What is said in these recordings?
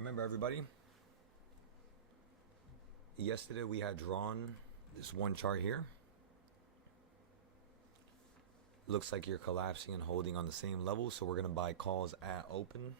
Remember, everybody, yesterday we had drawn this one chart here. Looks like you're collapsing and holding on the same level, so we're going to buy calls at open.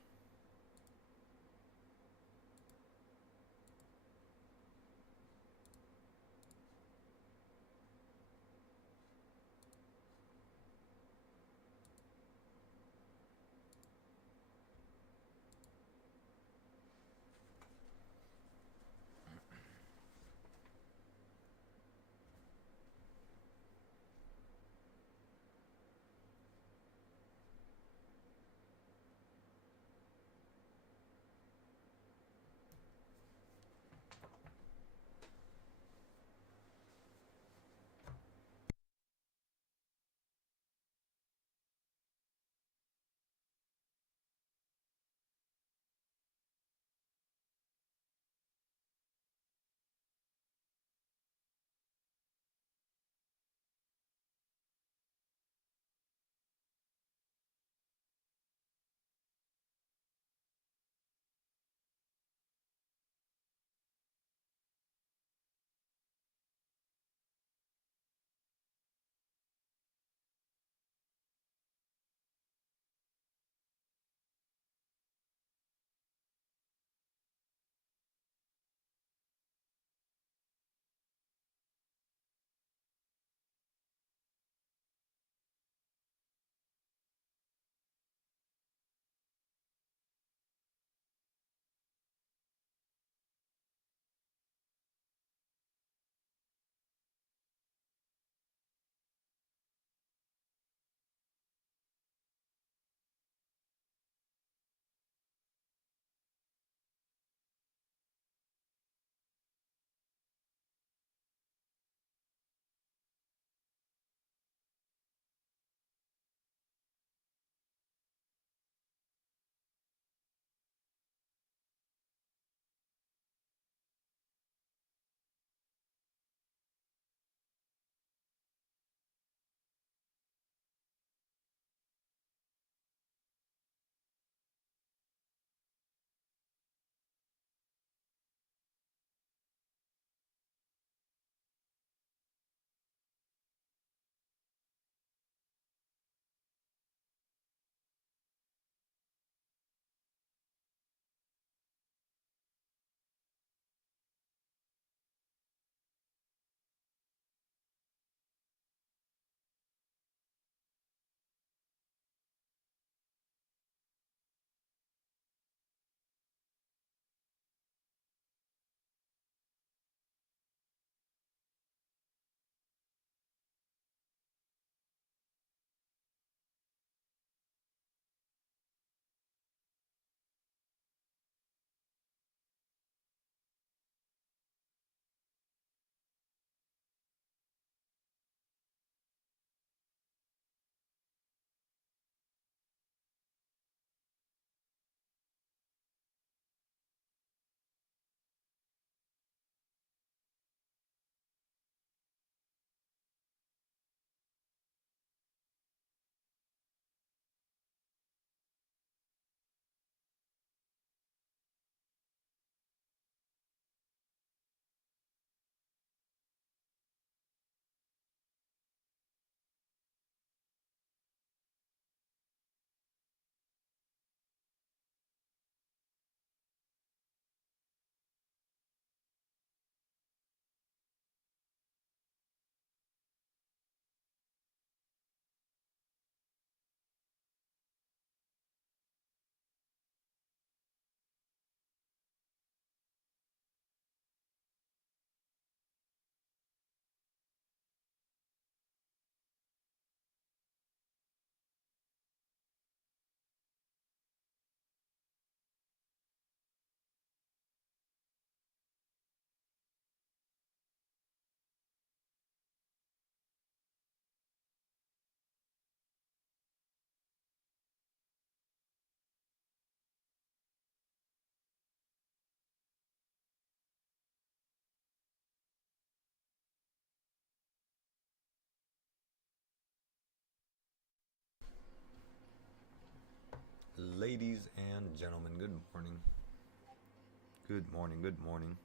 Ladies and gentlemen, good morning. Good morning, good morning.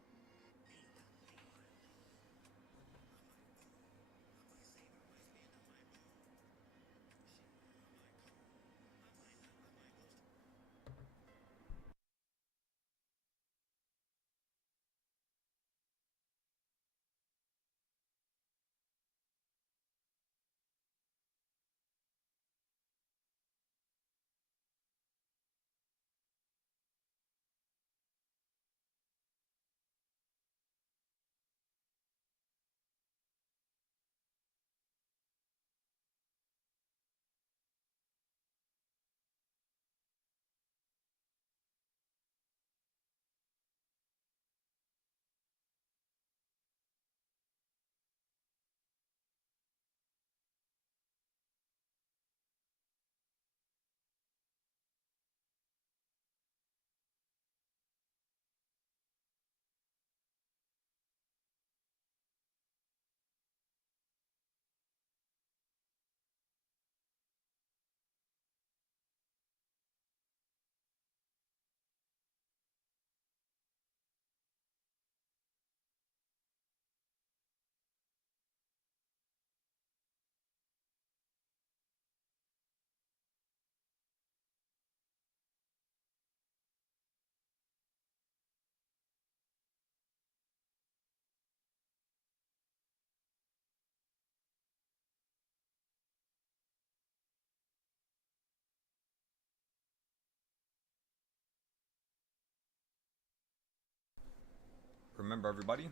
Remember, everybody,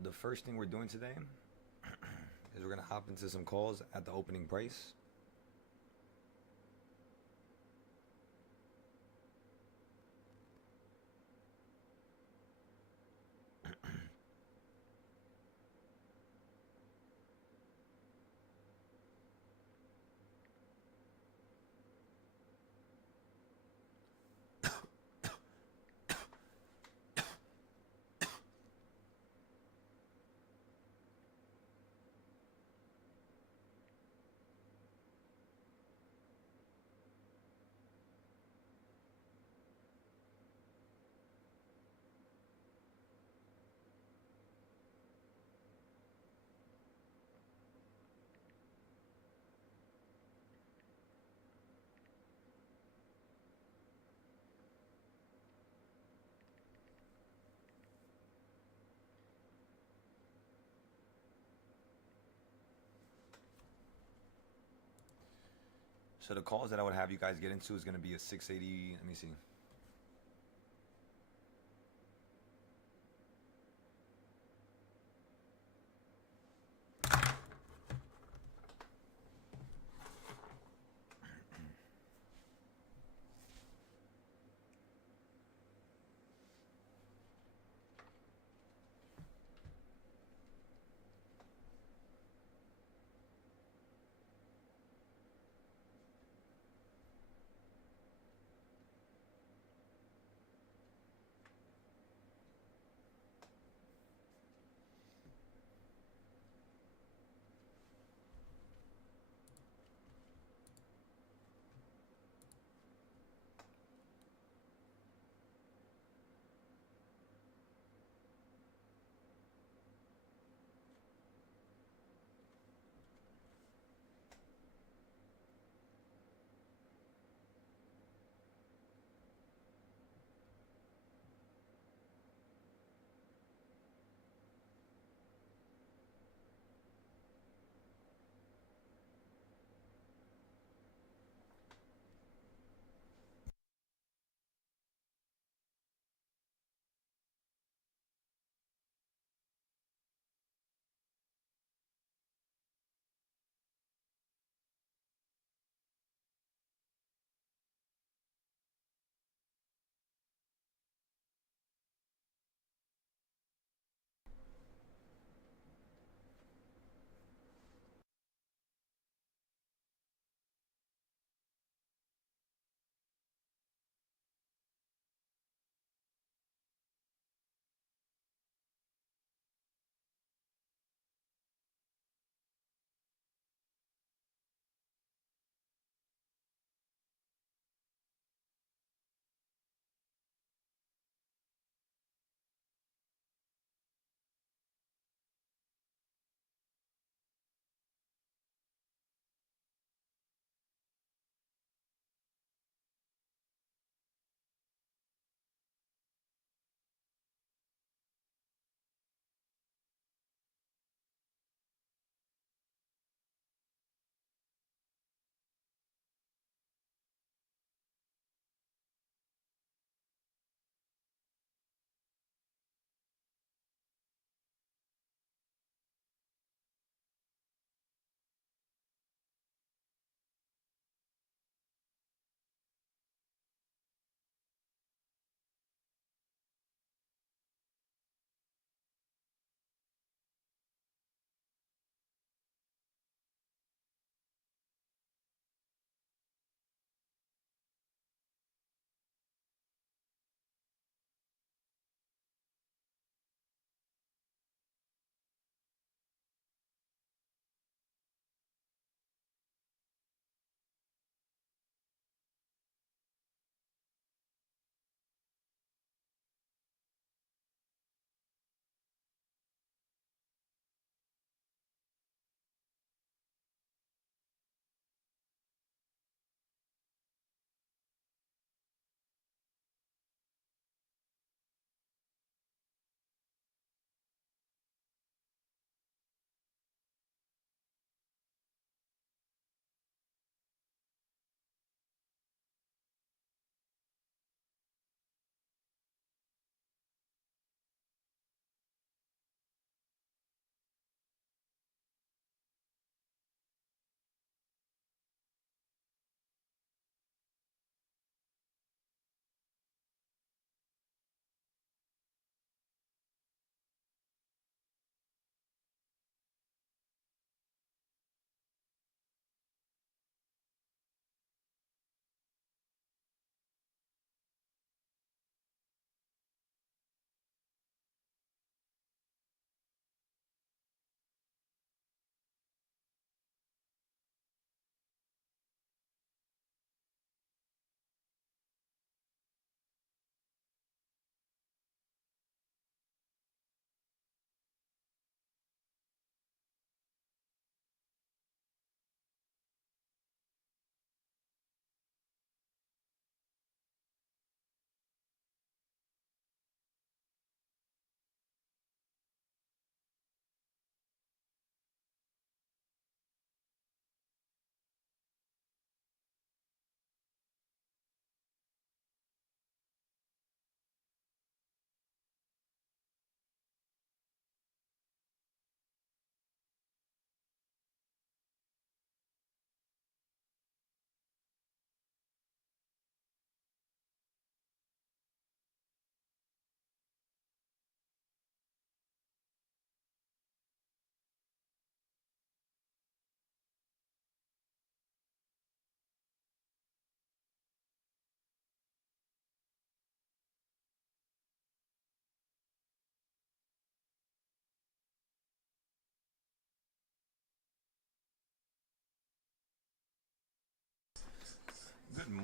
the first thing we're doing today is we're going to hop into some calls at the opening price. So the calls that I would have you guys get into is going to be a 680. Let me see.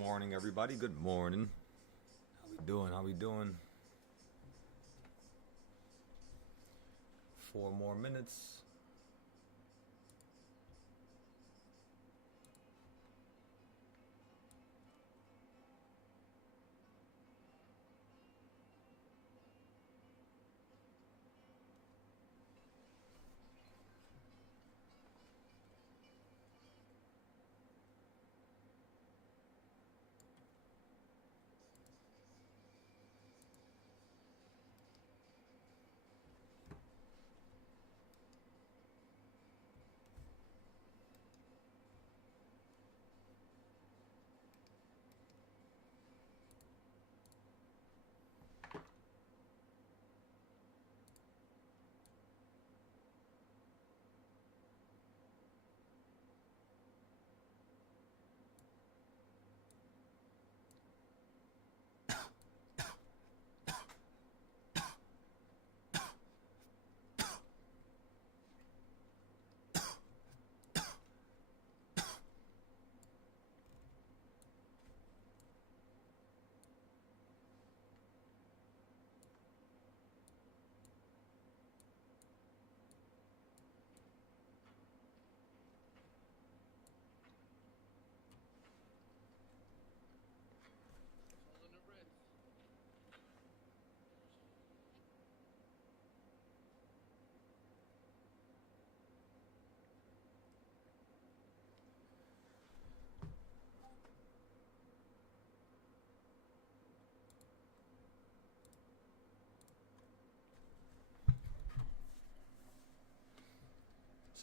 morning, everybody. Good morning. How we doing? How we doing? 4 more minutes.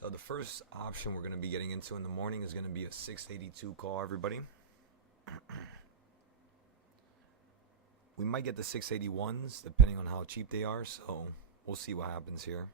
So the first option we're going to be getting into in the morning is going to be a 682 call, everybody. We might get the 681s depending on how cheap they are, so we'll see what happens here.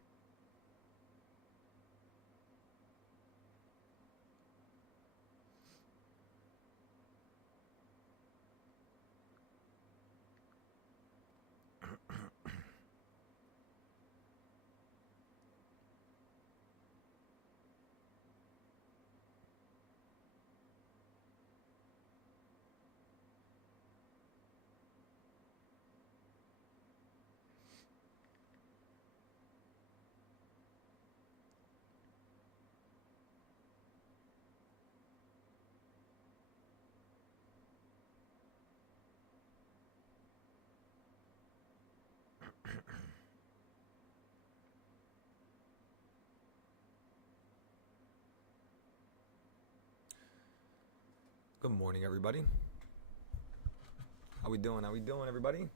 Good morning, everybody. How we doing? How we doing, everybody?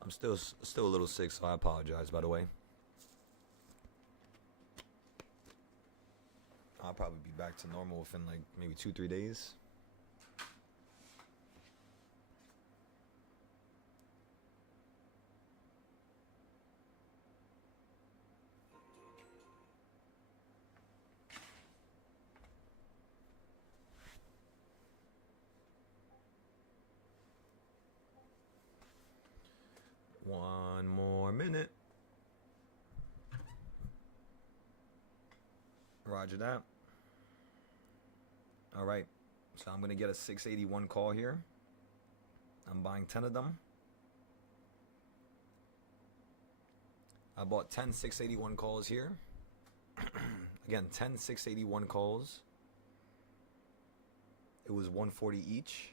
I'm still a little sick, so I apologize, by the way. I'll probably be back to normal within like maybe 2-3 days. One more minute. Roger that. All right. So I'm going to get a 681 call here. I'm buying 10 of them. I bought 10 681 calls here. Again, 10 681 calls. It was 140 each.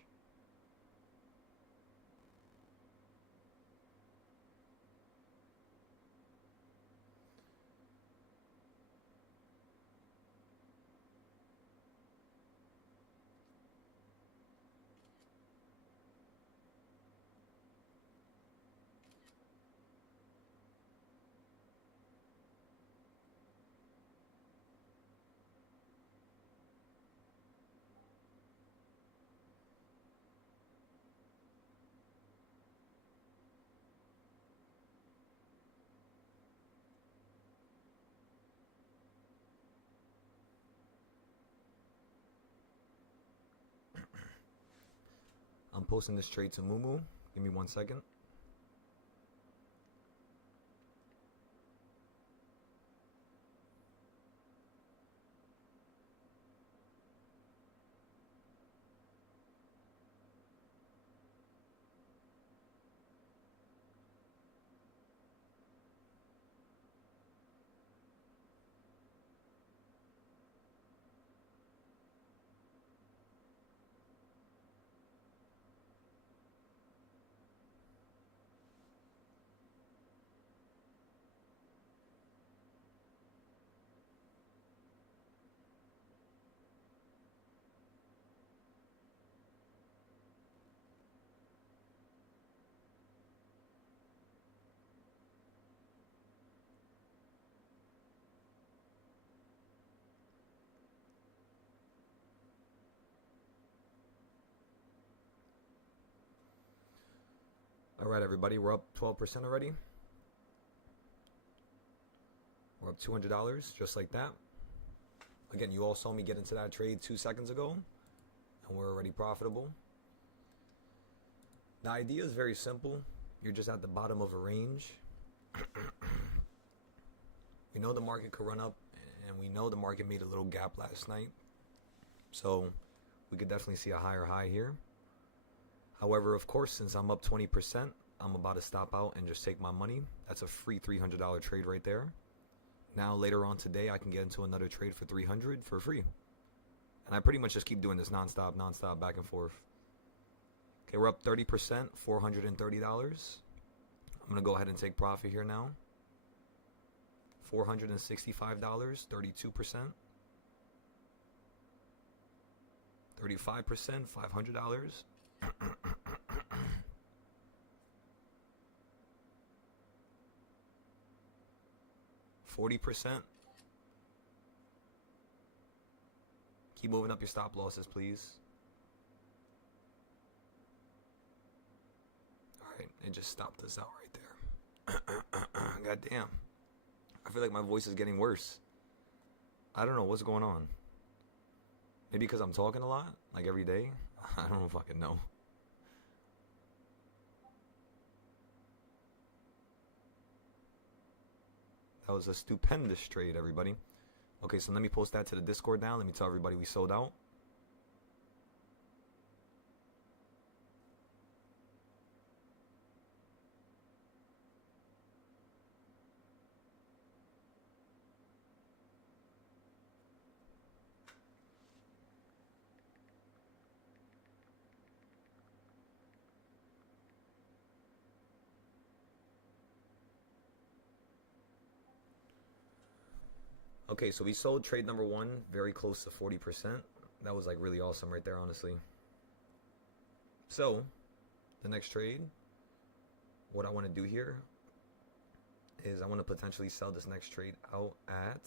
I'm posting this trade to Mumu. Give me 1 second. All right, everybody, we're up 12% already. We're up $200, just like that. Again, you all saw me get into that trade 2 seconds ago, and we're already profitable. The idea is very simple. You're just at the bottom of a range. We know the market could run up, and we know the market made a little gap last night. So we could definitely see a higher high here. However, of course, since I'm up 20%, I'm about to stop out and just take my money. That's a free $300 trade right there. Now, later on today, I can get into another trade for $300 for free. And I pretty much just keep doing this nonstop, back and forth. Okay, we're up 30%, $430. I'm going to go ahead and take profit here now. $465, 32%. 35%, $500. 40%. Keep moving up your stop losses, please. Alright, it just stopped us out right there. God damn. I feel like my voice is getting worse. I don't know what's going on. Maybe because I'm talking a lot, like every day. I don't fucking know. That was a stupendous trade, everybody. Okay, so let me post that to the Discord now. Let me tell everybody we sold out. Okay, so we sold trade number 1 very close to 40%. That was like really awesome right there, honestly. So, the next trade, what I want to do here is I want to potentially sell this next trade out at...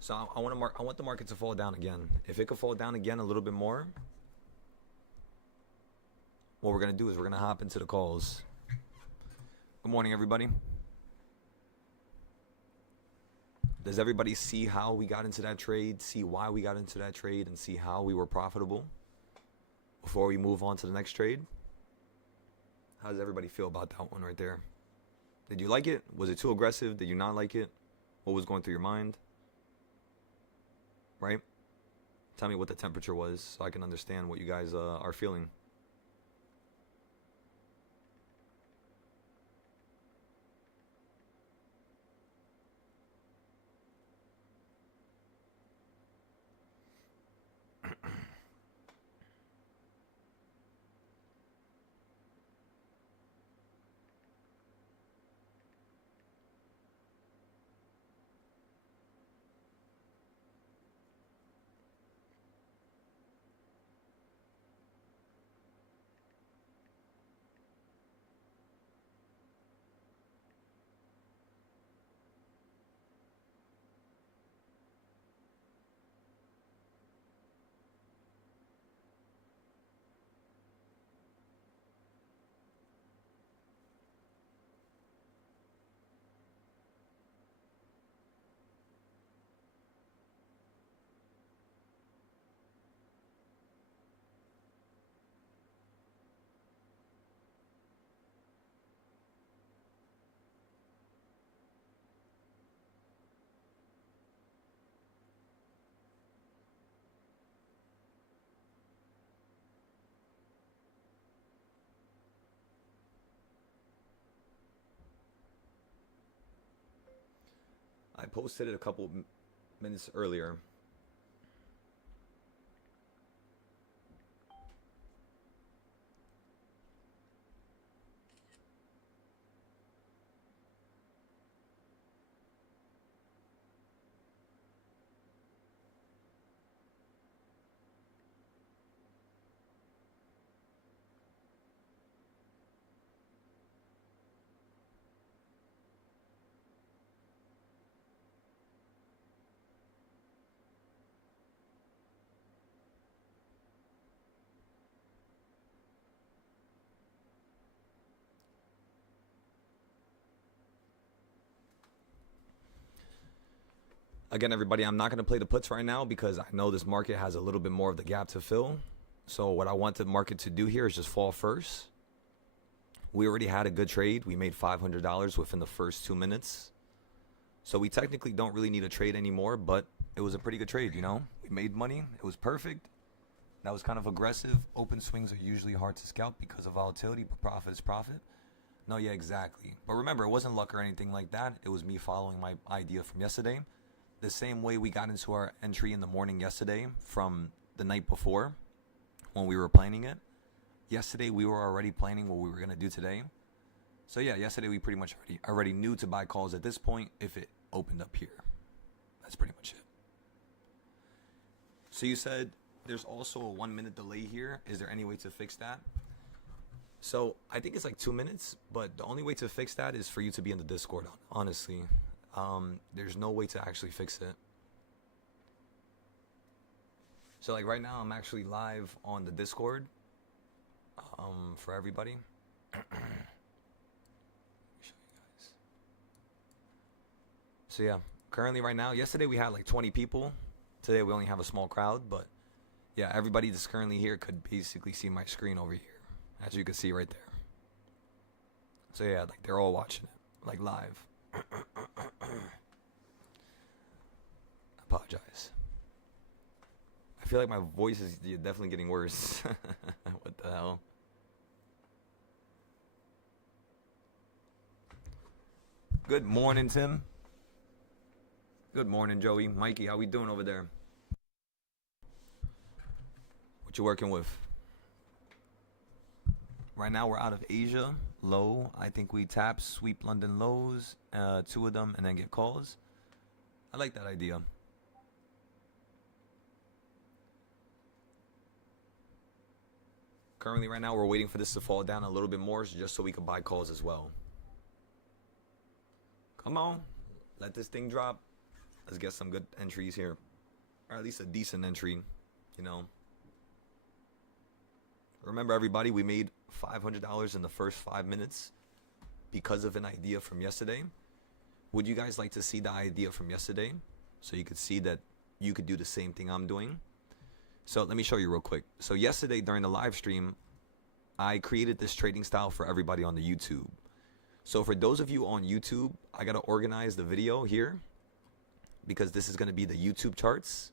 So I want the market to fall down again. If it could fall down again a little bit more, what we're going to do is we're going to hop into the calls. Good morning, everybody. Does everybody see how we got into that trade, see why we got into that trade, and see how we were profitable before we move on to the next trade? How does everybody feel about that one right there? Did you like it? Was it too aggressive? Did you not like it? What was going through your mind? Right? Tell me what the temperature was so I can understand what you guys are feeling. I posted it a couple minutes earlier. Again, everybody, I'm not going to play the puts right now because I know this market has a little bit more of the gap to fill. So what I want the market to do here is just fall first. We already had a good trade. We made $500 within the first 2 minutes. So we technically don't really need a trade anymore, but it was a pretty good trade, you know? We made money. It was perfect. That was kind of aggressive. Open swings are usually hard to scalp because of volatility, but profit is profit. No, yeah, exactly. But remember, it wasn't luck or anything like that. It was me following my idea from yesterday. The same way we got into our entry in the morning yesterday from the night before when we were planning it. Yesterday, we were already planning what we were going to do today. So yeah, yesterday we pretty much already knew to buy calls at this point if it opened up here. That's pretty much it. So you said there's also a 1 minute delay here. Is there any way to fix that? So I think it's like 2 minutes, but the only way to fix that is for you to be in the Discord, honestly. There's no way to actually fix it. So like right now I'm actually live on the Discord for everybody. Let me show you guys. So yeah, currently right now, yesterday we had like 20 people. Today we only have a small crowd, but yeah, everybody that's currently here could basically see my screen over here, as you can see right there. So yeah, like they're all watching it, like live. Apologize. I feel like my voice is definitely getting worse. What the hell? Good morning, Tim. Good morning, Joey. Mikey, how we doing over there? What you working with? Right now we're out of Asia. Low. I think we tap, sweep London lows, 2 of them, and then get calls. I like that idea. Currently, right now, we're waiting for this to fall down a little bit more just so we can buy calls as well. Come on. Let this thing drop. Let's get some good entries here. Or at least a decent entry, you know. Remember, everybody, we made $500 in the first 5 minutes because of an idea from yesterday. Would you guys like to see the idea from yesterday so you could see that you could do the same thing I'm doing? So let me show you real quick. So yesterday during the live stream, I created this trading style for everybody on the YouTube. So for those of you on YouTube, I got to organize the video here because this is going to be the YouTube charts.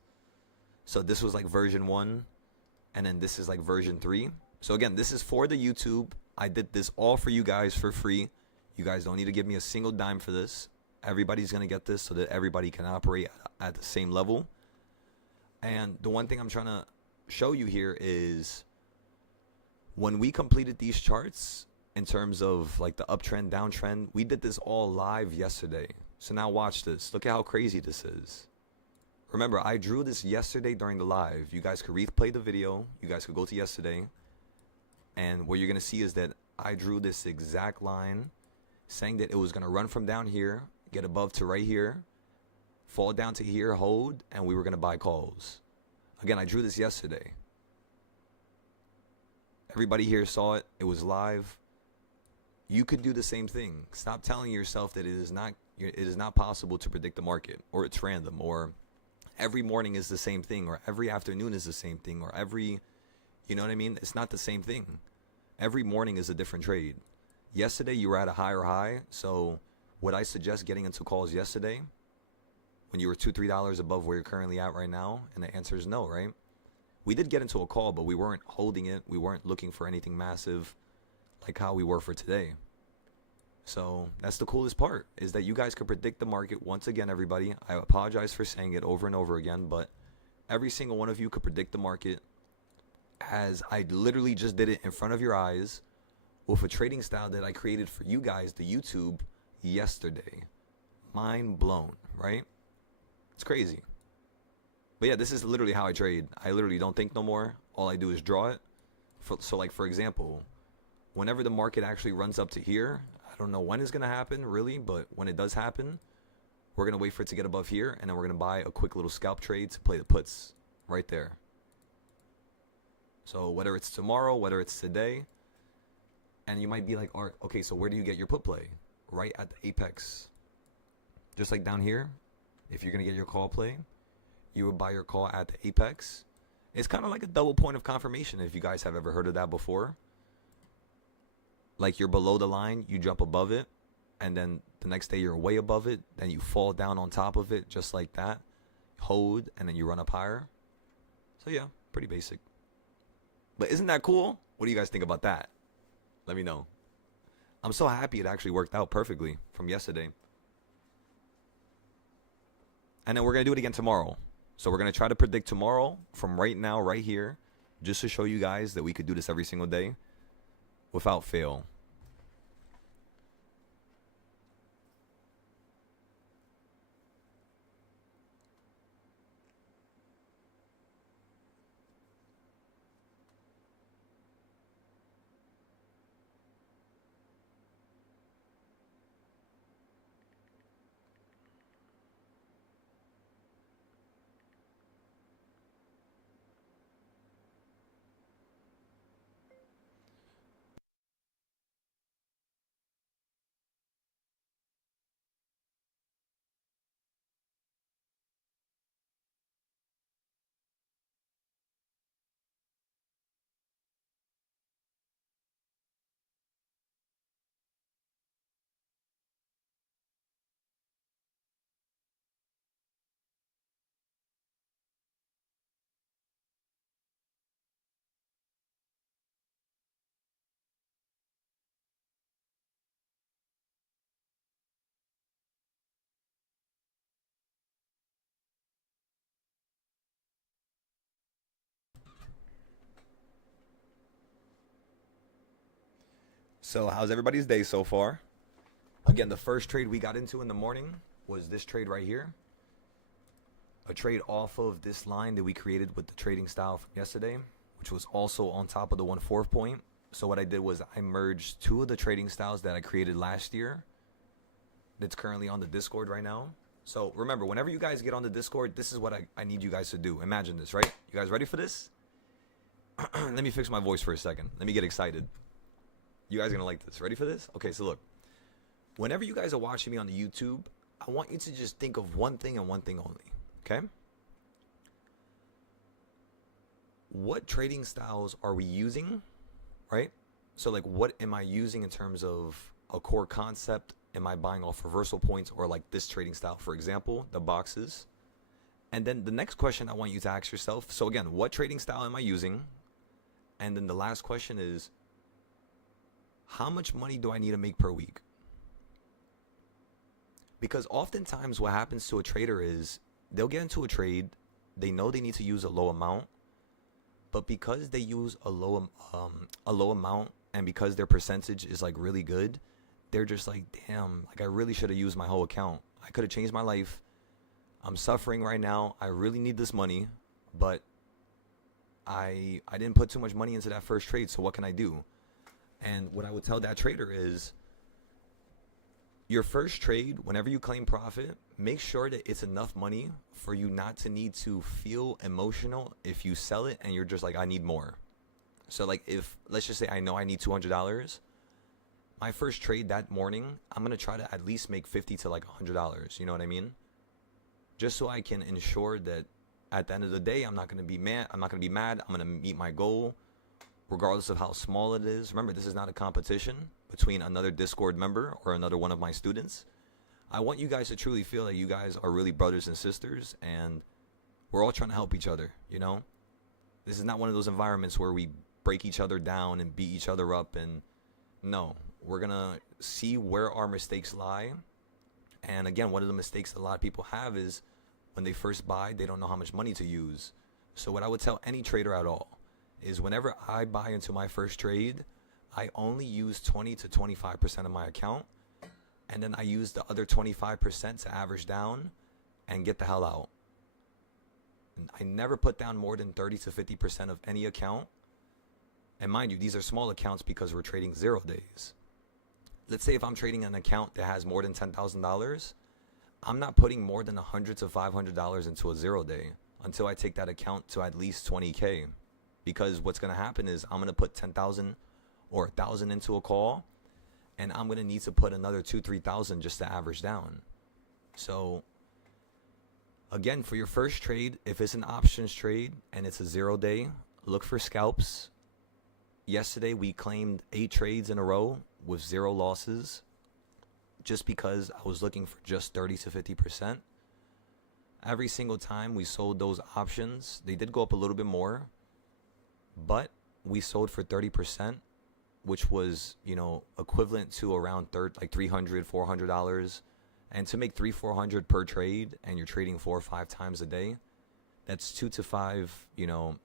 So this was like version 1 and then this is like version 3. So again, this is for the YouTube. I did this all for you guys for free. You guys don't need to give me a single dime for this. Everybody's going to get this so that everybody can operate at the same level. And the one thing I'm trying to show you here is when we completed these charts in terms of like the uptrend, downtrend, we did this all live yesterday. So now watch this. Look at how crazy this is. Remember, I drew this yesterday during the live. You guys could replay the video. You guys could go to yesterday. And what you're going to see is that I drew this exact line saying that it was going to run from down here, get above to right here, fall down to here, hold, and we were going to buy calls. Again, I drew this yesterday. Everybody here saw it. It was live. You could do the same thing. Stop telling yourself that it is not possible to predict the market, or it's random, or every morning is the same thing, or every afternoon is the same thing, or every, you know what I mean? It's not the same thing. Every morning is a different trade. Yesterday, you were at a higher high, so would I suggest getting into calls yesterday when you were $2-3 above where you're currently at right now? And the answer is no, right? We did get into a call, but we weren't holding it. We weren't looking for anything massive like how we were for today. So that's the coolest part, is that you guys could predict the market. Once again, everybody, I apologize for saying it over and over again, but every single one of you could predict the market as I literally just did it in front of your eyes with a trading style that I created for you guys, the YouTube, yesterday. Mind blown, right? It's crazy. But yeah, this is literally how I trade. I literally don't think no more. All I do is draw it. So like, for example, whenever the market actually runs up to here, I don't know when it's going to happen, really, but when it does happen, we're going to wait for it to get above here, and then we're going to buy a quick little scalp trade to play the puts right there. So whether it's tomorrow, whether it's today, and you might be like, Art, okay, so where do you get your put play? Right at the apex. Just like down here. if you're going to get your call play, you would buy your call at the apex. It's kind of like a double point of confirmation if you guys have ever heard of that before. Like you're below the line, you jump above it, and then the next day you're way above it, then you fall down on top of it just like that. Hold, and then you run up higher. So yeah, pretty basic. But isn't that cool? What do you guys think about that? Let me know. I'm so happy it actually worked out perfectly from yesterday. And then we're going to do it again tomorrow. So we're going to try to predict tomorrow from right now, right here, just to show you guys that we could do this every single day without fail. So how's everybody's day so far? Again, the first trade we got into in the morning was this trade right here. A trade off of this line that we created with the trading style from yesterday, which was also on top of the 1/4 point. So what I did was I merged two of the trading styles that I created last year that's currently on the Discord right now. So remember, whenever you guys get on the Discord, this is what I need you guys to do. Imagine this, right? You guys ready for this? Let me fix my voice for a second. Let me get excited. You guys are going to like this. Ready for this? Okay, so look. Whenever you guys are watching me on the YouTube, I want you to just think of one thing and one thing only. Okay? What trading styles are we using, right? So like what am I using in terms of a core concept? Am I buying off reversal points or like this trading style, for example, the boxes? And then the next question I want you to ask yourself, so again, what trading style am I using? And then the last question is, how much money do I need to make per week? Because oftentimes what happens to a trader is they'll get into a trade, they know they need to use a low amount, but because they use a low amount and because their percentage is like really good, they're just like, damn, like I really should have used my whole account. I could have changed my life. I'm suffering right now. I really need this money, but I didn't put too much money into that first trade, so what can I do? And what I would tell that trader is, your first trade, whenever you claim profit, make sure that it's enough money for you not to need to feel emotional if you sell it and you're just like, I need more. So like if, let's just say I know I need $200, my first trade that morning, I'm going to try to at least make $50 to like $100. You know what I mean? Just so I can ensure that at the end of the day, I'm not going to be mad. I'm going to meet my goal regardless of how small it is. Remember, this is not a competition between another Discord member or another one of my students. I want you guys to truly feel that you guys are really brothers and sisters and we're all trying to help each other, you know? This is not one of those environments where we break each other down and beat each other up. And no, we're going to see where our mistakes lie. And again, one of the mistakes a lot of people have is when they first buy, they don't know how much money to use. So what I would tell any trader at all is whenever I buy into my first trade, I only use 20 to 25% of my account. And then I use the other 25% to average down and get the hell out. And I never put down more than 30 to 50% of any account. And mind you, these are small accounts because we're trading 0 days. Let's say if I'm trading an account that has more than $10,000, I'm not putting more than $100 to $500 into a 0 day until I take that account to at least 20K. Because what's going to happen is I'm going to put 10,000 or 1,000 into a call, and I'm going to need to put another 2,000 to 3,000 just to average down. So Again, for your first trade, if it's an options trade and it's a 0-day, look for scalps. Yesterday, we claimed 8 trades in a row with 0 losses just because I was looking for just 30 to 50%. Every single time we sold those options, they did go up a little bit more, but we sold for 30%, which was, equivalent to around like $300, $400. And to make $300-400 per trade, and you're trading 4 or 5 times a day, that's 2 to 5,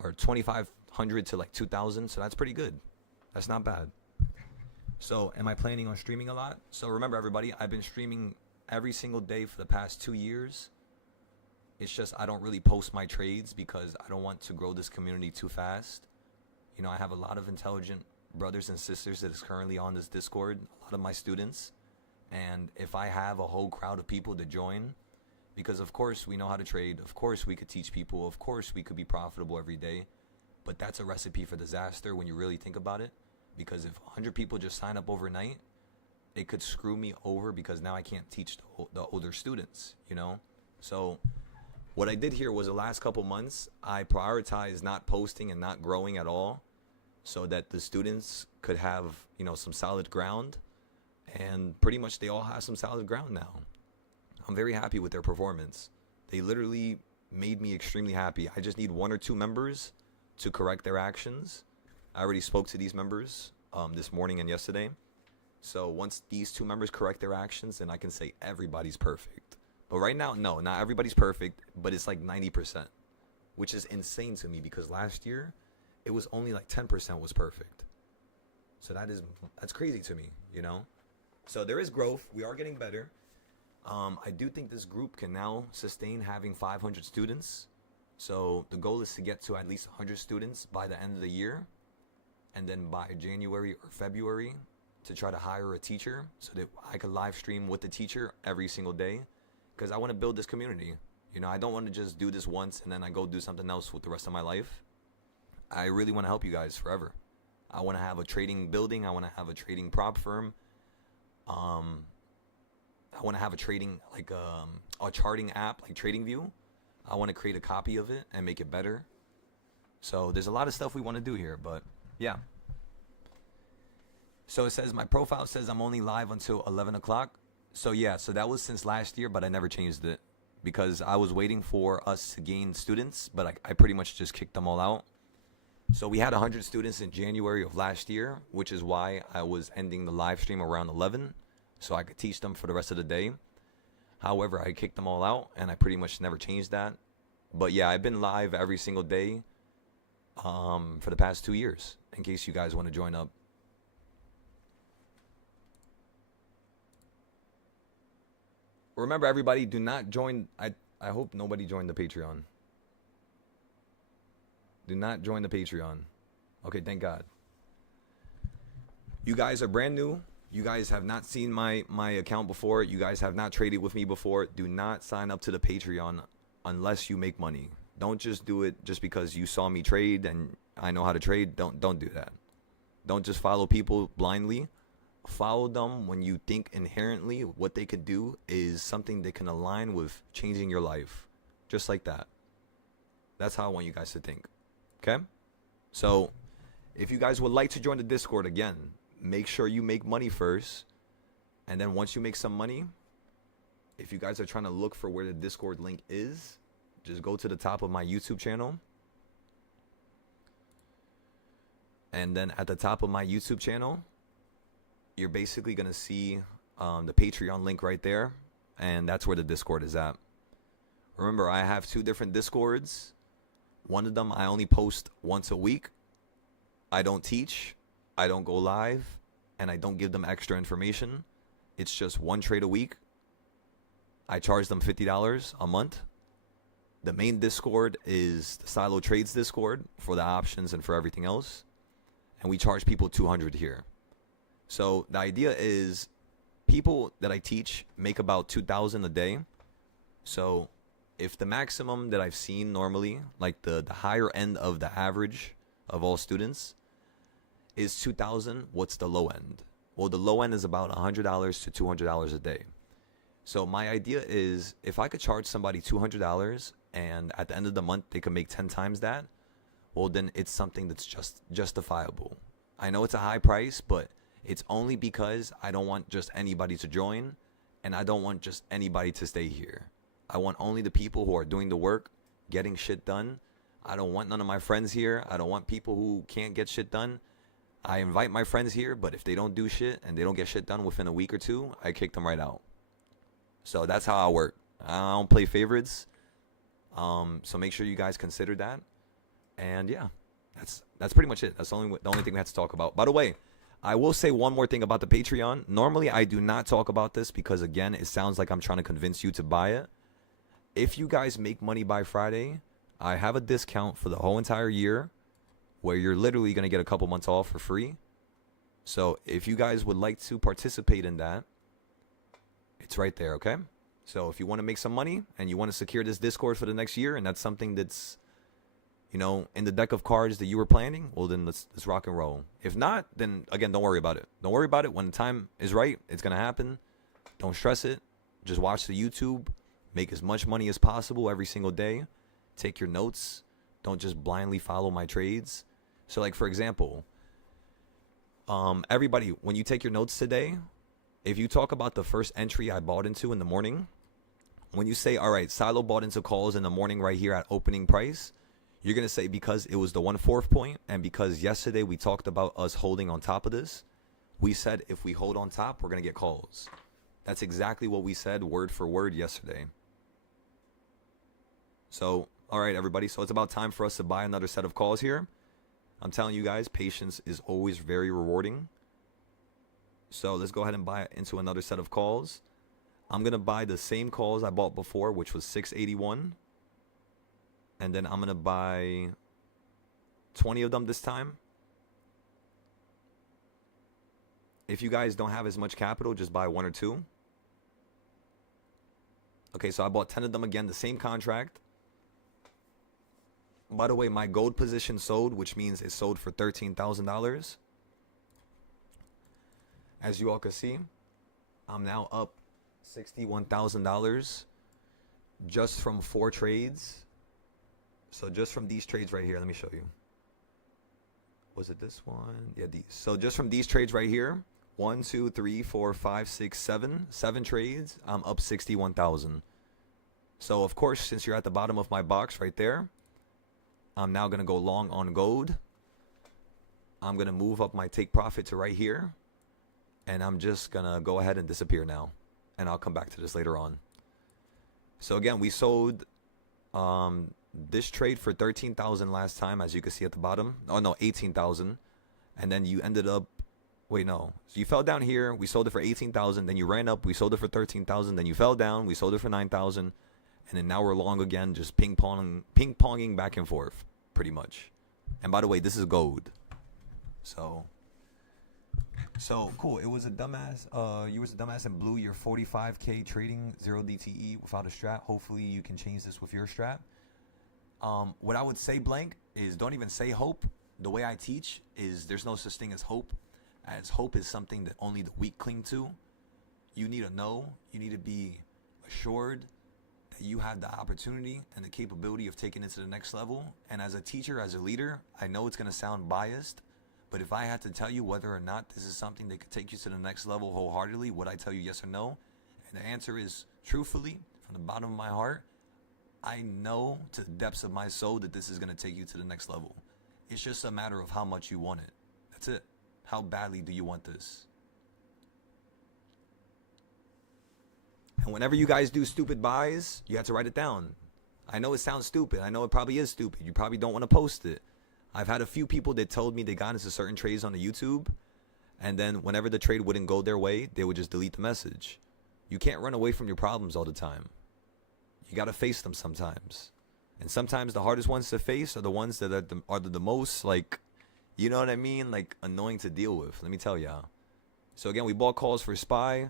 or 2,500 to like 2,000. So that's pretty good. That's not bad. So am I planning on streaming a lot? So remember, everybody, I've been streaming every single day for the past 2 years. It's just I don't really post my trades because I don't want to grow this community too fast. I have a lot of intelligent brothers and sisters that is currently on this Discord, a lot of my students. And if I have a whole crowd of people to join, because of course we know how to trade, of course we could teach people, of course we could be profitable every day, but that's a recipe for disaster when you really think about it. Because if 100 people just sign up overnight, it could screw me over because now I can't teach the older students, So what I did here was the last couple months, I prioritized not posting and not growing at all so that the students could have, some solid ground. And pretty much they all have some solid ground now. I'm very happy with their performance. They literally made me extremely happy. I just need 1 or 2 members to correct their actions. I already spoke to these members this morning and yesterday. So once these 2 members correct their actions, then I can say everybody's perfect. But right now, no, not everybody's perfect, but it's like 90%, which is insane to me because last year it was only like 10% was perfect. So that's crazy to me, So there is growth. We are getting better. I do think this group can now sustain having 500 students. So the goal is to get to at least 100 students by the end of the year. And then by January or February to try to hire a teacher so that I could live stream with the teacher every single day. Because I want to build this community. I don't want to just do this once and then I go do something else with the rest of my life. I really want to help you guys forever. I want to have a trading building. I want to have a trading prop firm. I want to have a trading, like a charting app, like TradingView. I want to create a copy of it and make it better. So there's a lot of stuff we want to do here, but yeah. So it says, my profile says I'm only live until 11 o'clock. So yeah, so that was since last year, but I never changed it because I was waiting for us to gain students, but I pretty much just kicked them all out. So we had 100 students in January of last year, which is why I was ending the live stream around 11 so I could teach them for the rest of the day. However, I kicked them all out and I pretty much never changed that. But yeah, I've been live every single day for the past 2 years, in case you guys want to join up. Remember, everybody, do not join. I hope nobody joined the Patreon. Do not join the Patreon. Okay, thank God. You guys are brand new. You guys have not seen my account before. You guys have not traded with me before. Do not sign up to the Patreon unless you make money. Don't just do it just because you saw me trade and I know how to trade. Don't do that. Don't just follow people blindly. Follow them when you think inherently what they could do is something that can align with changing your life. Just like that. That's how I want you guys to think. Okay? So, if you guys would like to join the Discord, again, make sure you make money first. And then once you make some money, if you guys are trying to look for where the Discord link is, just go to the top of my YouTube channel. And then at the top of my YouTube channel, you're basically going to see the Patreon link right there. And that's where the Discord is at. Remember, I have 2 different Discords. One of them I only post once a week. I don't teach. I don't go live. And I don't give them extra information. It's just 1 trade a week. I charge them $50 a month. The main Discord is the Silo Trades Discord for the options and for everything else. And we charge people $200 here. So the idea is people that I teach make about $2,000 a day. So if the maximum that I've seen normally, like the higher end of the average of all students is $2,000, what's the low end? Well, the low end is about $100 to $200 a day. So my idea is if I could charge somebody $200 and at the end of the month they could make 10 times that, well then it's something that's just justifiable. I know it's a high price, but it's only because I don't want just anybody to join and I don't want just anybody to stay here. I want only the people who are doing the work, getting shit done. I don't want none of my friends here. I don't want people who can't get shit done. I invite my friends here, but if they don't do shit and they don't get shit done within a week or two, I kick them right out. So that's how I work. I don't play favorites. So make sure you guys consider that. And yeah, that's pretty much it. That's the only thing we had to talk about. By the way, I will say one more thing about the Patreon. Normally, I do not talk about this because, again, it sounds like I'm trying to convince you to buy it. If you guys make money by Friday, I have a discount for the whole entire year where you're literally going to get a couple months off for free. So if you guys would like to participate in that, it's right there, okay? So if you want to make some money and you want to secure this Discord for the next year, and that's something that's, you know, in the deck of cards that you were planning, well, then let's rock and roll. If not, then, again, don't worry about it. Don't worry about it. When the time is right, it's going to happen. Don't stress it. Just watch the YouTube. Make as much money as possible every single day. Take your notes. Don't just blindly follow my trades. So, like, for example, everybody, when you take your notes today, if you talk about the first entry I bought into in the morning, when you say, all right, Silo bought into calls in the morning right here at opening price, you're going to say because it was the 1/4 point and because yesterday we talked about us holding on top of this, we said if we hold on top, we're going to get calls. That's exactly what we said word for word yesterday. So, all right, everybody. So it's about time for us to buy another set of calls here. I'm telling you guys, patience is always very rewarding. So let's go ahead and buy into another set of calls. I'm going to buy the same calls I bought before, which was 681. And then I'm going to buy 20 of them this time. If you guys don't have as much capital, just buy 1 or 2. Okay, so I bought 10 of them again, the same contract. By the way, my gold position sold, which means it sold for $13,000. As you all can see, I'm now up $61,000 just from 4 trades. So just from these trades right here, let me show you. Was it this one? Yeah, these. So just from these trades right here, 1, 2, 3, 4, 5, 6, 7, 7 trades, I'm up 61,000. So of course, since you're at the bottom of my box right there, I'm now going to go long on gold. I'm going to move up my take profit to right here. And I'm just going to go ahead and disappear now. And I'll come back to this later on. So again, we sold this trade for 13,000 last time, as you can see at the bottom. Oh, no, 18,000. And then you ended up, wait, no. So you fell down here. We sold it for 18,000. Then you ran up. We sold it for 13,000. Then you fell down. We sold it for 9,000. And then now we're long again, just ping-ponging back and forth, pretty much. And by the way, this is gold. So cool. It was a dumbass. You was a dumbass and blew your 45K trading 0 DTE without a strat. Hopefully you can change this with your strat. What I would say, Blank, is don't even say hope. The way I teach is there's no such thing as hope, as hope is something that only the weak cling to. You need to know. You need to be assured that you have the opportunity and the capability of taking it to the next level. And as a teacher, as a leader, I know it's going to sound biased, but if I had to tell you whether or not this is something that could take you to the next level wholeheartedly, would I tell you yes or no? And the answer is, truthfully, from the bottom of my heart, I know to the depths of my soul that this is going to take you to the next level. It's just a matter of how much you want it. That's it. How badly do you want this? And whenever you guys do stupid buys, you have to write it down. I know it sounds stupid. I know it probably is stupid. You probably don't want to post it. I've had a few people that told me they got into certain trades on the YouTube, and then whenever the trade wouldn't go their way, they would just delete the message. You can't run away from your problems all the time. You got to face them sometimes. And sometimes the hardest ones to face are the ones that are the most, like, you know what I mean? Like, annoying to deal with. Let me tell y'all. So again, we bought calls for SPY.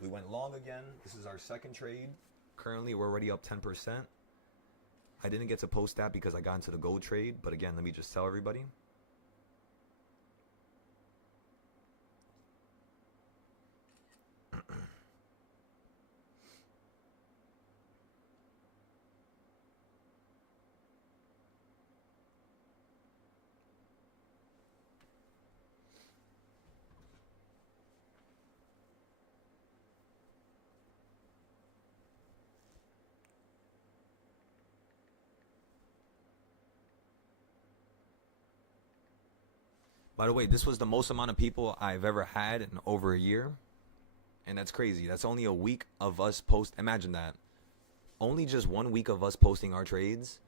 We went long again. This is our second trade. Currently, we're already up 10%. I didn't get to post that because I got into the gold trade. But again, let me just tell everybody. By the way, this was the most amount of people I've ever had in over a year. And that's crazy. That's only a week of us post. Imagine that. Only just 1 week of us posting our trades.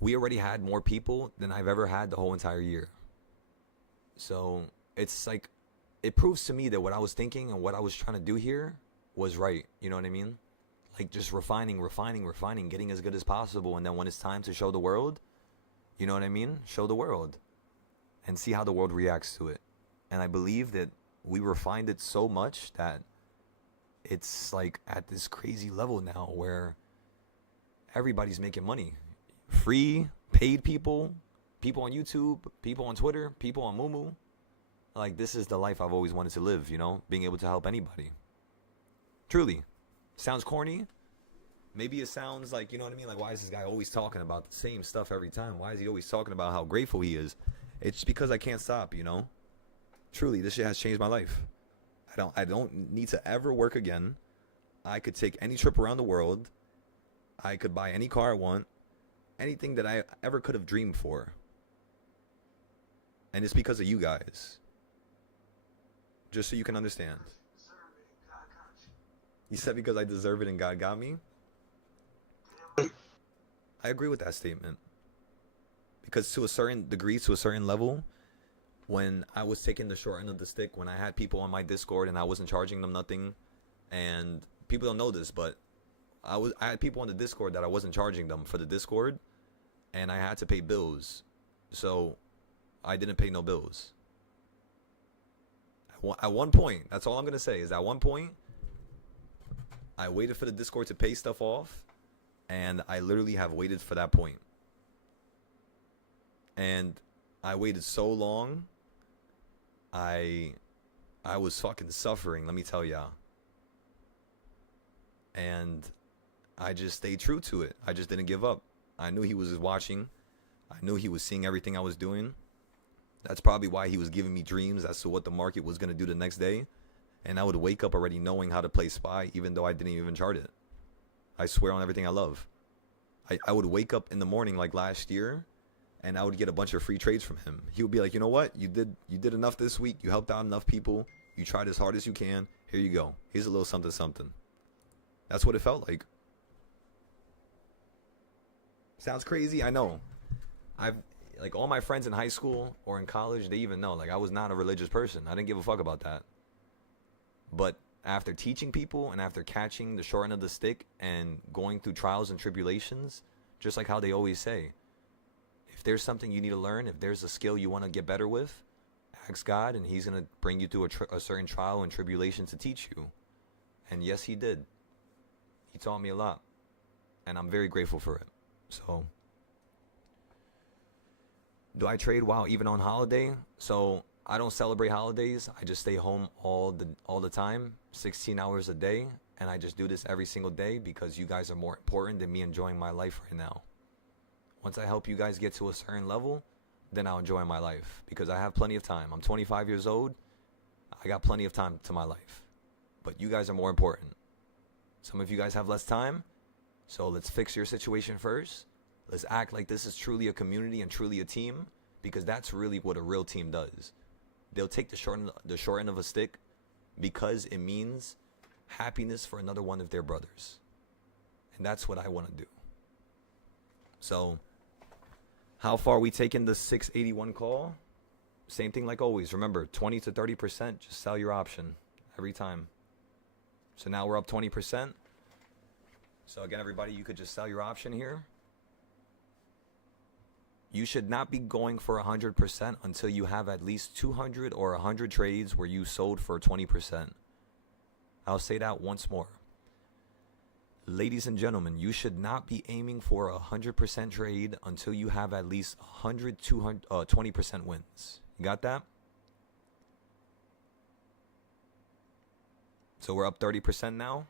We already had more people than I've ever had the whole entire year. So it's like, it proves to me that what I was thinking and what I was trying to do here was right. You know what I mean? Like just refining, getting as good as possible. And then when it's time to show the world, you know what I mean? Show the world and see how the world reacts to it. And I believe that we refined it so much that it's like at this crazy level now where everybody's making money. Free, paid people, people on YouTube, people on Twitter, people on Mumu. Like, this is the life I've always wanted to live, you know? Being able to help anybody. Truly. Sounds corny. Maybe it sounds like, you know what I mean? Like, why is this guy always talking about the same stuff every time? Why is he always talking about how grateful he is? It's because I can't stop, you know? Truly, this shit has changed my life. I don't need to ever work again. I could take any trip around the world. I could buy any car I want. Anything that I ever could have dreamed for. And it's because of you guys. Just so you can understand. You said because I deserve it and God got me? I agree with that statement. Because to a certain degree, to a certain level, when I was taking the short end of the stick, when I had people on my Discord and I wasn't charging them nothing, and people don't know this, but I had people on the Discord that I wasn't charging them for the Discord, and I had to pay bills. So I didn't pay no bills. At one point, that's all I'm going to say, is at one point, I waited for the Discord to pay stuff off, and I literally have waited for that point. And I waited so long, I was fucking suffering, let me tell y'all. And I just stayed true to it. I just didn't give up. I knew he was watching. I knew he was seeing everything I was doing. That's probably why he was giving me dreams as to what the market was going to do the next day. And I would wake up already knowing how to play SPY, even though I didn't even chart it. I swear on everything I love. I would wake up in the morning like last year, and I would get a bunch of free trades from him. He would be like, you know what? You did enough this week. You helped out enough people. You tried as hard as you can. Here you go. Here's a little something, something. That's what it felt like. Sounds crazy, I know. Like, all my friends in high school or in college, they even know. Like, I was not a religious person. I didn't give a fuck about that. But after teaching people and after catching the short end of the stick and going through trials and tribulations, just like how they always say, if there's something you need to learn, if there's a skill you want to get better with, ask God, and he's going to bring you through a certain trial and tribulation to teach you. And yes, he did. He taught me a lot. And I'm very grateful for it. So, do I trade while even on holiday? So, I don't celebrate holidays. I just stay home all the time, 16 hours a day. And I just do this every single day because you guys are more important than me enjoying my life right now. Once I help you guys get to a certain level, then I'll enjoy my life because I have plenty of time. I'm 25 years old. I got plenty of time to my life. But you guys are more important. Some of you guys have less time. So let's fix your situation first. Let's act like this is truly a community and truly a team, because that's really what a real team does. They'll take the short end of a stick because it means happiness for another one of their brothers. And that's what I want to do. So, how far are we taking the 681 call? Same thing like always. Remember, 20 to 30%, just sell your option every time. So now we're up 20%. So again, everybody, you could just sell your option here. You should not be going for 100% until you have at least 200 or 100 trades where you sold for 20%. I'll say that once more. Ladies and gentlemen, you should not be aiming for a 100% trade until you have at least 100, 200, 20% wins. You got that? So we're up 30% now.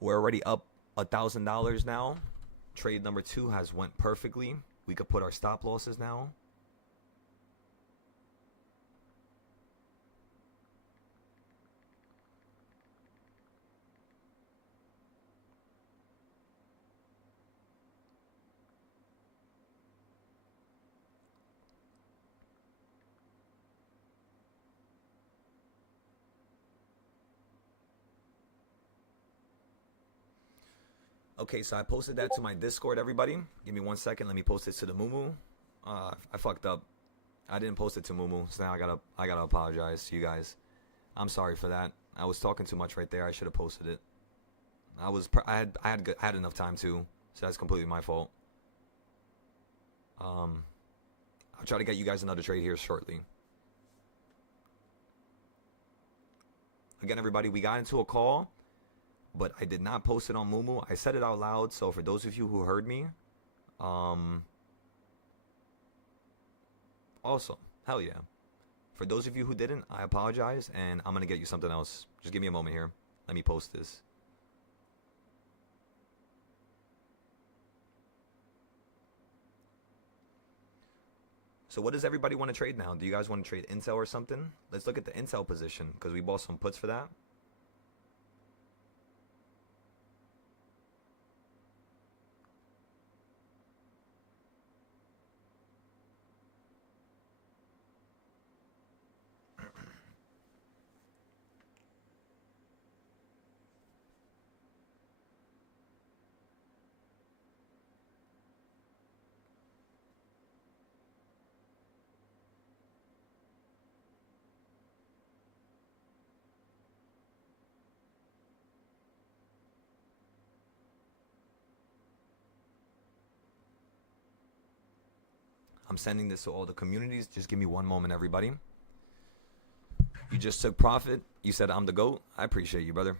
We're already up $1,000 now. Trade number 2 has went perfectly. We could put our stop losses now. Okay, so I posted that to my Discord, everybody. Give me 1 second. Let me post it to the Mumu. I fucked up. I didn't post it to Mumu, so now I gotta apologize to you guys. I'm sorry for that. I was talking too much right there. I should have posted it. I had enough time too, so that's completely my fault. I'll try to get you guys another trade here shortly. Again, everybody, we got into a call, but I did not post it on Mumu. I said it out loud, so for those of you who heard me, awesome. Hell yeah. For those of you who didn't, I apologize, and I'm going to get you something else. Just give me a moment here. Let me post this. So what does everybody want to trade now? Do you guys want to trade Intel or something? Let's look at the Intel position, because we bought some puts for that. I'm sending this to all the communities. Just give me 1 moment, everybody. You just took profit. You said I'm the GOAT. I appreciate you, brother.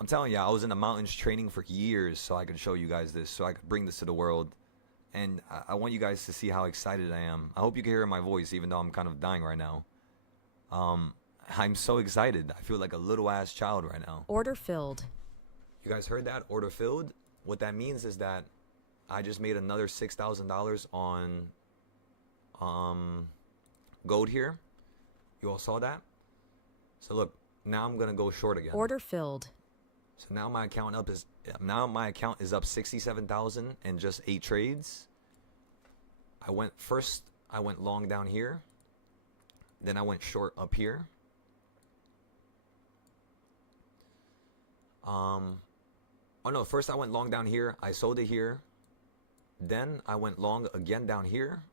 I'm telling you, I was in the mountains training for years so I could show you guys this, so I could bring this to the world. And I want you guys to see how excited I am. I hope you can hear my voice, even though I'm kind of dying right now. I'm so excited. I feel like a little ass child right now. Order filled. You guys heard that? Order filled? What that means is that I just made another $6,000 on gold here. You all saw that? So look, now I'm gonna go short again. Order filled. So now my account is up 67,000 in just 8 trades. I went long down here. Then I went short up here. Oh no, first I went long down here. I sold it here. Then I went long again down here.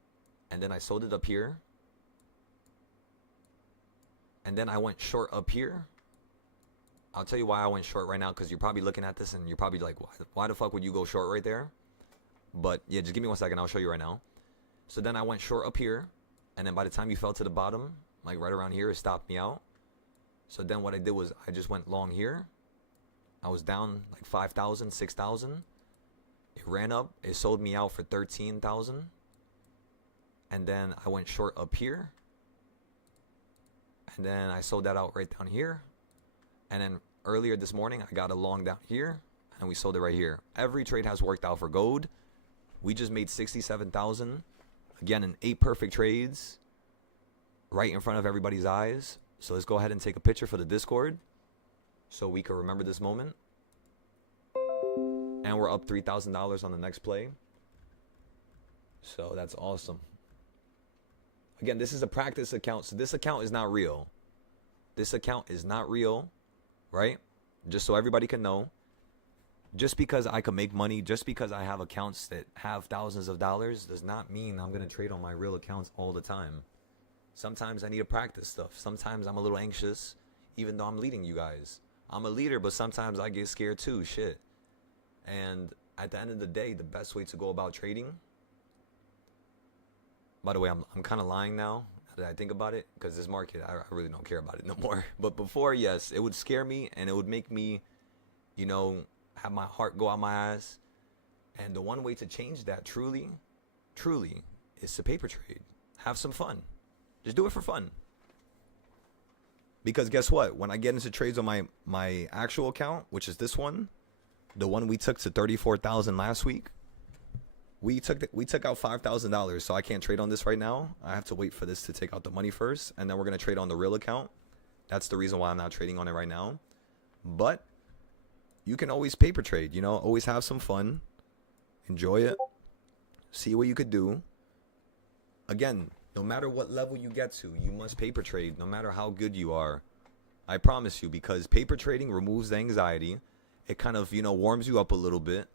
And then I sold it up here. And then I went short up here. I'll tell you why I went short right now, because you're probably looking at this and you're probably like, why the fuck would you go short right there? But yeah, just give me 1 second. I'll show you right now. So then I went short up here. And then by the time you fell to the bottom, like right around here, it stopped me out. So then what I did was I just went long here. I was down like 5,000, 6,000. It ran up. It sold me out for 13,000. And then I went short up here. And then I sold that out right down here. And then earlier this morning, I got a long down here. And we sold it right here. Every trade has worked out for gold. We just made 67,000. Again, in 8 perfect trades. Right in front of everybody's eyes. So let's go ahead and take a picture for the Discord. So we can remember this moment. And we're up $3,000 on the next play. So that's awesome. Again, this is a practice account, so this account is not real. This account is not real, right? Just so everybody can know. Just because I can make money, just because I have accounts that have thousands of dollars, does not mean I'm going to trade on my real accounts all the time. Sometimes I need to practice stuff. Sometimes I'm a little anxious, even though I'm leading you guys. I'm a leader, but sometimes I get scared too, shit. And at the end of the day, the best way to go about trading... By the way, I'm kind of lying now that I think about it, because this market, I really don't care about it no more. But before, yes, it would scare me and it would make me, you know, have my heart go out my ass. And the one way to change that truly, is to paper trade. Have some fun. Just do it for fun. Because guess what? When I get into trades on my actual account, which is this one, the one we took to 34,000 last week, we took out $5,000, so I can't trade on this right now. I have to wait for this to take out the money first, and then we're going to trade on the real account. That's the reason why I'm not trading on it right now. But you can always paper trade, you know, always have some fun. Enjoy it. See what you could do. Again, no matter what level you get to, you must paper trade, no matter how good you are. I promise you, because paper trading removes the anxiety. It kind of, you know, warms you up a little bit.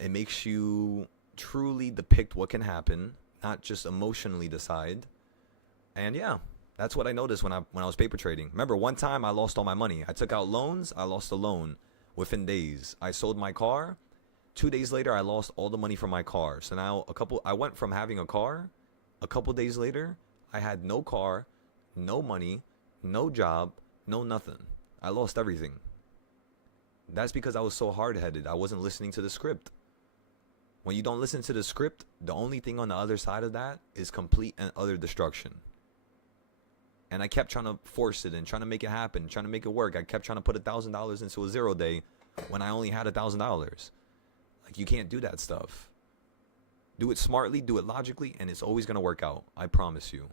It makes you truly depict what can happen, not just emotionally decide. And yeah, that's what I noticed when I was paper trading. Remember, one time I lost all my money. I took out loans. I lost a loan within days. I sold my car. 2 days later, I lost all the money from my car. So now I went from having a car. A couple days later, I had no car, no money, no job, no nothing. I lost everything. That's because I was so hard-headed. I wasn't listening to the script. When you don't listen to the script, the only thing on the other side of that is complete and utter destruction. And I kept trying to force it and trying to make it happen, trying to make it work. I kept trying to put $1,000 into a 0 day when I only had $1,000. Like, you can't do that stuff. Do it smartly, do it logically, and it's always going to work out. I promise you.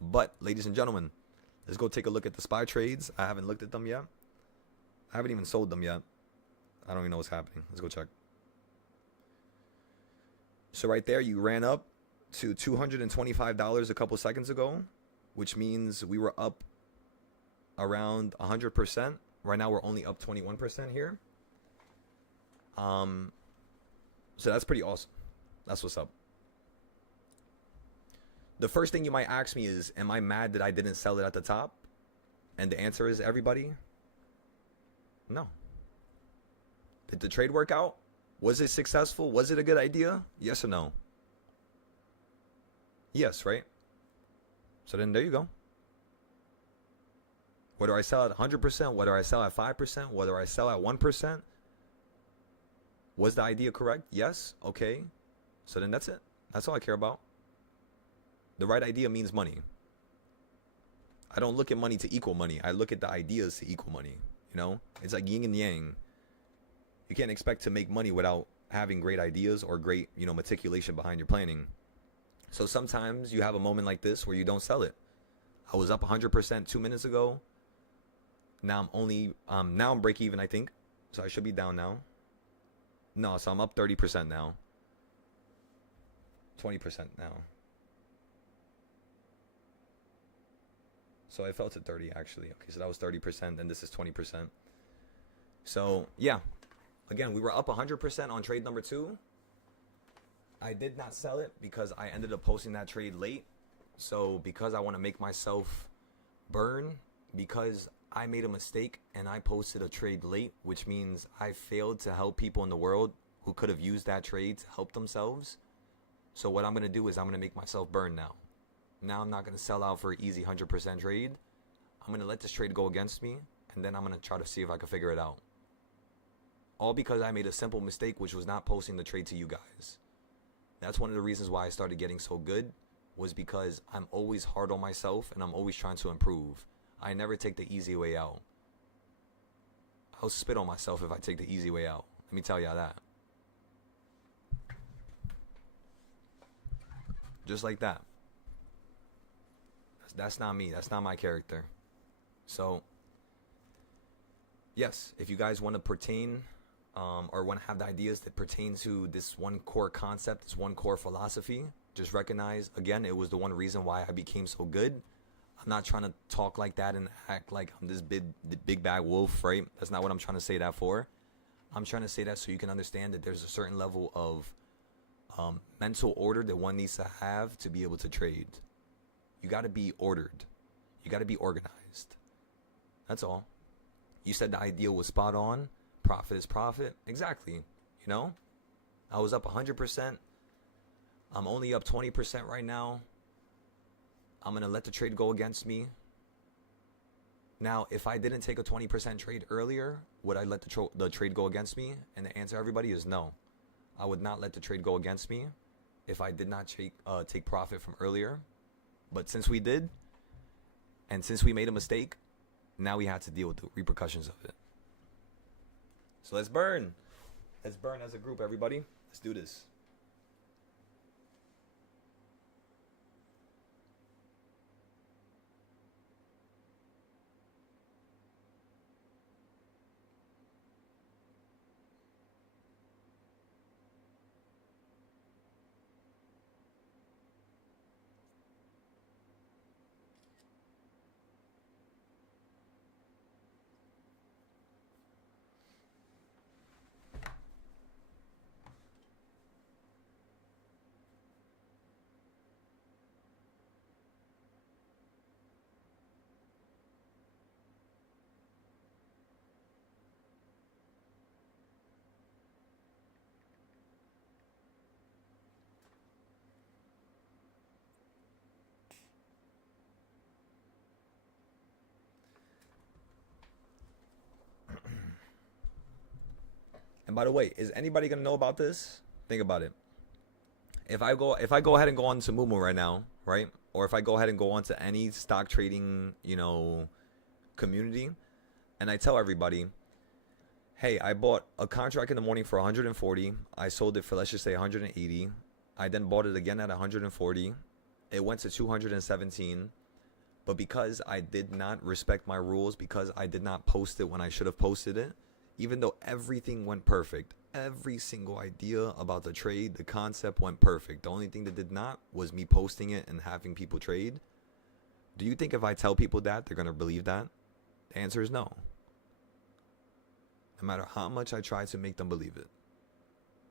But, ladies and gentlemen, let's go take a look at the SPY trades. I haven't looked at them yet. I haven't even sold them yet. I don't even know what's happening. Let's go check. So right there, you ran up to $225 a couple seconds ago, which means we were up around 100%. Right now, we're only up 21% here. So that's pretty awesome. That's what's up. The first thing you might ask me is, am I mad that I didn't sell it at the top? And the answer is, everybody, no. Did the trade work out? Was it successful? Was it a good idea? Yes or no? Yes, right? So then there you go. Whether I sell at 100%, whether I sell at 5%, whether I sell at 1%, was the idea correct? Yes. Okay. So then that's it. That's all I care about. The right idea means money. I don't look at money to equal money. I look at the ideas to equal money. You know, it's like yin and yang. You can't expect to make money without having great ideas or great, meticulation behind your planning. So sometimes you have a moment like this where you don't sell it. I was up 100% 2 minutes ago. Now I'm break even, I think. So I should be down now. No, so I'm up 30% now. 20% now. So I fell to 30 actually. Okay, so that was 30%, and this is 20%. So yeah, again, we were up 100% on trade number 2. I did not sell it because I ended up posting that trade late. So because I want to make myself burn, because I made a mistake and I posted a trade late, which means I failed to help people in the world who could have used that trade to help themselves. So what I'm going to do is I'm going to make myself burn now. Now I'm not going to sell out for an easy 100% trade. I'm going to let this trade go against me, and then I'm going to try to see if I can figure it out. All because I made a simple mistake, which was not posting the trade to you guys. That's one of the reasons why I started getting so good, was because I'm always hard on myself and I'm always trying to improve. I never take the easy way out. I'll spit on myself if I take the easy way out. Let me tell y'all that. Just like that. That's not me. That's not my character. So, yes, if you guys want to pertain or want to have the ideas that pertain to this one core concept, this one core philosophy, just recognize, again, it was the one reason why I became so good. I'm not trying to talk like that and act like I'm this big bad wolf, right? That's not what I'm trying to say that for. I'm trying to say that so you can understand that there's a certain level of mental order that one needs to have to be able to trade. You got to be ordered. You got to be organized. That's all. You said the ideal was spot on. Profit is profit. Exactly. I was up 100%. I'm only up 20% right now. I'm going to let the trade go against me. Now, if I didn't take a 20% trade earlier, would I let the trade go against me? And the answer, everybody, is no. I would not let the trade go against me if I did not take profit from earlier. But since we did, and since we made a mistake, now we have to deal with the repercussions of it. So let's burn. Let's burn as a group, everybody. Let's do this. And by the way, is anybody gonna know about this? Think about it. If I go ahead and go on to Moomoo right now, right? Or if I go ahead and go on to any stock trading, community, and I tell everybody, hey, I bought a contract in the morning for 140. I sold it for, let's just say, 180. I then bought it again at 140. It went to 217. But because I did not respect my rules, because I did not post it when I should have posted it, even though everything went perfect, every single idea about the trade, the concept went perfect. The only thing that did not was me posting it and having people trade. Do you think if I tell people that, they're going to believe that? The answer is no. No matter how much I try to make them believe it.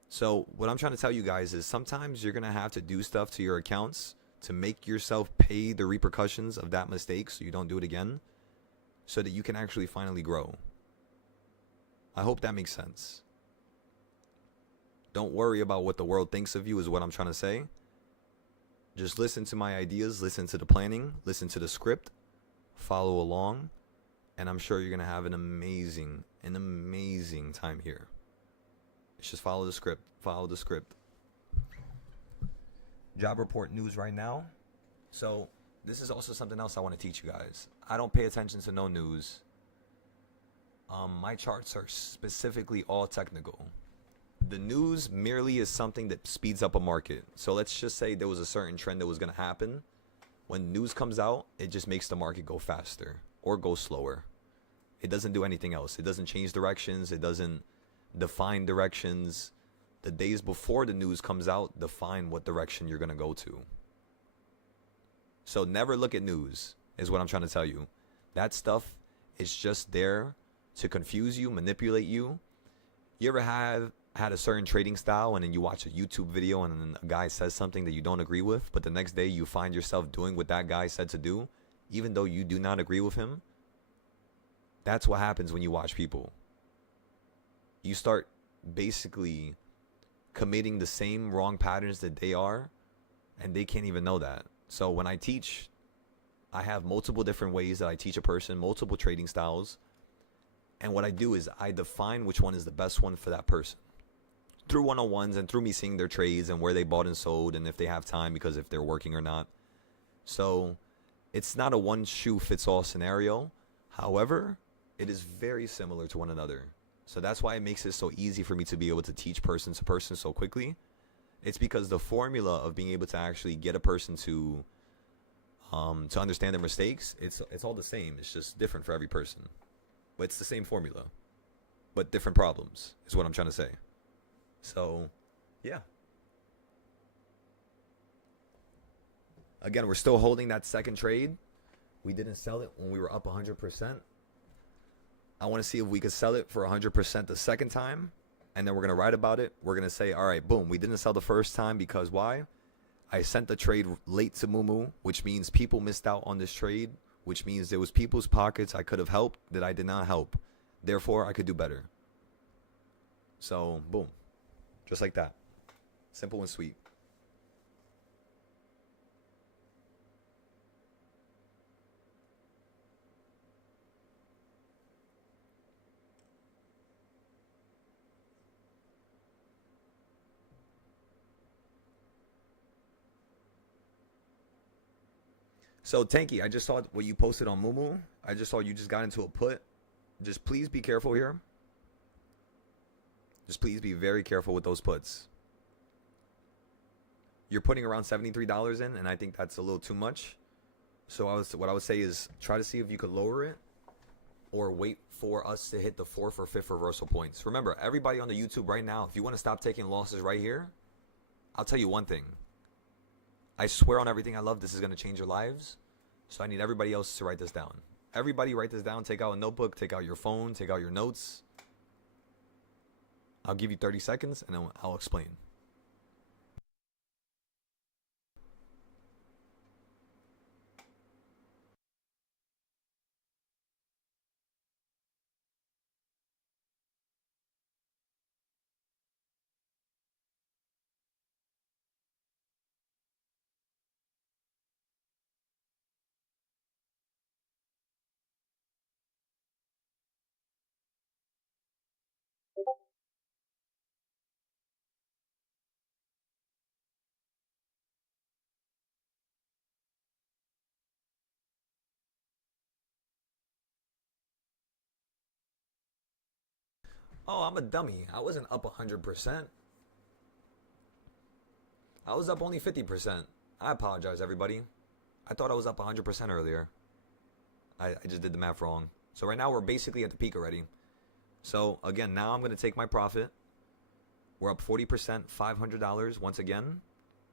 So what I'm trying to tell you guys is sometimes you're going to have to do stuff to your accounts to make yourself pay the repercussions of that mistake so you don't do it again, so that you can actually finally grow. I hope that makes sense. Don't worry about what the world thinks of you is what I'm trying to say. Just listen to my ideas, listen to the planning, listen to the script, follow along, and I'm sure you're going to have an amazing time here. It's just follow the script, follow the script. Job report news right now. So this is also something else I want to teach you guys. I don't pay attention to no news. My charts are specifically all technical. The news merely is something that speeds up a market. So let's just say there was a certain trend that was going to happen. When news comes out, it just makes the market go faster or go slower. It doesn't do anything else. It doesn't change directions. It doesn't define directions. The days before the news comes out define what direction you're going to go to. So never look at news, is what I'm trying to tell you. That stuff is just there to confuse you, manipulate you. You ever have had a certain trading style and then you watch a YouTube video and then a guy says something that you don't agree with, but the next day you find yourself doing what that guy said to do, even though you do not agree with him? That's what happens when you watch people. You start basically committing the same wrong patterns that they are, and they can't even know that. So when I teach, I have multiple different ways that I teach a person, multiple trading styles. And what I do is I define which one is the best one for that person through one-on-ones and through me seeing their trades and where they bought and sold and if they have time, because if they're working or not. So it's not a one-shoe-fits-all scenario. However, it is very similar to one another. So that's why it makes it so easy for me to be able to teach person to person so quickly. It's because the formula of being able to actually get a person to understand their mistakes, it's all the same. It's just different for every person. But it's the same formula, but different problems is what I'm trying to say. So, yeah. Again, we're still holding that second trade. We didn't sell it when we were up 100%. I want to see if we could sell it for 100% the second time, and then we're going to write about it. We're going to say, all right, boom, we didn't sell the first time because why? I sent the trade late to Moomoo, which means people missed out on this trade, which means there was people's pockets I could have helped that I did not help. Therefore, I could do better. So, boom. Just like that. Simple and sweet. So Tanky, I just saw what you posted on Moomoo. I just saw you just got into a put. Just please be careful here. Just please be very careful with those puts. You're putting around $73 in, and I think that's a little too much. So what I would say is try to see if you could lower it or wait for us to hit the 4th or 5th reversal points. Remember, everybody on the YouTube right now, if you want to stop taking losses right here, I'll tell you one thing. I swear on everything I love, this is going to change your lives. So I need everybody else to write this down. Everybody write this down. Take out a notebook. Take out your phone. Take out your notes. I'll give you 30 seconds and then I'll explain. Oh, I'm a dummy. I wasn't up 100%. I was up only 50%. I apologize, everybody. I thought I was up 100% earlier. I just did the math wrong. So right now we're basically at the peak already. So again, now I'm going to take my profit. We're up 40%, $500 once again.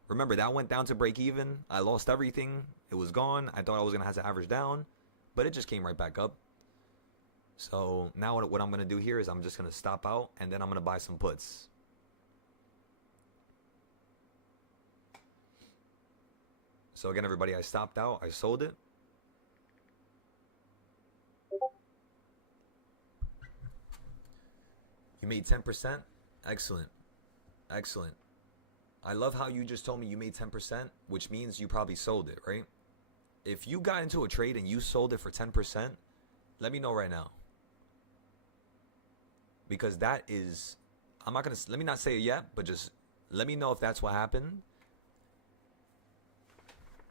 Remember, that went down to break even. I lost everything. It was gone. I thought I was going to have to average down, but it just came right back up. So now what I'm going to do here is I'm just going to stop out, and then I'm going to buy some puts. So again, everybody, I stopped out. I sold it. You made 10%? Excellent. Excellent. I love how you just told me you made 10%, which means you probably sold it, right? If you got into a trade and you sold it for 10%, let me know right now. Because that is, let me not say it yet, but just let me know if that's what happened.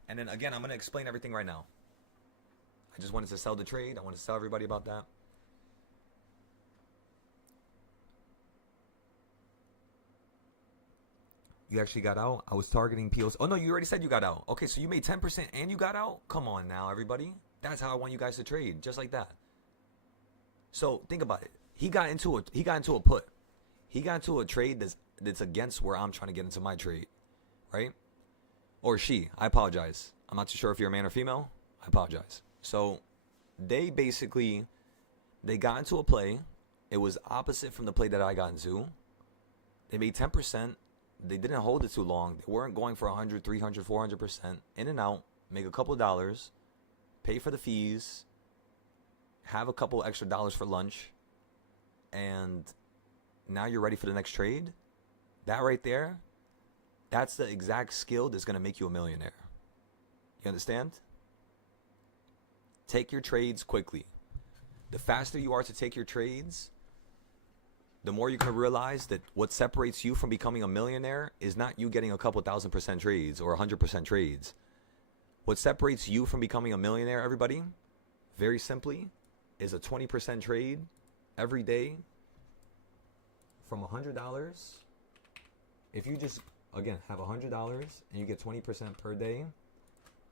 And then again, I'm going to explain everything right now. I just wanted to sell the trade. I want to tell everybody about that. You actually got out? I was targeting POs. Oh, no, you already said you got out. Okay, so you made 10% and you got out? Come on now, everybody. That's how I want you guys to trade, just like that. So think about it. He got into a put. He got into a trade that's against where I'm trying to get into my trade, right? Or she. I apologize. I'm not too sure if you're a man or female. I apologize. So they got into a play. It was opposite from the play that I got into. They made 10%. They didn't hold it too long. They weren't going for 100, 300, 400%. In and out, make a couple of dollars, pay for the fees, have a couple extra dollars for lunch, and now you're ready for the next trade. That right there, that's the exact skill that's going to make you a millionaire. You understand? Take your trades quickly. The faster you are to take your trades, the more you're going to realize that what separates you from becoming a millionaire is not you getting a couple 1,000% trades or 100% trades. What separates you from becoming a millionaire, everybody, very simply, is a 20% trade every day from $100. If you just, again, have $100 and you get 20% per day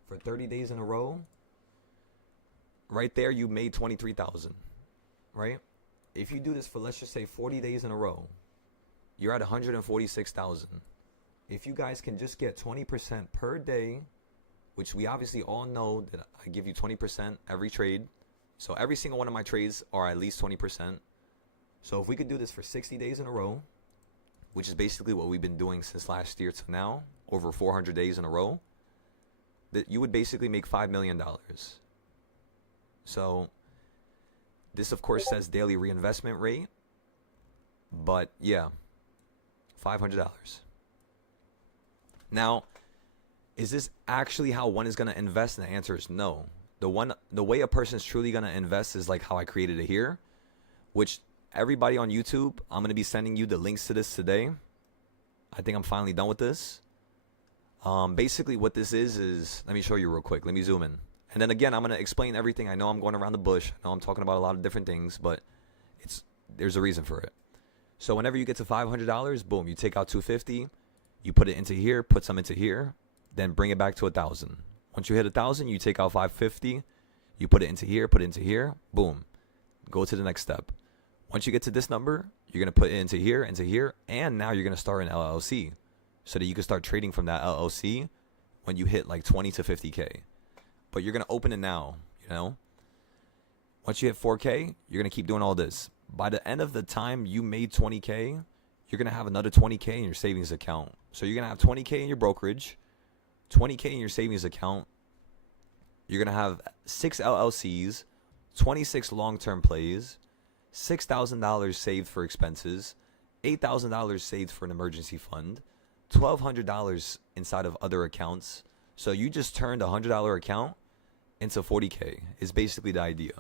for 30 days in a row, right there you made 23,000, right? If you do this for, let's just say, 40 days in a row, you're at 146,000. If you guys can just get 20% per day, which we obviously all know that I give you 20% every trade. So every single one of my trades are at least 20%. So if we could do this for 60 days in a row, which is basically what we've been doing since last year to now, over 400 days in a row, that you would basically make $5 million. So this, of course, says daily reinvestment rate. But, yeah, $500. Now, is this actually how one is going to invest? And the answer is no. The way a person is truly going to invest is like how I created it here, which everybody on YouTube, I'm going to be sending you the links to this today. I think I'm finally done with this. Basically, what this is, let me show you real quick. Let me zoom in. And then again, I'm going to explain everything. I know I'm going around the bush. I know I'm talking about a lot of different things, but there's a reason for it. So whenever you get to $500, boom, you take out $250, you put it into here, put some into here, then bring it back to $1,000. Once you hit $1,000, you take out $550, you put it into here, boom, go to the next step. Once you get to this number, you're going to put it into here, and now you're going to start an LLC so that you can start trading from that LLC when you hit like 20 to 50K. But you're going to open it now, you know? Once you hit 4K, you're going to keep doing all this. By the end of the time you made 20K, you're going to have another 20K in your savings account. So you're going to have 20K in your brokerage, 20K in your savings account. You're going to have 6 LLCs, 26 long-term plays, $6,000 saved for expenses, $8,000 saved for an emergency fund, $1,200 inside of other accounts. So you just turned a $100 account into 40K is basically the idea.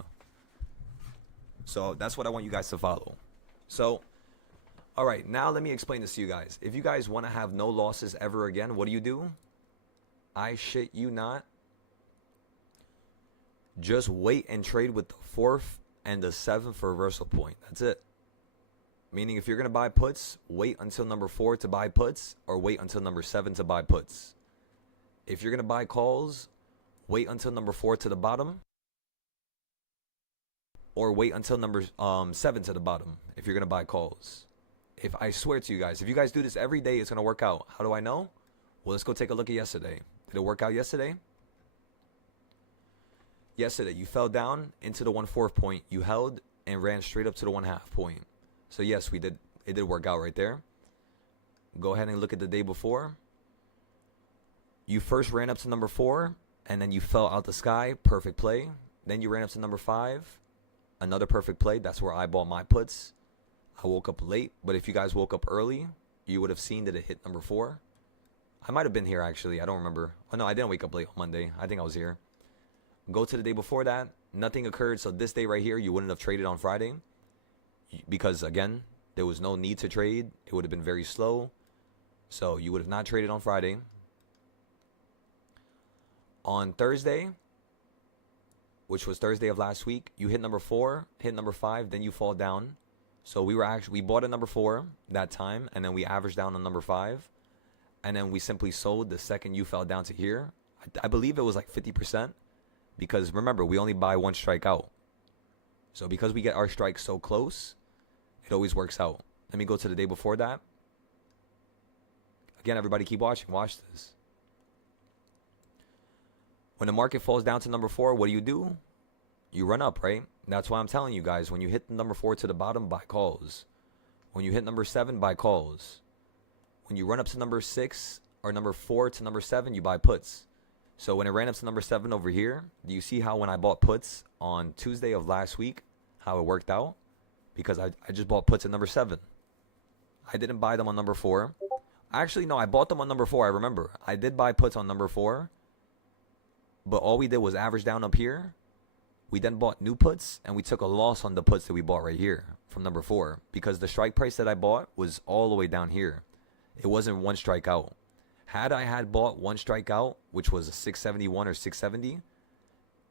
So that's what I want you guys to follow. So, all right, now let me explain this to you guys. If you guys want to have no losses ever again, what do? I shit you not. Just wait and trade with the 4th and the 7th for reversal point. That's it. Meaning if you're going to buy puts, wait until number 4 to buy puts, or wait until number 7 to buy puts. If you're going to buy calls, wait until number 4 to the bottom, or wait until number 7 to the bottom if you're going to buy calls. If I swear to you guys, if you guys do this every day, it's going to work out. How do I know? Well, let's go take a look at yesterday. Did it work out yesterday? Yesterday, you fell down into the 1/4 point. You held and ran straight up to the 1/2 point. So yes, we did. It did work out right there. Go ahead and look at the day before. You first ran up to number 4, and then you fell out the sky. Perfect play. Then you ran up to number 5. Another perfect play. That's where I bought my puts. I woke up late, but if you guys woke up early, you would have seen that it hit number 4. I might have been here, actually. I don't remember. Oh, no, I didn't wake up late on Monday. I think I was here. Go to the day before that. Nothing occurred. So this day right here, you wouldn't have traded on Friday. Because, again, there was no need to trade. It would have been very slow. So you would have not traded on Friday. On Thursday, which was Thursday of last week, you hit number 4, hit number 5, then you fall down. So we bought a number 4 that time, and then we averaged down on number 5. And then we simply sold the second you fell down to here. I believe it was like 50%. Because remember, we only buy one strike out. So because we get our strikes so close, it always works out. Let me go to the day before that. Again, everybody keep watching. Watch this. When the market falls down to number 4, what do? You run up, right? That's why I'm telling you guys, when you hit number 4 to the bottom, buy calls. When you hit number 7, buy calls. When you run up to number 6 or number 4 to number 7, you buy puts. So when it ran up to number 7 over here, do you see how when I bought puts on Tuesday of last week, how it worked out? Because I just bought puts at number 7. I didn't buy them on number 4. Actually, no, I bought them on number 4. I remember. I did buy puts on number 4. But all we did was average down up here. We then bought new puts, and we took a loss on the puts that we bought right here from number 4. Because the strike price that I bought was all the way down here. It wasn't one strike out. Had I had bought one strike out, which was a 671 or 670,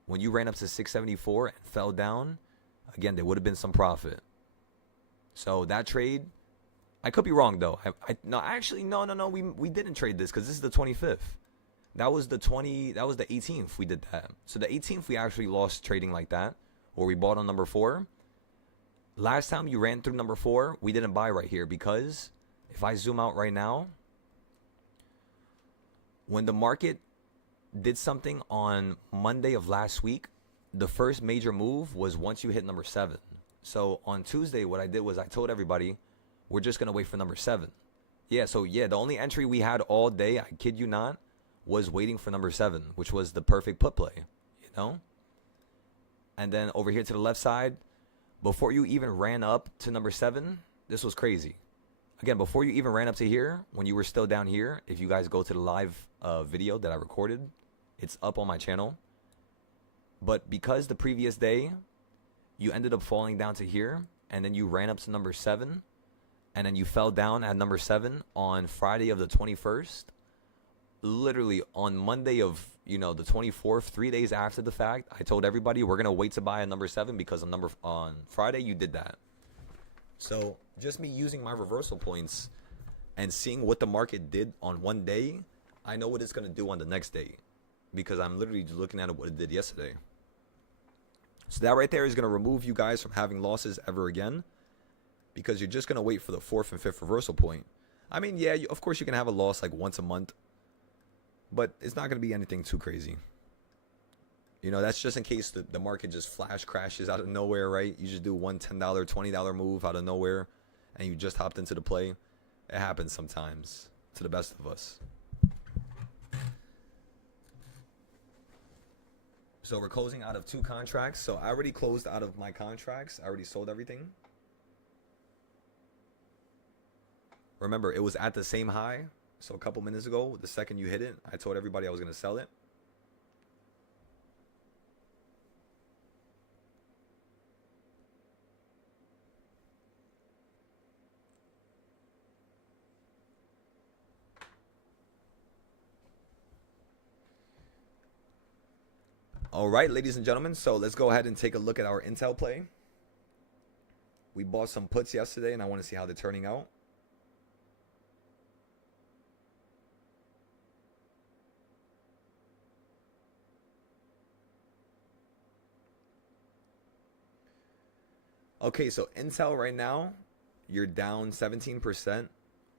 when you ran up to 674 and fell down, again, there would have been some profit. So that trade, I could be wrong though. No. We didn't trade this because this is the 25th. That was the 18th we did that. So the 18th we actually lost trading like that, where we bought on number 4. Last time you ran through number 4, we didn't buy right here because if I zoom out right now, when the market did something on Monday of last week, the first major move was once you hit number 7. So on Tuesday, what I did was I told everybody, we're just going to wait for number 7. Yeah, the only entry we had all day, I kid you not, was waiting for number 7, which was the perfect put play, you know? And then over here to the left side, before you even ran up to number 7, this was crazy. Again, before you even ran up to here, when you were still down here, if you guys go to the live video that I recorded, it's up on my channel. But because the previous day, you ended up falling down to here, and then you ran up to number 7, and then you fell down at number 7 on Friday of the 21st, literally on Monday of, the 24th, 3 days after the fact, I told everybody we're going to wait to buy a number 7 because on Friday you did that. So just me using my reversal points and seeing what the market did on one day, I know what it's going to do on the next day because I'm literally just looking at what it did yesterday. So that right there is going to remove you guys from having losses ever again because you're just going to wait for the 4th and 5th reversal point. I mean, yeah, of course you can have a loss like once a month, but it's not going to be anything too crazy. That's just in case the market just flash crashes out of nowhere, right? You just do one $10, $20 move out of nowhere, and you just hopped into the play. It happens sometimes to the best of us. So we're closing out of 2 contracts. So I already closed out of my contracts. I already sold everything. Remember, it was at the same high. So a couple minutes ago, the second you hit it, I told everybody I was going to sell it. All right, ladies and gentlemen, so let's go ahead and take a look at our Intel play. We bought some puts yesterday, and I want to see how they're turning out. Okay, so Intel right now, you're down 17%.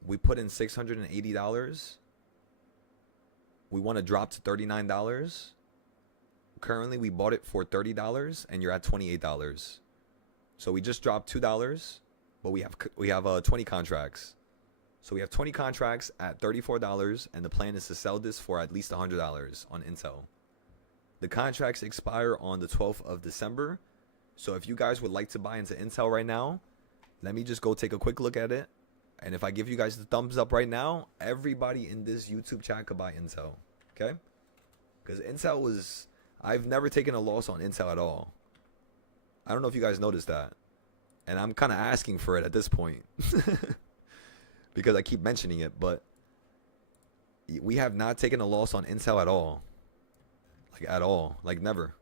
We put in $680. We want to drop to $39. Currently, we bought it for $30, and you're at $28. So we just dropped $2, but we have 20 contracts. So we have 20 contracts at $34, and the plan is to sell this for at least $100 on Intel. The contracts expire on the 12th of December. So if you guys would like to buy into Intel right now, let me just go take a quick look at it. And if I give you guys the thumbs up right now, everybody in this YouTube chat could buy Intel. Okay? Because Intel was... I've never taken a loss on Intel at all. I don't know if you guys noticed that. And I'm kind of asking for it at this point. Because I keep mentioning it. But we have not taken a loss on Intel at all. Like, at all. Like, never.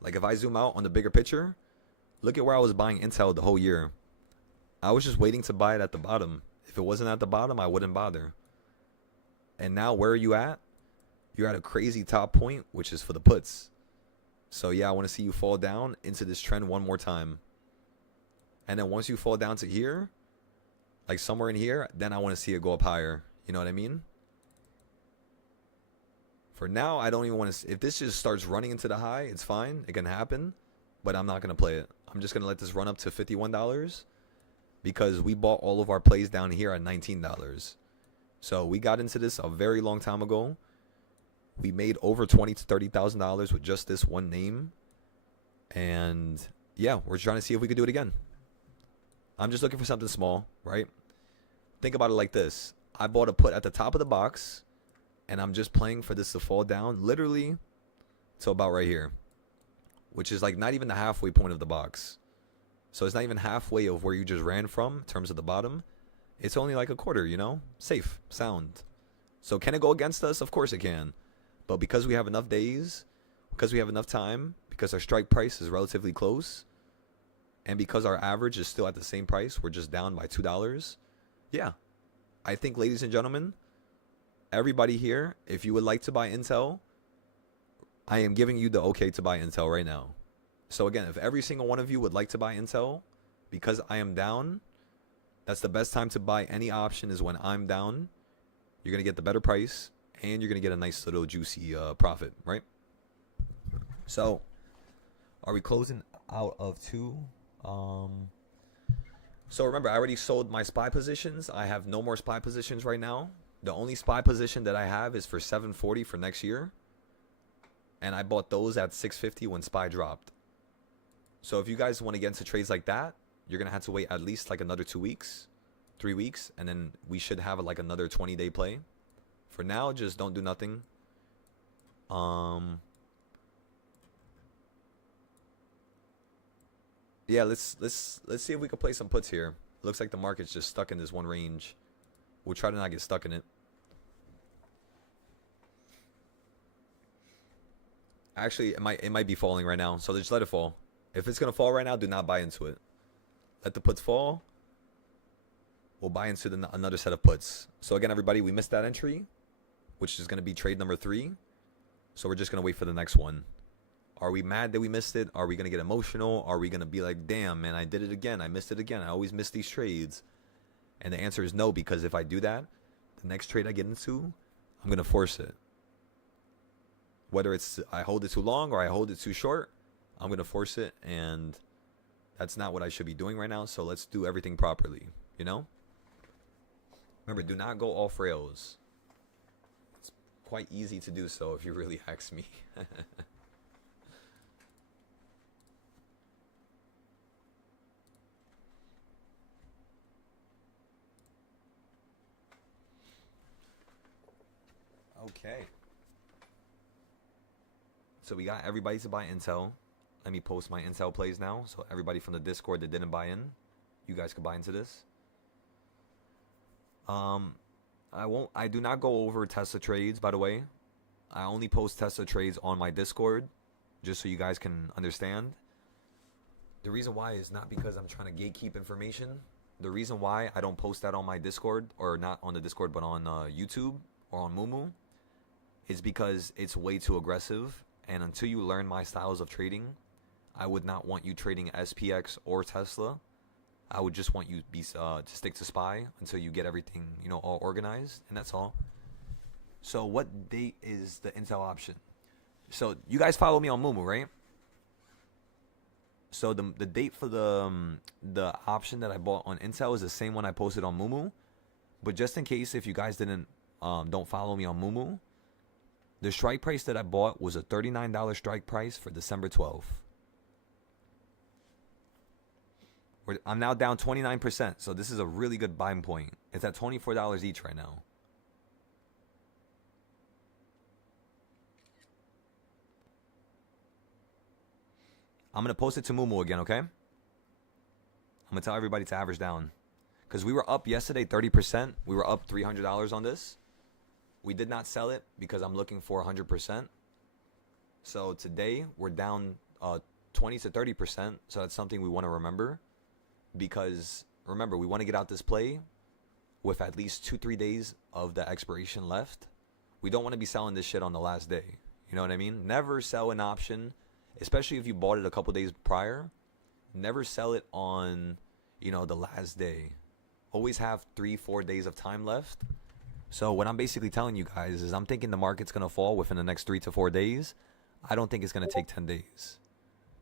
Like, if I zoom out on the bigger picture, look at where I was buying Intel the whole year. I was just waiting to buy it at the bottom. If it wasn't at the bottom, I wouldn't bother. And now, where are you at? You're at a crazy top point, which is for the puts. So, yeah, I want to see you fall down into this trend one more time. And then once you fall down to here, like somewhere in here, then I want to see it go up higher. You know what I mean? For now, I don't even want to... If this just starts running into the high, it's fine. It can happen. But I'm not going to play it. I'm just going to let this run up to $51. Because we bought all of our plays down here at $19. So we got into this a very long time ago. We made over $20,000 to $30,000 with just this one name. And yeah, we're trying to see if we could do it again. I'm just looking for something small, right? Think about it like this. I bought a put at the top of the box. And I'm just playing for this to fall down literally to about right here. Which is like not even the halfway point of the box. So it's not even halfway of where you just ran from in terms of the bottom. It's only like a quarter, you know? Safe, sound. So can it go against us? Of course it can. But because we have enough days, because we have enough time, because our strike price is relatively close, and because our average is still at the same price, we're just down by $2. Yeah. I think, ladies and gentlemen, everybody here, if you would like to buy Intel, I am giving you the okay to buy Intel right now. So again, if every single one of you would like to buy Intel, because I am down, that's the best time to buy any option is when I'm down. You're going to get the better price, and you're going to get a nice little juicy profit, right? So, are we closing out of two? So remember, I already sold my SPY positions. I have no more SPY positions right now. The only SPY position that I have is for 740 for next year. And I bought those at 650 when SPY dropped. So if you guys want to get into trades like that, you're going to have to wait at least like another 2 weeks, 3 weeks. And then we should have like another 20-day play. For now, just don't do nothing. Yeah, let's see if we can play some puts here. Looks like the market's just stuck in this one range. We'll try to not get stuck in it. Actually, it might be falling right now, so just let it fall. If it's gonna fall right now, do not buy into it. Let the puts fall. We'll buy into another set of puts. So again, everybody, we missed that entry, which is gonna be trade number 3. So we're just gonna wait for the next one. Are we mad that we missed it? Are we gonna get emotional? Are we gonna be like, damn, man, I did it again. I missed it again. I always miss these trades. And the answer is no, because if I do that, the next trade I get into, I'm gonna force it. Whether it's I hold it too long or I hold it too short, I'm going to force it, and that's not what I should be doing right now, so let's do everything properly, you know? Remember, do not go off rails. It's quite easy to do so if you really ask me. Okay. So we got everybody to buy Intel. Let me post my Intel plays now. So everybody from the Discord that didn't buy in, you guys could buy into this. I do not go over Tesla trades, by the way. I only post Tesla trades on my Discord, just so you guys can understand. The reason why is not because I'm trying to gatekeep information. The reason why I don't post that on my Discord, or not on the Discord, but on YouTube or on Mumu, is because it's way too aggressive. And until you learn my styles of trading, I would not want you trading SPX or Tesla. I would just want you to stick to SPY until you get everything, all organized, and that's all. So what date is the Intel option? So you guys follow me on Mumu, right? So the date for the option that I bought on Intel is the same one I posted on Mumu. But just in case if you guys don't follow me on Mumu, the strike price that I bought was a $39 strike price for December 12th. I'm now down 29%, so this is a really good buying point. It's at $24 each right now. I'm going to post it to Mumu again, okay? I'm going to tell everybody to average down. Because we were up yesterday 30%. We were up $300 on this. We did not sell it because I'm looking for 100%. So today we're down 20 to 30%. So that's something we want to remember. Because remember, we want to get out this play with at least 2-3 days of the expiration left. We don't want to be selling this shit on the last day. You know what I mean? Never sell an option, especially if you bought it a couple days prior. Never sell it on, the last day. Always have 3-4 days of time left. So what I'm basically telling you guys is I'm thinking the market's going to fall within the next 3 to 4 days. I don't think it's going to take 10 days.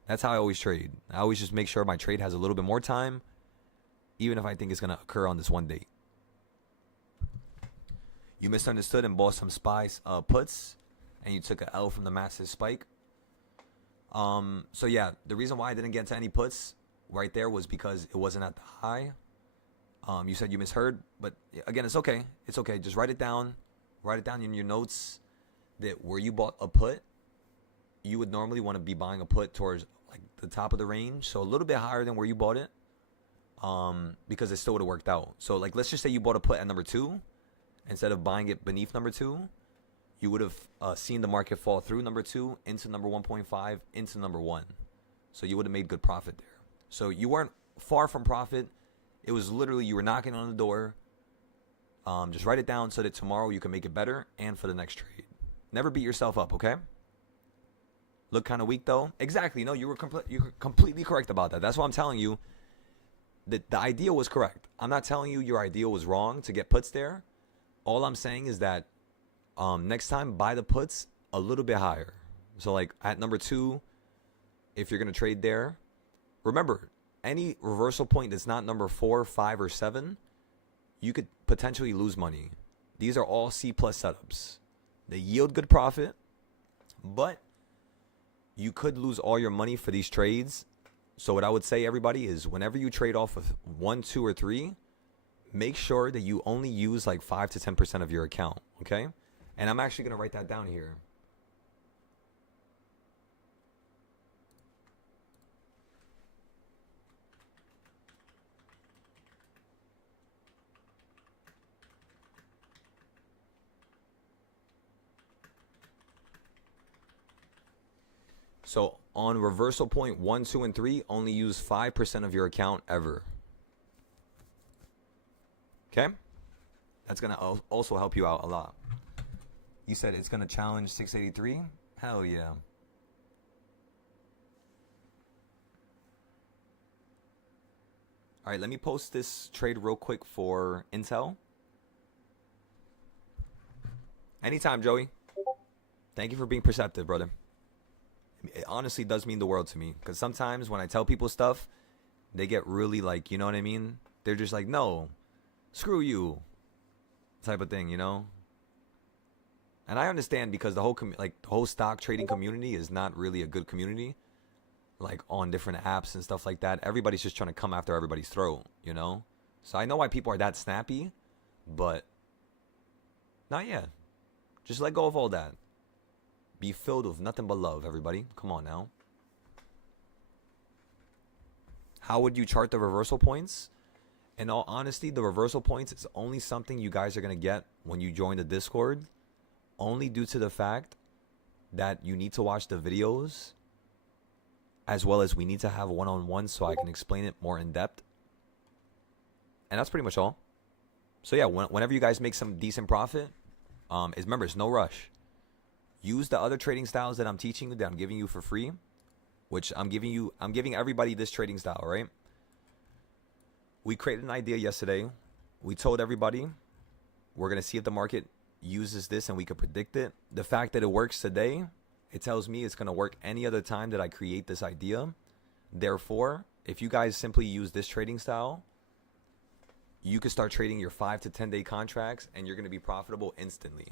That's how I always trade. I always just make sure my trade has a little bit more time, even if I think it's going to occur on this one date. You misunderstood and bought some SPY puts, and you took an L from the massive spike. So yeah, the reason why I didn't get to any puts right there was because it wasn't at the high. You said you misheard, but again, it's okay. It's okay. Just write it down. Write it down in your notes that where you bought a put, you would normally want to be buying a put towards like the top of the range, so a little bit higher than where you bought it, because it still would have worked out. So like, let's just say you bought a put at number 2 instead of buying it beneath number 2. You would have seen the market fall through number 2 into number 1.5 into number 1. So you would have made good profit there. So you weren't far from profit. It was literally you were knocking on the door. Just write it down so that tomorrow you can make it better and for the next trade. Never beat yourself up, okay? Look kind of weak though. Exactly. No, you were completely correct about that. That's why I'm telling you that the idea was correct. I'm not telling you your idea was wrong to get puts there. All I'm saying is that next time buy the puts a little bit higher. So like at number 2, if you're going to trade there, remember any reversal point that's not number 4, 5, or 7, you could potentially lose money. These are all C plus setups. They yield good profit, but you could lose all your money for these trades. So what I would say, everybody, is whenever you trade off of 1, 2, or 3, make sure that you only use like 5 to 10% of your account, okay? And I'm actually going to write that down here. So on reversal point 1, 2, and 3, only use 5% of your account ever. Okay? That's going to also help you out a lot. You said it's going to challenge 683? Hell yeah. All right, let me post this trade real quick for Intel. Anytime, Joey. Thank you for being perceptive, brother. It honestly does mean the world to me, because sometimes when I tell people stuff, they get really like, you know what I mean? They're just like, no, screw you, type of thing, you know? And I understand, because the whole stock trading community is not really a good community, like on different apps and stuff like that. Everybody's just trying to come after everybody's throat, you know? So I know why people are that snappy, but not yet. Just let go of all that. Be filled with nothing but love, everybody. Come on now. How would you chart the reversal points? In all honesty, the reversal points is only something you guys are going to get when you join the Discord, only due to the fact that you need to watch the videos as well as we need to have one-on-one so I can explain it more in depth. And that's pretty much all. So yeah, whenever you guys make some decent profit, remember, it's no rush. Use the other trading styles that I'm teaching you, that I'm giving you for free, which I'm giving everybody this trading style, right? We created an idea yesterday. We told everybody we're going to see if the market uses this and we can predict it. The fact that it works today, it tells me it's going to work any other time that I create this idea. Therefore, if you guys simply use this trading style, you can start trading your 5 to 10 day contracts and you're going to be profitable instantly.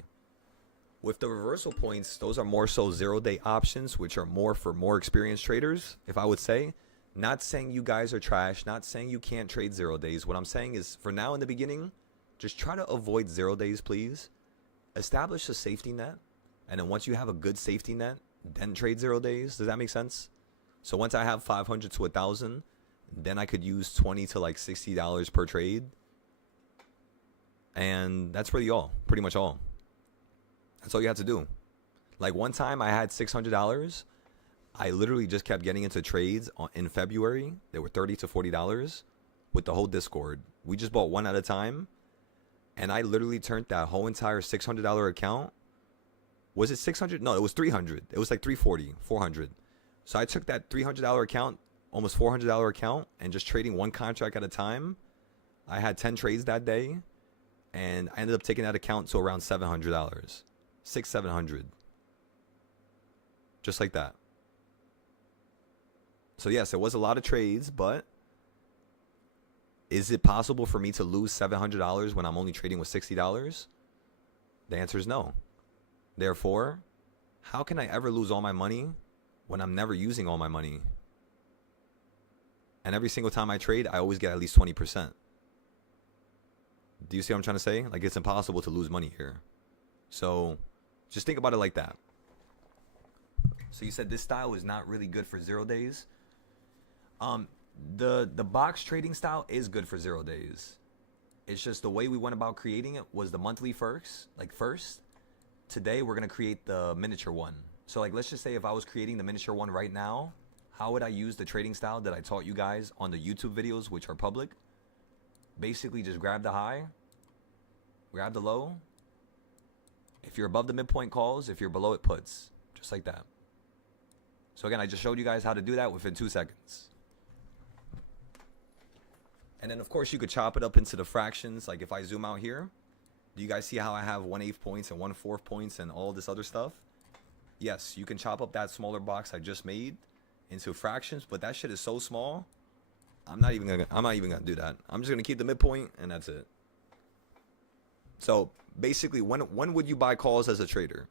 With the reversal points, those are more so 0-day options, which are more for more experienced traders, if I would say. Not saying you guys are trash, not saying you can't trade 0 days. What I'm saying is, for now in the beginning, just try to avoid 0 days, please. Establish a safety net. And then once you have a good safety net, then trade 0 days. Does that make sense? So once I have 500 to 1,000, then I could use $20 to like $60 per trade. And that's really all, pretty much all. That's all you have to do. Like one time I had $600. I literally just kept getting into trades in February. They were $30 to $40 with the whole Discord. We just bought one at a time. And I literally turned that whole entire $600 account. Was it 600? No, it was 300. It was like 340, 400. So I took that $300 account, almost $400 account, and just trading one contract at a time. I had 10 trades that day. And I ended up taking that account to around $700. $600-700. Just like that. So yes, it was a lot of trades, but is it possible for me to lose $700 when I'm only trading with $60? The answer is no. Therefore, how can I ever lose all my money when I'm never using all my money? And every single time I trade, I always get at least 20%. Do you see what I'm trying to say? Like, it's impossible to lose money here. So just think about it like that. So you said this style is not really good for 0 days. The box trading style is good for 0 days. It's just the way we went about creating it was the monthly first. Today we're going to create the miniature one. So like, let's just say if I was creating the miniature one right now, how would I use the trading style that I taught you guys on the YouTube videos, which are public? Basically just grab the high, grab the low. If you're above the midpoint, calls. If you're below it, puts. Just like that. So again, I just showed you guys how to do that within 2 seconds. And then of course you could chop it up into the fractions. Like if I zoom out here, do you guys see how I have 1/8 points and 1/4 points and all this other stuff? Yes, you can chop up that smaller box I just made into fractions, but that shit is so small. I'm not even gonna do that. I'm just gonna keep the midpoint and that's it. So basically, when would you buy calls as a trader?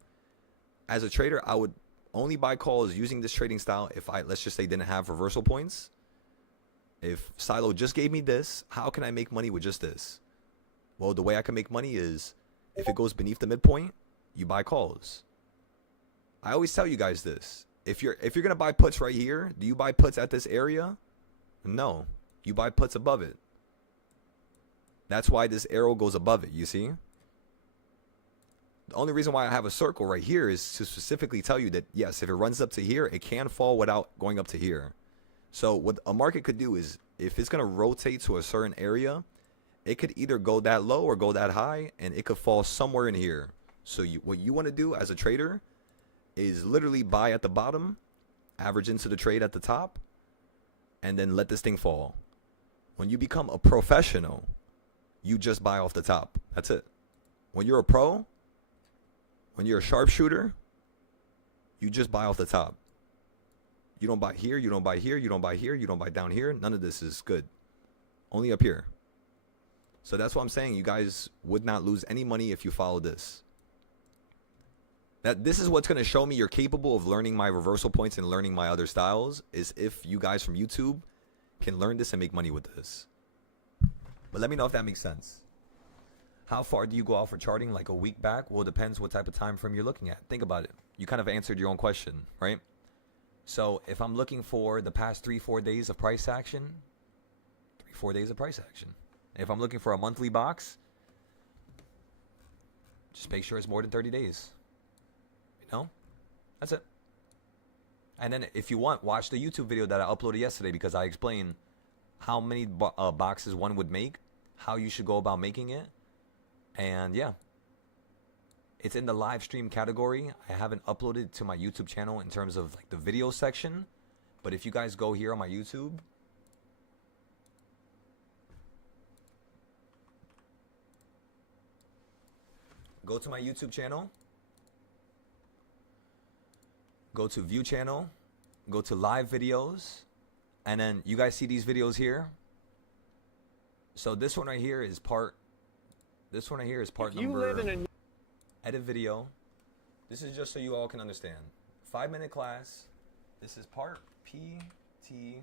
As a trader, I would only buy calls using this trading style if I, let's just say, didn't have reversal points. If Silo just gave me this, how can I make money with just this? Well, the way I can make money is if it goes beneath the midpoint, you buy calls. I always tell you guys this. If you're gonna buy puts right here, do you buy puts at this area? No, you buy puts above it. That's why this arrow goes above it, you see? The only reason why I have a circle right here is to specifically tell you that, yes, if it runs up to here, it can fall without going up to here. So what a market could do is, if it's going to rotate to a certain area, it could either go that low or go that high, and it could fall somewhere in here. So what you want to do as a trader is literally buy at the bottom, average into the trade at the top, and then let this thing fall. When you become a professional, you just buy off the top. That's it. When you're a pro, when you're a sharpshooter, you just buy off the top. You don't buy here, you don't buy here, you don't buy here, you don't buy down here. None of this is good. Only up here. So that's what I'm saying. You guys would not lose any money if you follow this. This is what's going to show me you're capable of learning my reversal points and learning my other styles, is if you guys from YouTube can learn this and make money with this. But let me know if that makes sense. How far do you go out for charting? Like a week back? Well, it depends what type of time frame you're looking at. Think about it. You kind of answered your own question, right? So if I'm looking for the past 3-4 days of price action, 3-4 days of price action. If I'm looking for a monthly box, just make sure it's more than 30 days. You know? That's it. And then if you want, watch the YouTube video that I uploaded yesterday, because I explain how many boxes one would make, how you should go about making it. And yeah, it's in the live stream category. I haven't uploaded it to my YouTube channel in terms of like the video section, but if you guys go here on my YouTube, go to my YouTube channel, go to view channel, go to live videos, and then you guys see these videos here. So this one right here is part number, edit video. This is just so you all can understand. 5-minute class. This is part PT.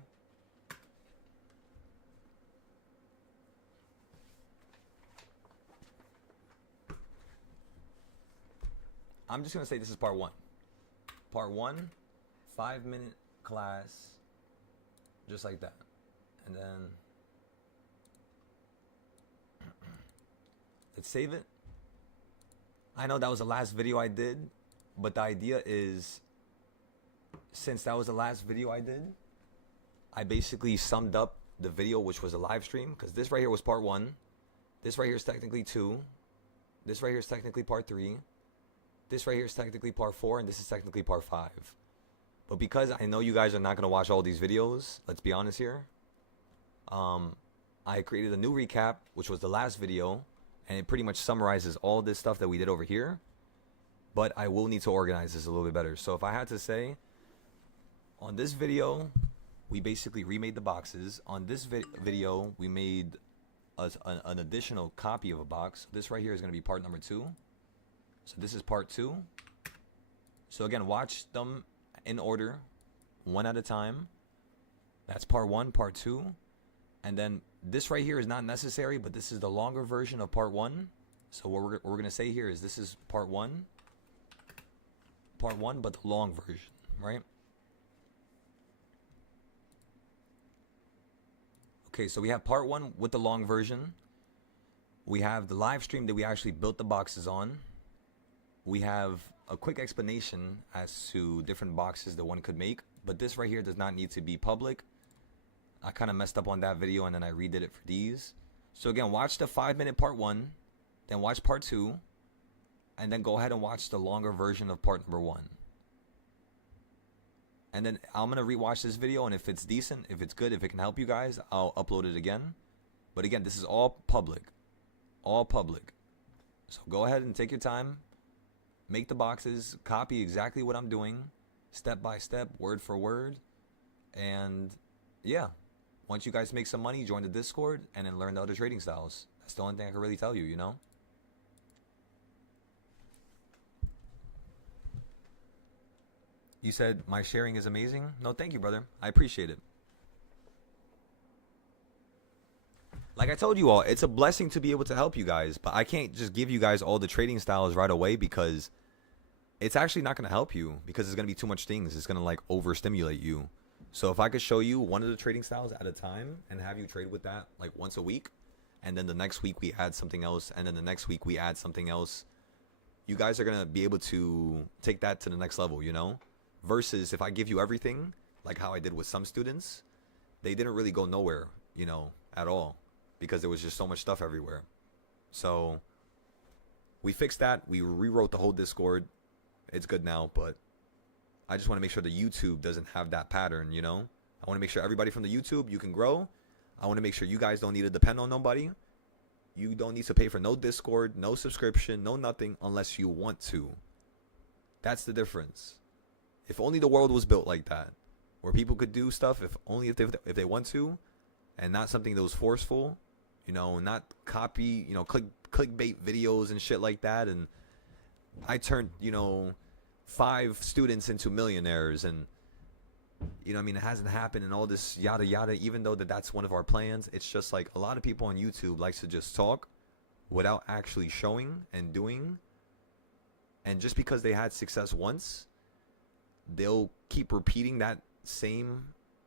I'm just going to say this is part 1. Part 1, 5-minute class, just like that. And then let's save it. I know that was the last video I did, but the idea is, since that was the last video I did, I basically summed up the video, which was a live stream, because this right here was part 1. This right here is technically 2. This right here is technically part 3. This right here is technically part 4, and this is technically part 5. But because I know you guys are not going to watch all these videos, let's be honest here, I created a new recap, which was the last video, and it pretty much summarizes all this stuff that we did over here. But I will need to organize this a little bit better. So if I had to say, on this video, we basically remade the boxes. On this video, we made an additional copy of a box. This right here is going to be part number 2. So this is part 2. So again, watch them in order, one at a time. That's part 1, part 2. And then this right here is not necessary, but this is the longer version of part 1. So what we're going to say here is this is part 1. Part 1, but the long version, right? Okay, so we have part 1 with the long version. We have the live stream that we actually built the boxes on. We have a quick explanation as to different boxes that one could make, but this right here does not need to be public. I kind of messed up on that video, and then I redid it for these. So again, watch the 5-minute part 1, then watch part 2, and then go ahead and watch the longer version of part number 1. And then I'm going to rewatch this video, and if it's decent, if it's good, if it can help you guys, I'll upload it again. But again, this is all public. All public. So go ahead and take your time. Make the boxes. Copy exactly what I'm doing. Step by step, word for word. And yeah. Once you guys make some money, join the Discord, and then learn the other trading styles. That's the only thing I can really tell you, you know? You said my sharing is amazing? No, thank you, brother. I appreciate it. Like I told you all, it's a blessing to be able to help you guys, but I can't just give you guys all the trading styles right away, because it's actually not going to help you, because it's going to be too much things. It's going to like overstimulate you. So if I could show you one of the trading styles at a time and have you trade with that like once a week, and then the next week we add something else, and then the next week we add something else, you guys are going to be able to take that to the next level, you know? Versus if I give you everything, like how I did with some students, they didn't really go nowhere, you know, at all, because there was just so much stuff everywhere. So we fixed that. We rewrote the whole Discord. It's good now, but I just want to make sure the YouTube doesn't have that pattern, you know? I want to make sure everybody from the YouTube, you can grow. I want to make sure you guys don't need to depend on nobody. You don't need to pay for no Discord, no subscription, no nothing, unless you want to. That's the difference. If only the world was built like that, where people could do stuff if they want to, and not something that was forceful, you know, not copy, you know, clickbait videos and shit like that. And I turned, you know, 5 students into millionaires, and you know, I mean, it hasn't happened, and all this yada yada. Even though that's one of our plans, it's just like a lot of people on YouTube likes to just talk without actually showing and doing. And just because they had success once, they'll keep repeating that same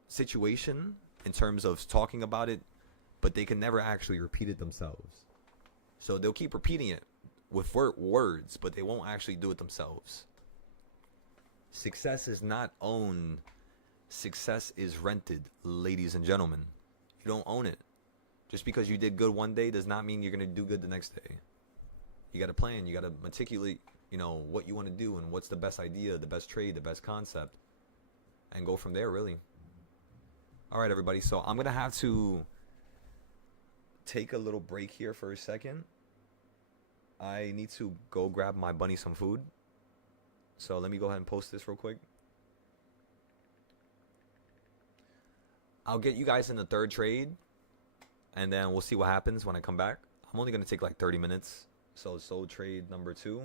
situation in terms of talking about it, but they can never actually repeat it themselves. So they'll keep repeating it with words, but they won't actually do it themselves. Success is not owned. Success is rented, ladies and gentlemen. You don't own it. Just because you did good one day does not mean you're going to do good the next day. You got to plan. You got to meticulate, what you want to do and what's the best idea, the best trade, the best concept. And go from there, really. All right, everybody. So I'm going to have to take a little break here for a second. I need to go grab my bunny some food. So let me go ahead and post this real quick. I'll get you guys in the third trade, and then we'll see what happens when I come back. I'm only going to take like 30 minutes. So trade number 2.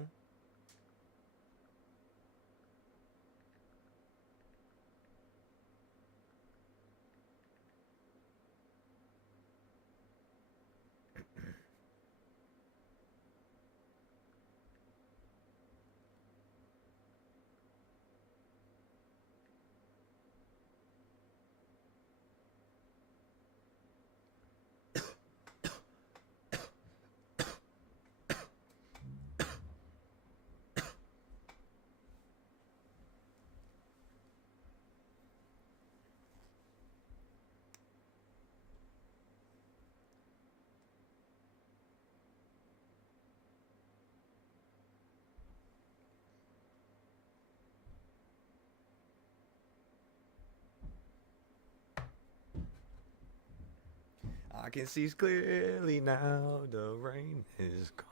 I can see clearly now, the rain is gone.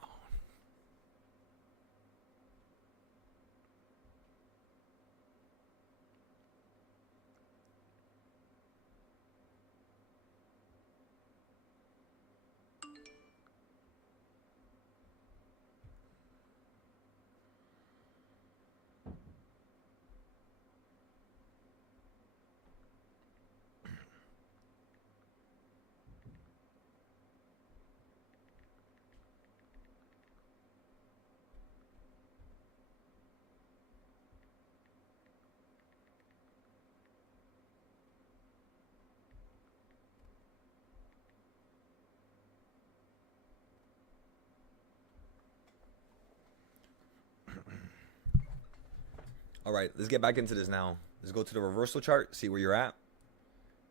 All right, let's get back into this now. Let's go to the reversal chart, see where you're at.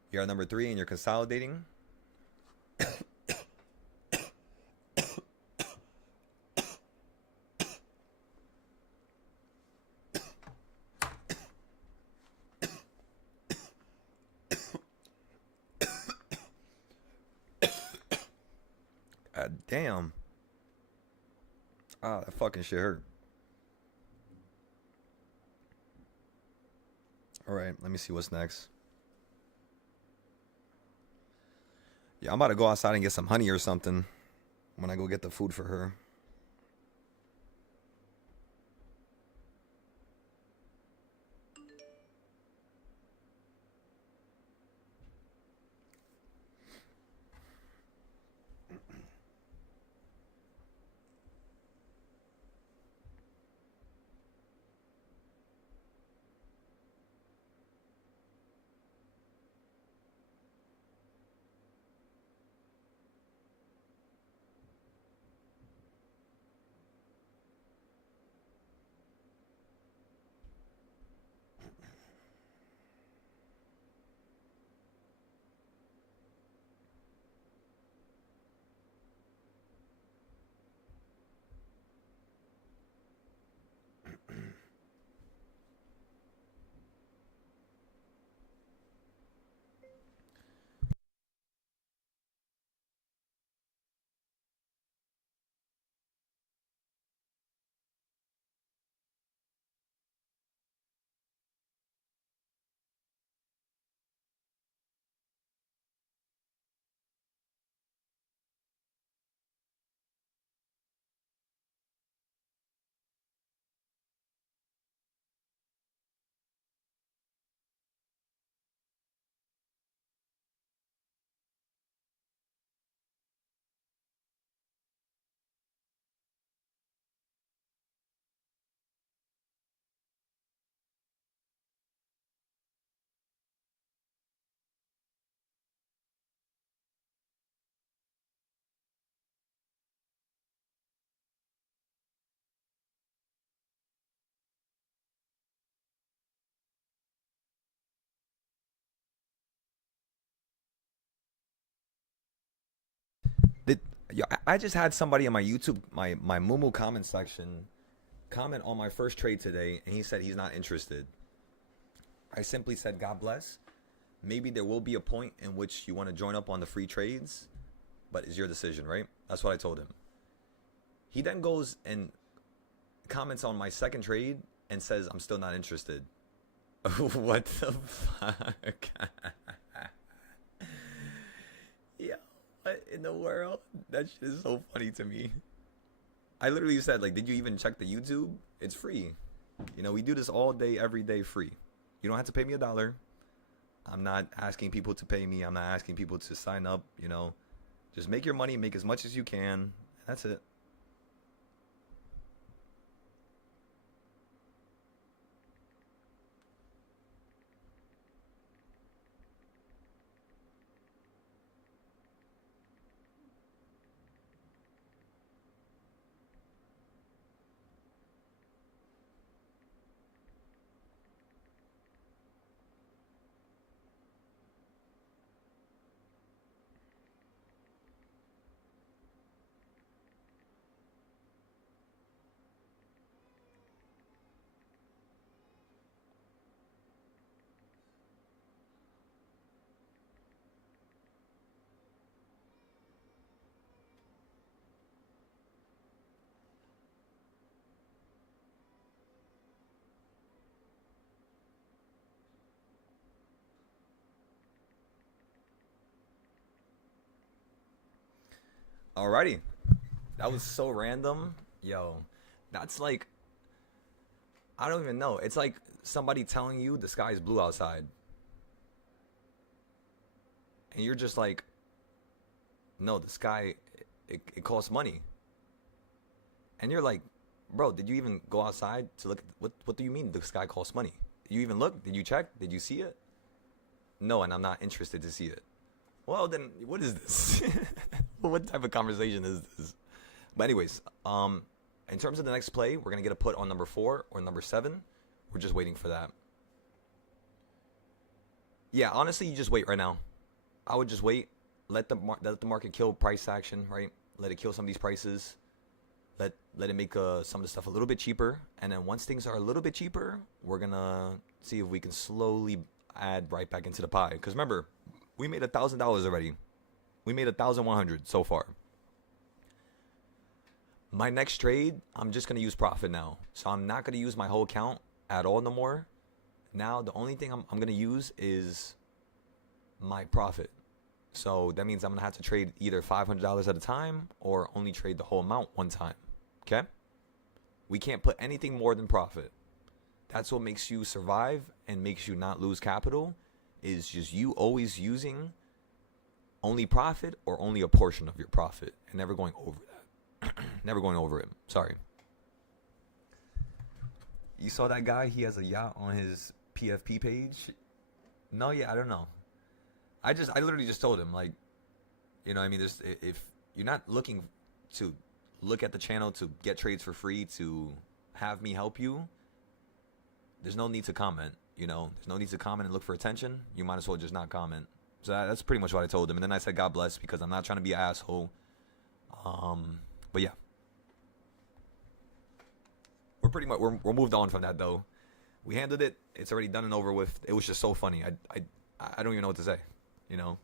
You're at number 3 and you're consolidating. God damn. Ah, that fucking shit hurt. All right, let me see what's next. Yeah, I'm about to go outside and get some honey or something when I go get the food for her. Yeah, I just had somebody on my YouTube, my Mumu comment section, comment on my first trade today, and he said he's not interested. I simply said, God bless. Maybe there will be a point in which you want to join up on the free trades, but it's your decision, right? That's what I told him. He then goes and comments on my second trade and says, I'm still not interested. What the fuck? Yeah, what in the world? That shit is so funny to me. I literally said, like, did you even check the YouTube? It's free. You know, we do this all day, every day, free. You don't have to pay me $1. I'm not asking people to pay me. I'm not asking people to sign up. You know, just make your money, make as much as you can. That's it. Alrighty. That was so random. Yo, that's like, I don't even know. It's like somebody telling you the sky's blue outside. And you're just like, no, the sky, it costs money. And you're like, bro, did you even go outside to look at what do you mean the sky costs money? Did you even look? Did you check? Did you see it? No, and I'm not interested to see it. Well, then what is this? What type of conversation is this? But anyways, in terms of the next play, we're gonna get a put on number 4 or number 7. We're just waiting for that. Yeah, honestly, you just wait right now. I would just wait. Let the market kill price action, right? Let it kill some of these prices. Let it make some of the stuff a little bit cheaper, and then once things are a little bit cheaper, we're gonna see if we can slowly add right back into the pie. Because remember, we made $1,000 already. We made 1,100 so far. My next trade, I'm just gonna use profit now, so I'm not gonna use my whole account at all no more. Now the only thing I'm gonna use is my profit. So that means I'm gonna have to trade either $500 at a time or only trade the whole amount one time. Okay? We can't put anything more than profit. That's what makes you survive and makes you not lose capital, is just you always using only profit or only a portion of your profit and never going over that. Never going over it. Sorry. You saw that guy? He has a yacht on his PFP page. No, yeah, I don't know. I literally just told him, like, you know, I mean, there's, if you're not looking to look at the channel to get trades for free, to have me help you, there's no need to comment. You know, there's no need to comment and look for attention. You might as well just not comment. So that's pretty much what I told him. And then I said, God bless, because I'm not trying to be an asshole. But yeah, we're pretty much we're moved on from that though. We handled it. It's already done and over with. It was just so funny. I don't even know what to say. You know.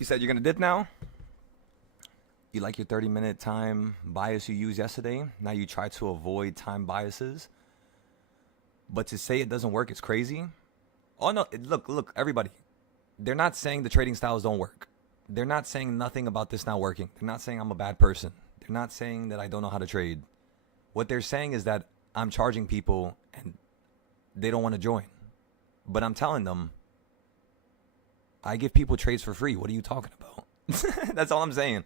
You said you're gonna dip now? You like your 30-minute time bias you used yesterday? Now you try to avoid time biases. But to say it doesn't work is crazy. Oh no, look, everybody. They're not saying the trading styles don't work. They're not saying nothing about this not working. They're not saying I'm a bad person. They're not saying that I don't know how to trade. What they're saying is that I'm charging people and they don't want to join. But I'm telling them, I give people trades for free. What are you talking about? That's all I'm saying.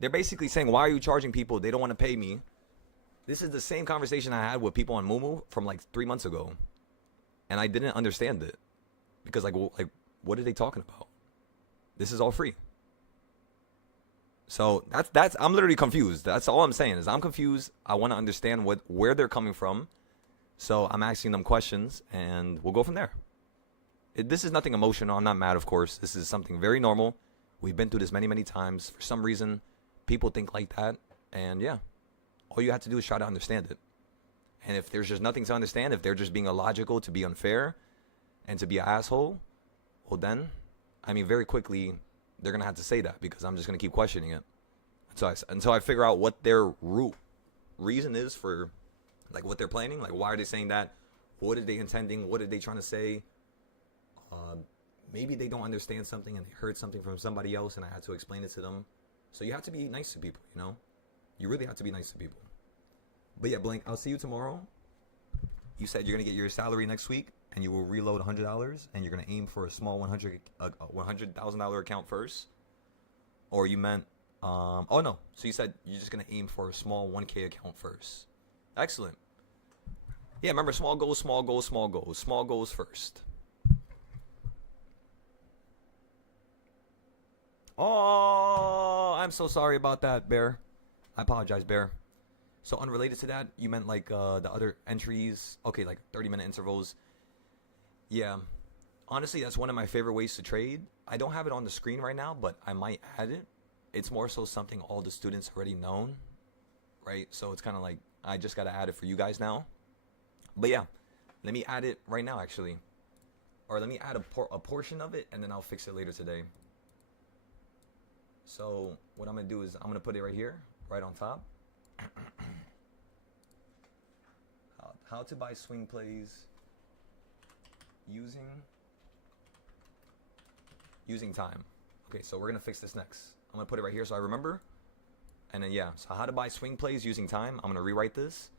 They're basically saying, why are you charging people? They don't want to pay me. This is the same conversation I had with people on Moomoo from like 3 months ago. And I didn't understand it. Because like what are they talking about? This is all free. So that's I'm literally confused. That's all I'm saying is I'm confused. I want to understand where they're coming from. So I'm asking them questions and we'll go from there. This is nothing emotional. I'm not mad, of course. This is something very normal. We've been through this many, many times. For some reason, people think like that. And yeah, all you have to do is try to understand it. And if there's just nothing to understand, if they're just being illogical to be unfair and to be an asshole, well then, I mean, very quickly, they're going to have to say that because I'm just going to keep questioning it. Until I figure out what their root reason is for like what they're planning. Like, why are they saying that? What are they intending? What are they trying to say? Maybe they don't understand something and they heard something from somebody else and I had to explain it to them. So you have to be nice to people, you know? You really have to be nice to people. But yeah, Blank, I'll see you tomorrow. You said you're going to get your salary next week and you will reload $100 and you're going to aim for a small $100,000 account first. Or you meant, oh no. So you said you're just going to aim for a small 1K account first. Excellent. Yeah, remember small goals, small goals, small goals. Small goals first. Oh, I'm so sorry about that, Bear. I apologize, Bear. So unrelated to that, you meant like the other entries. Okay, like 30-minute intervals. Yeah. Honestly, that's one of my favorite ways to trade. I don't have it on the screen right now, but I might add it. It's more so something all the students already known, right? So it's kind of like I just got to add it for you guys now. But yeah, let me add it right now, actually. Or let me add a portion of it, and then I'll fix it later today. So what I'm going to do is I'm going to put it right here, right on top. How to buy swing plays using time. Okay, so we're going to fix this next. I'm going to put it right here so I remember. And then, yeah, so how to buy swing plays using time. I'm going to rewrite this.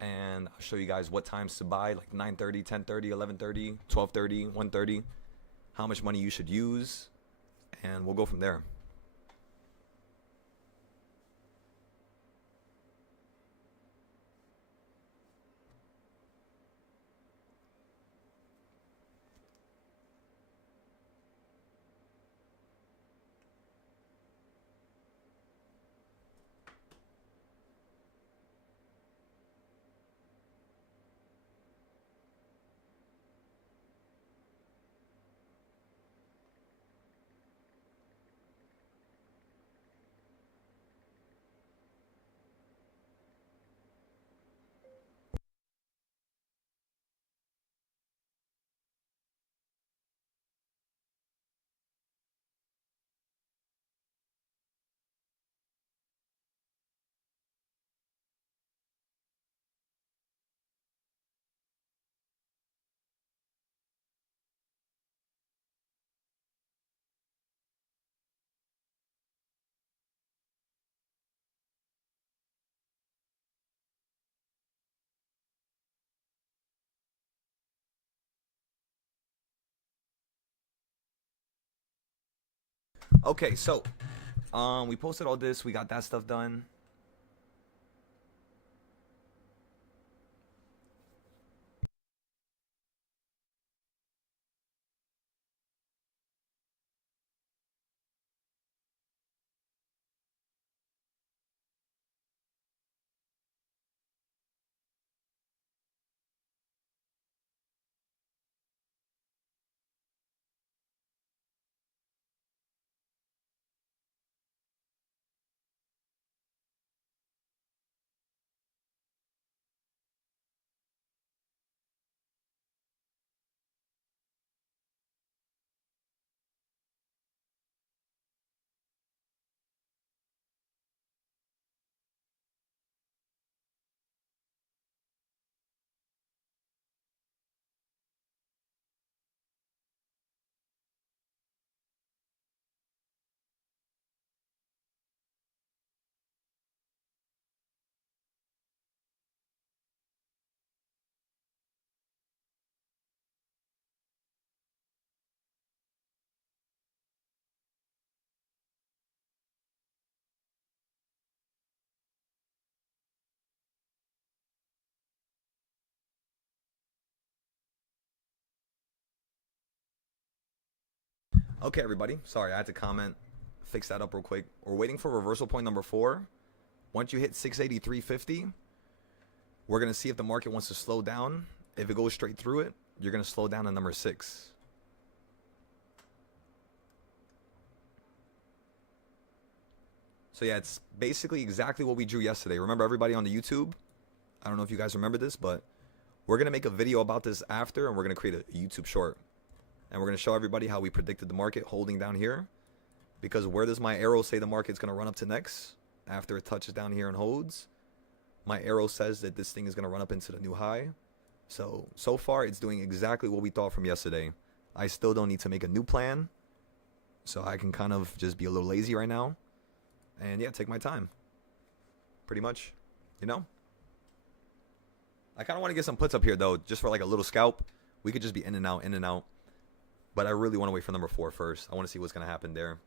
And I'll show you guys what times to buy, like 9:30, 10:30, 11:30, 12:30, 1:30. How much money you should use. And we'll go from there. Okay, so we posted all this. We got that stuff done. Okay, everybody. Sorry, I had to comment. Fix that up real quick. We're waiting for reversal point number 4. Once you hit 683.50, we're going to see if the market wants to slow down. If it goes straight through it, you're going to slow down to number 6. So yeah, it's basically exactly what we drew yesterday. Remember, everybody on the YouTube? I don't know if you guys remember this, but we're going to make a video about this after, and we're going to create a YouTube short. And we're going to show everybody how we predicted the market holding down here. Because where does my arrow say the market's going to run up to next? After it touches down here and holds. My arrow says that this thing is going to run up into the new high. So far, it's doing exactly what we thought from yesterday. I still don't need to make a new plan. So I can kind of just be a little lazy right now. And yeah, take my time. Pretty much, you know? I kind of want to get some puts up here, though, just for like a little scalp. We could just be in and out, in and out. But I really want to wait for number 4 first. I want to see what's going to happen there.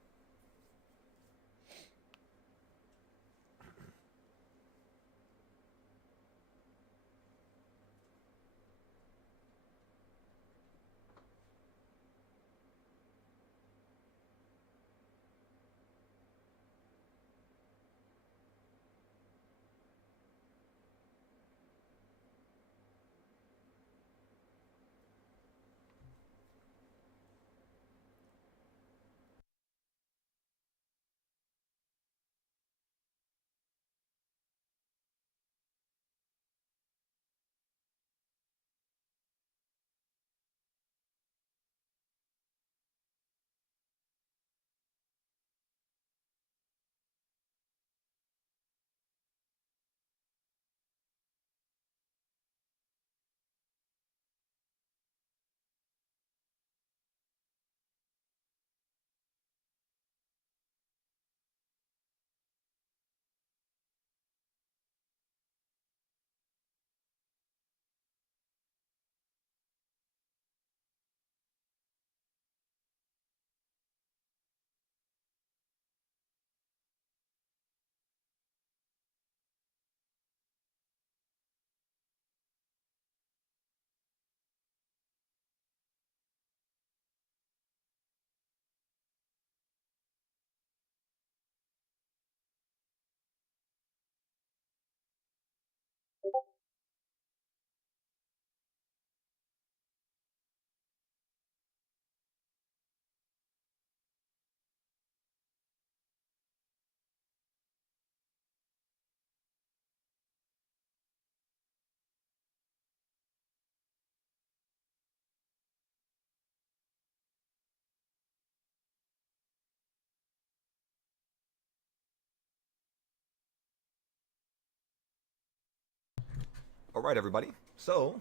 All right, everybody. So.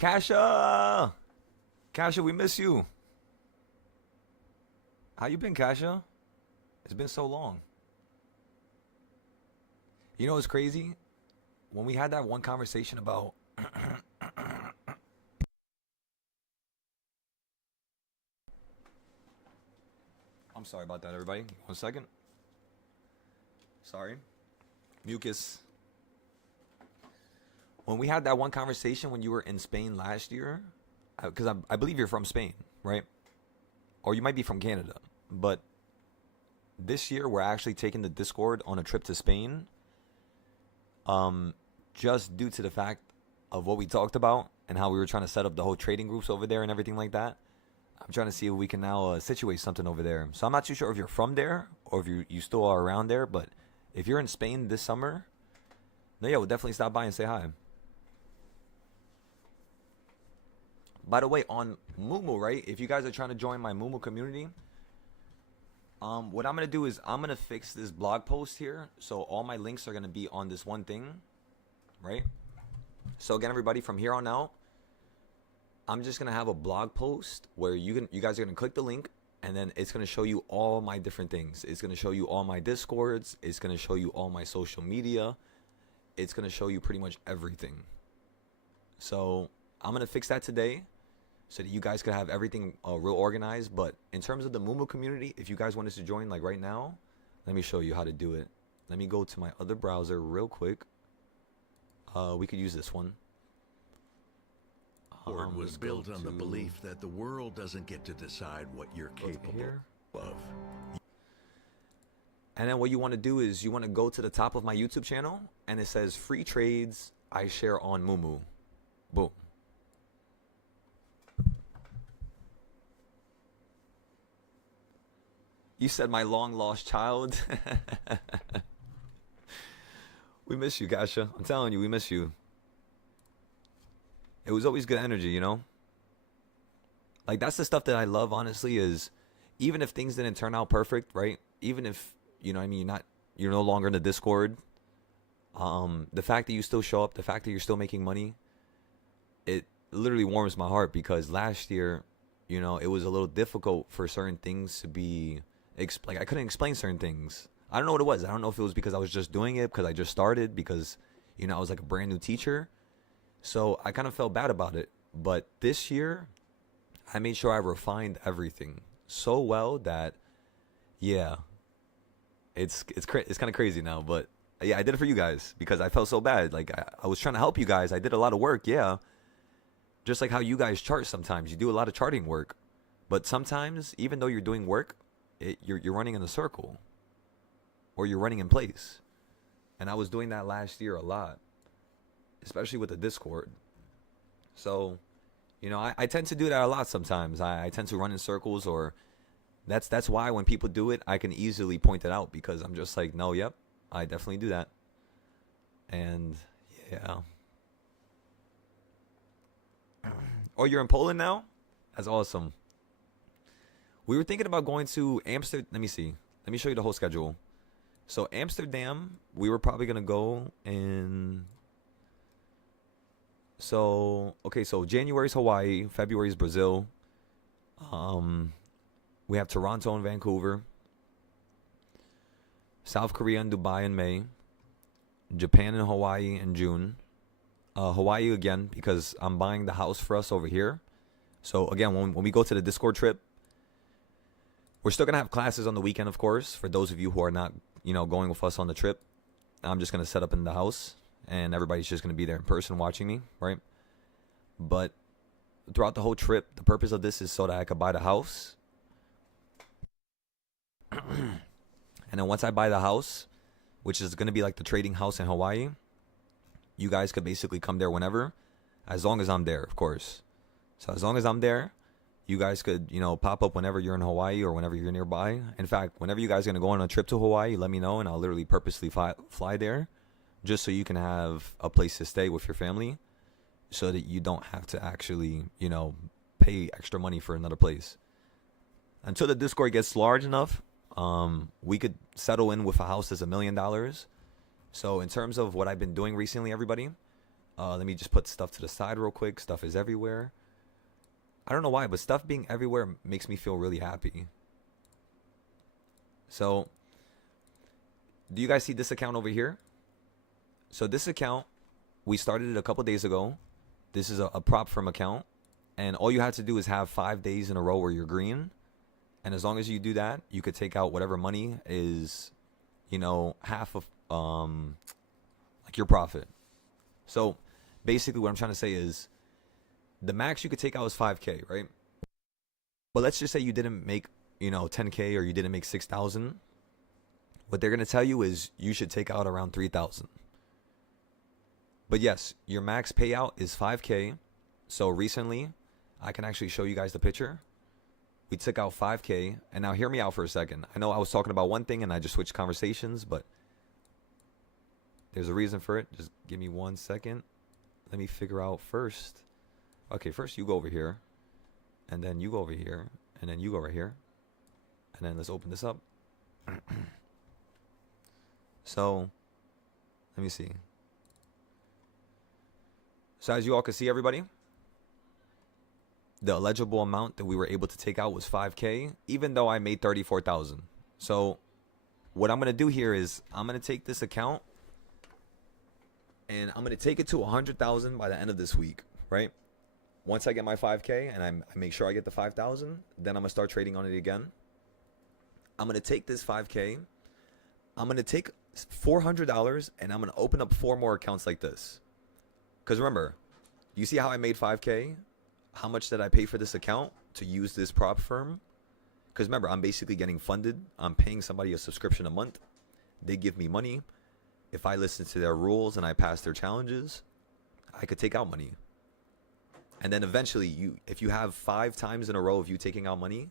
Kasha! Kasha, we miss you. How you been, Kasha? It's been so long. You know what's crazy? When we had that one conversation about I'm sorry about that, everybody. 1 second. Sorry. Mucus. When we had that one conversation when you were in Spain last year, because I believe you're from Spain, right? Or you might be from Canada. But this year, we're actually taking the Discord on a trip to Spain. Just due to the fact of what we talked about and how we were trying to set up the whole trading groups over there and everything like that. I'm trying to see if we can now situate something over there. So I'm not too sure if you're from there or if you still are around there. But if you're in Spain this summer, then yeah, we'll definitely stop by and say hi. By the way, on Mumu, right? If you guys are trying to join my Mumu community, what I'm going to do is I'm going to fix this blog post here. So all my links are going to be on this one thing, right? So again, everybody, from here on out, I'm just going to have a blog post where you guys are going to click the link, and then it's going to show you all my different things. It's going to show you all my Discords. It's going to show you all my social media. It's going to show you pretty much everything. So I'm going to fix that today so that you guys could have everything real organized. But in terms of the Mumu community, if you guys want us to join like right now, let me show you how to do it. Let me go to my other browser real quick. We could use this one. It was built on the belief that the world doesn't get to decide what you're capable of. And then what you want to do is you want to go to the top of my YouTube channel, and it says free trades I share on Mumu. Boom. You said my long lost child. We miss you, Kasha. I'm telling you, we miss you. It was always good energy, you know? Like, that's the stuff that I love, honestly, is even if things didn't turn out perfect, right? Even if, you know what I mean, you're no longer in the Discord, the fact that you still show up, the fact that you're still making money, it literally warms my heart, because last year, you know, it was a little difficult for certain things to be, like, I couldn't explain certain things. I don't know what it was. I don't know if it was because I was just doing it, because I just started, because, you know, I was like a brand new teacher. So I kind of felt bad about it. But this year, I made sure I refined everything so well that, yeah, it's kind of crazy now. But yeah, I did it for you guys because I felt so bad. Like, I was trying to help you guys. I did a lot of work, yeah. Just like how you guys chart sometimes. You do a lot of charting work. But sometimes, even though you're doing work, you're running in a circle. Or you're running in place. And I was doing that last year a lot. Especially with the Discord. So, you know, I tend to do that a lot sometimes. I tend to run in circles, or that's why when people do it, I can easily point it out, because I'm just like, no, yep, I definitely do that. And yeah. Oh, you're in Poland now? That's awesome. We were thinking about going to Amsterdam. Let me see. Let me show you the whole schedule. So Amsterdam, we were probably going to go in... So, okay, so January's Hawaii, February's Brazil. We have Toronto and Vancouver. South Korea and Dubai in May. Japan and Hawaii in June. Hawaii again, because I'm buying the house for us over here. So, again, when we go to the Discord trip, we're still going to have classes on the weekend, of course, for those of you who are not, you know, going with us on the trip. I'm just going to set up in the house. And everybody's just going to be there in person watching me, right? But throughout the whole trip, the purpose of this is so that I could buy the house. And then once I buy the house, which is going to be like the trading house in Hawaii, you guys could basically come there whenever, as long as I'm there, of course. So as long as I'm there, you guys could, you know, pop up whenever you're in Hawaii or whenever you're nearby. In fact, whenever you guys are going to go on a trip to Hawaii, let me know, and I'll literally purposely fly there. Just so you can have a place to stay with your family, so that you don't have to actually, you know, pay extra money for another place. Until the Discord gets large enough, we could settle in with a house that's $1 million. So in terms of what I've been doing recently, everybody, Let me just put stuff to the side real quick. Stuff is everywhere. I don't know why, but stuff being everywhere makes me feel really happy. So, do you guys see this account over here? So this account, we started it a couple days ago. This is a prop firm account. And all you have to do is have 5 days in a row where you're green. And as long as you do that, you could take out whatever money is, half of like your profit. So basically what I'm trying to say is the max you could take out is 5K, right? But let's just say you didn't make, 10K, or you didn't make 6,000. What they're going to tell you is you should take out around 3,000. But yes, your max payout is 5K. So recently, I can actually show you guys the picture. We took out 5K. And now hear me out for a second. I know I was talking about one thing and I just switched conversations, but there's a reason for it. Just give me 1 second. Let me figure out first. Okay, first you go over here. And then you go over here. And then you go over here. And then let's open this up. So, let me see. So as you all can see, everybody, the eligible amount that we were able to take out was 5K, even though I made 34,000. So what I'm going to do here is I'm going to take this account and I'm going to take it to 100,000 by the end of this week, right? Once I get my 5K and I make sure I get the 5,000, then I'm going to start trading on it again. I'm going to take this 5K. I'm going to take $400 and I'm going to open up 4 more accounts like this. Because remember, you see how I made 5K? How much did I pay for this account to use this prop firm? Because remember, I'm basically getting funded. I'm paying somebody a subscription a month. They give me money. If I listen to their rules and I pass their challenges, I could take out money. And then eventually, if you have 5 times in a row of you taking out money,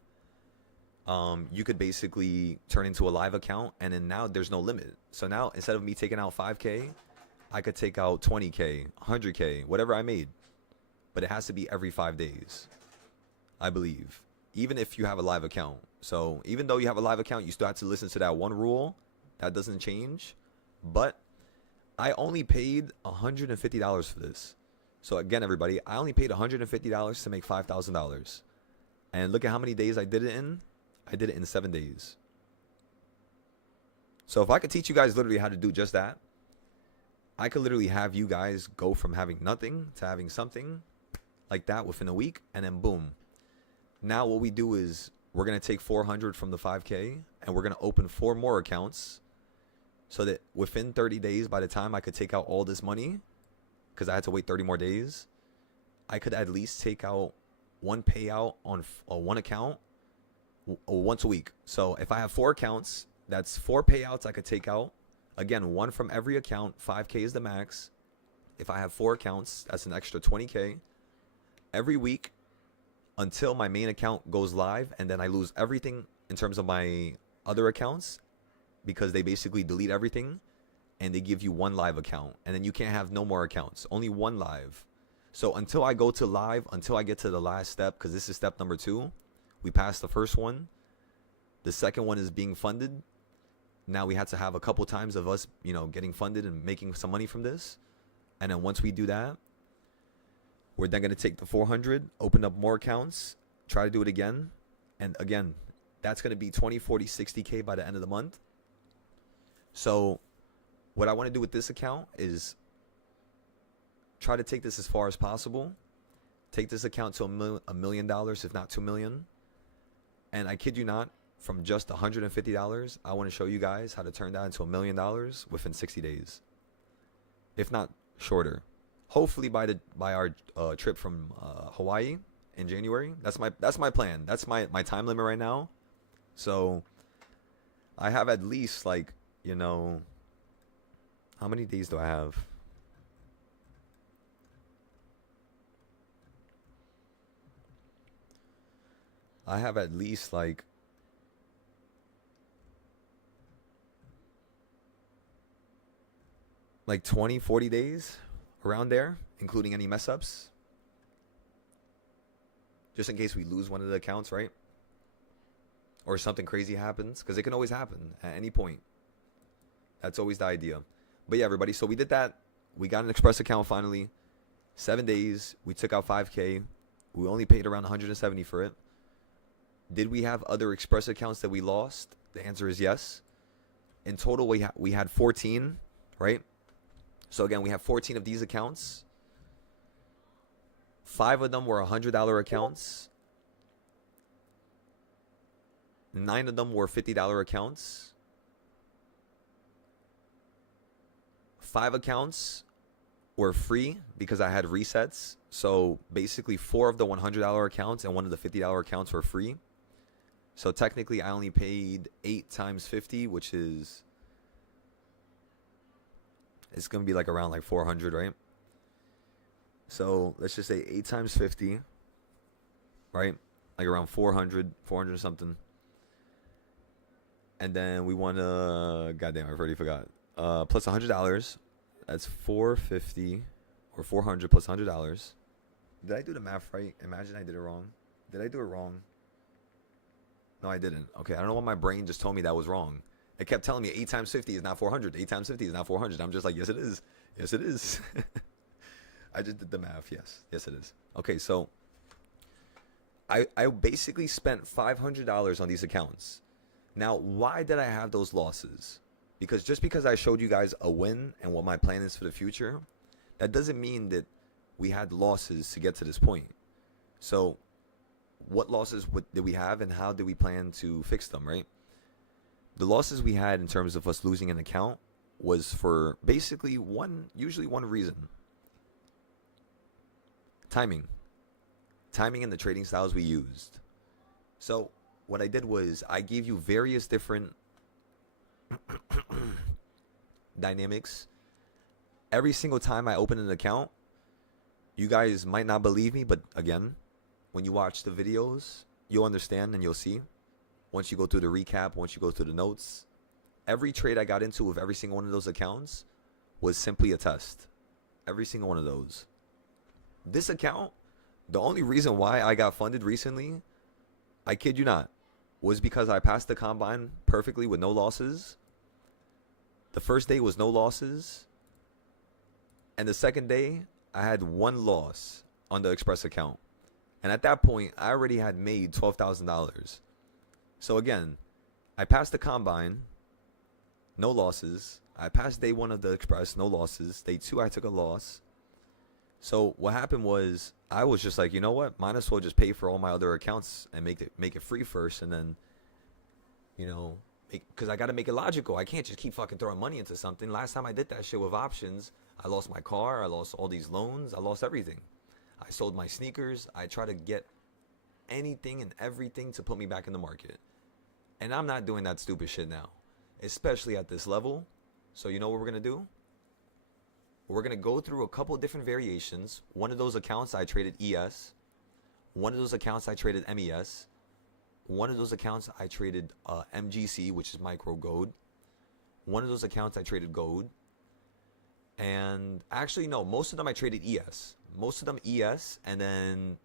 you could basically turn into a live account. And then now there's no limit. So now instead of me taking out 5K, I could take out 20K, 100K, whatever I made. But it has to be every 5 days, I believe. Even if you have a live account. So even though you have a live account, you still have to listen to that one rule. That doesn't change. But I only paid $150 for this. So again, everybody, I only paid $150 to make $5,000. And look at how many days I did it in. I did it in 7 days. So if I could teach you guys literally how to do just that, I could literally have you guys go from having nothing to having something like that within a week, and then boom. Now what we do is we're going to take 400 from the 5K and we're going to open 4 more accounts so that within 30 days, by the time I could take out all this money, because I had to wait 30 more days, I could at least take out one payout on one account once a week. So if I have 4 accounts, that's 4 payouts I could take out. Again, 1 from every account. 5K is the max. If I have 4 accounts, that's an extra 20K every week until my main account goes live, and then I lose everything in terms of my other accounts because they basically delete everything and they give you 1 live account, and then you can't have no more accounts, only 1 live. So until I go to live, until I get to the last step, because this is step number 2, we passed the first one. The second one is being funded. Now we had to have a couple times of us, getting funded and making some money from this. And then once we do that, we're then going to take the 400, open up more accounts, try to do it again. And again, that's going to be 20, 40, 60K by the end of the month. So what I want to do with this account is try to take this as far as possible. Take this account to $1 million, if not $2 million. And I kid you not, from just $150, I want to show you guys how to turn that into $1 million within 60 days, if not shorter. Hopefully by our trip from Hawaii in January. That's my plan. That's my time limit right now. So I have at least how many days do I have? I have at least 20, 40 days around there, including any mess ups. Just in case we lose one of the accounts, right? Or something crazy happens, because it can always happen at any point. That's always the idea. But yeah, everybody, so we did that. We got an Express account finally. 7 days, we took out 5K. We only paid around 170 for it. Did we have other Express accounts that we lost? The answer is yes. In total, we had 14, right? So again, we have 14 of these accounts. 5 of them were $100 accounts. 9 of them were $50 accounts. 5 accounts were free because I had resets. So basically 4 of the $100 accounts and 1 of the $50 accounts were free. So technically I only paid 8 times 50, which is, it's going to be like around like 400, right? So let's just say 8 times 50, right? Like around 400 something. And then we want to, goddamn, I already forgot. Plus $100. That's $450 or $400 plus $100. Did I do the math right? Imagine I did it wrong. Did I do it wrong? No, I didn't. Okay, I don't know why my brain just told me that was wrong. It kept telling me 8 times 50 is not 400. 8 times 50 is not 400. I'm just like, yes, it is. Yes, it is. I just did the math. Yes. Yes, it is. Okay, so I basically spent $500 on these accounts. Now, why did I have those losses? Because just because I showed you guys a win and what my plan is for the future, that doesn't mean that we had losses to get to this point. So what losses did we have and how did we plan to fix them, right? The losses we had in terms of us losing an account was for basically usually one reason. Timing and the trading styles we used. So what I did was I gave you various different dynamics. Every single time I open an account, you guys might not believe me, but again, when you watch the videos, you'll understand and you'll see. Once you go through the recap, once you go through the notes, every trade I got into with every single one of those accounts was simply a test. Every single one of those. This account, the only reason why I got funded recently, I kid you not, was because I passed the combine perfectly with no losses. The first day was no losses. And the second day, I had 1 loss on the Express account. And at that point, I already had made $12,000. So again, I passed the combine, no losses. I passed day 1 of the Express, no losses. Day 2, I took a loss. So what happened was I was just like, you know what? Might as well just pay for all my other accounts and make it free first, and then, you know, because I got to make it logical. I can't just keep fucking throwing money into something. Last time I did that shit with options, I lost my car. I lost all these loans. I lost everything. I sold my sneakers. I try to get anything and everything to put me back in the market. And I'm not doing that stupid shit now, especially at this level. So you know what we're going to do? We're going to go through a couple of different variations. One of those accounts I traded ES. One of those accounts I traded MES. One of those accounts I traded MGC, which is micro gold. One of those accounts I traded gold. And actually, no, most of them I traded ES. Most of them ES, and then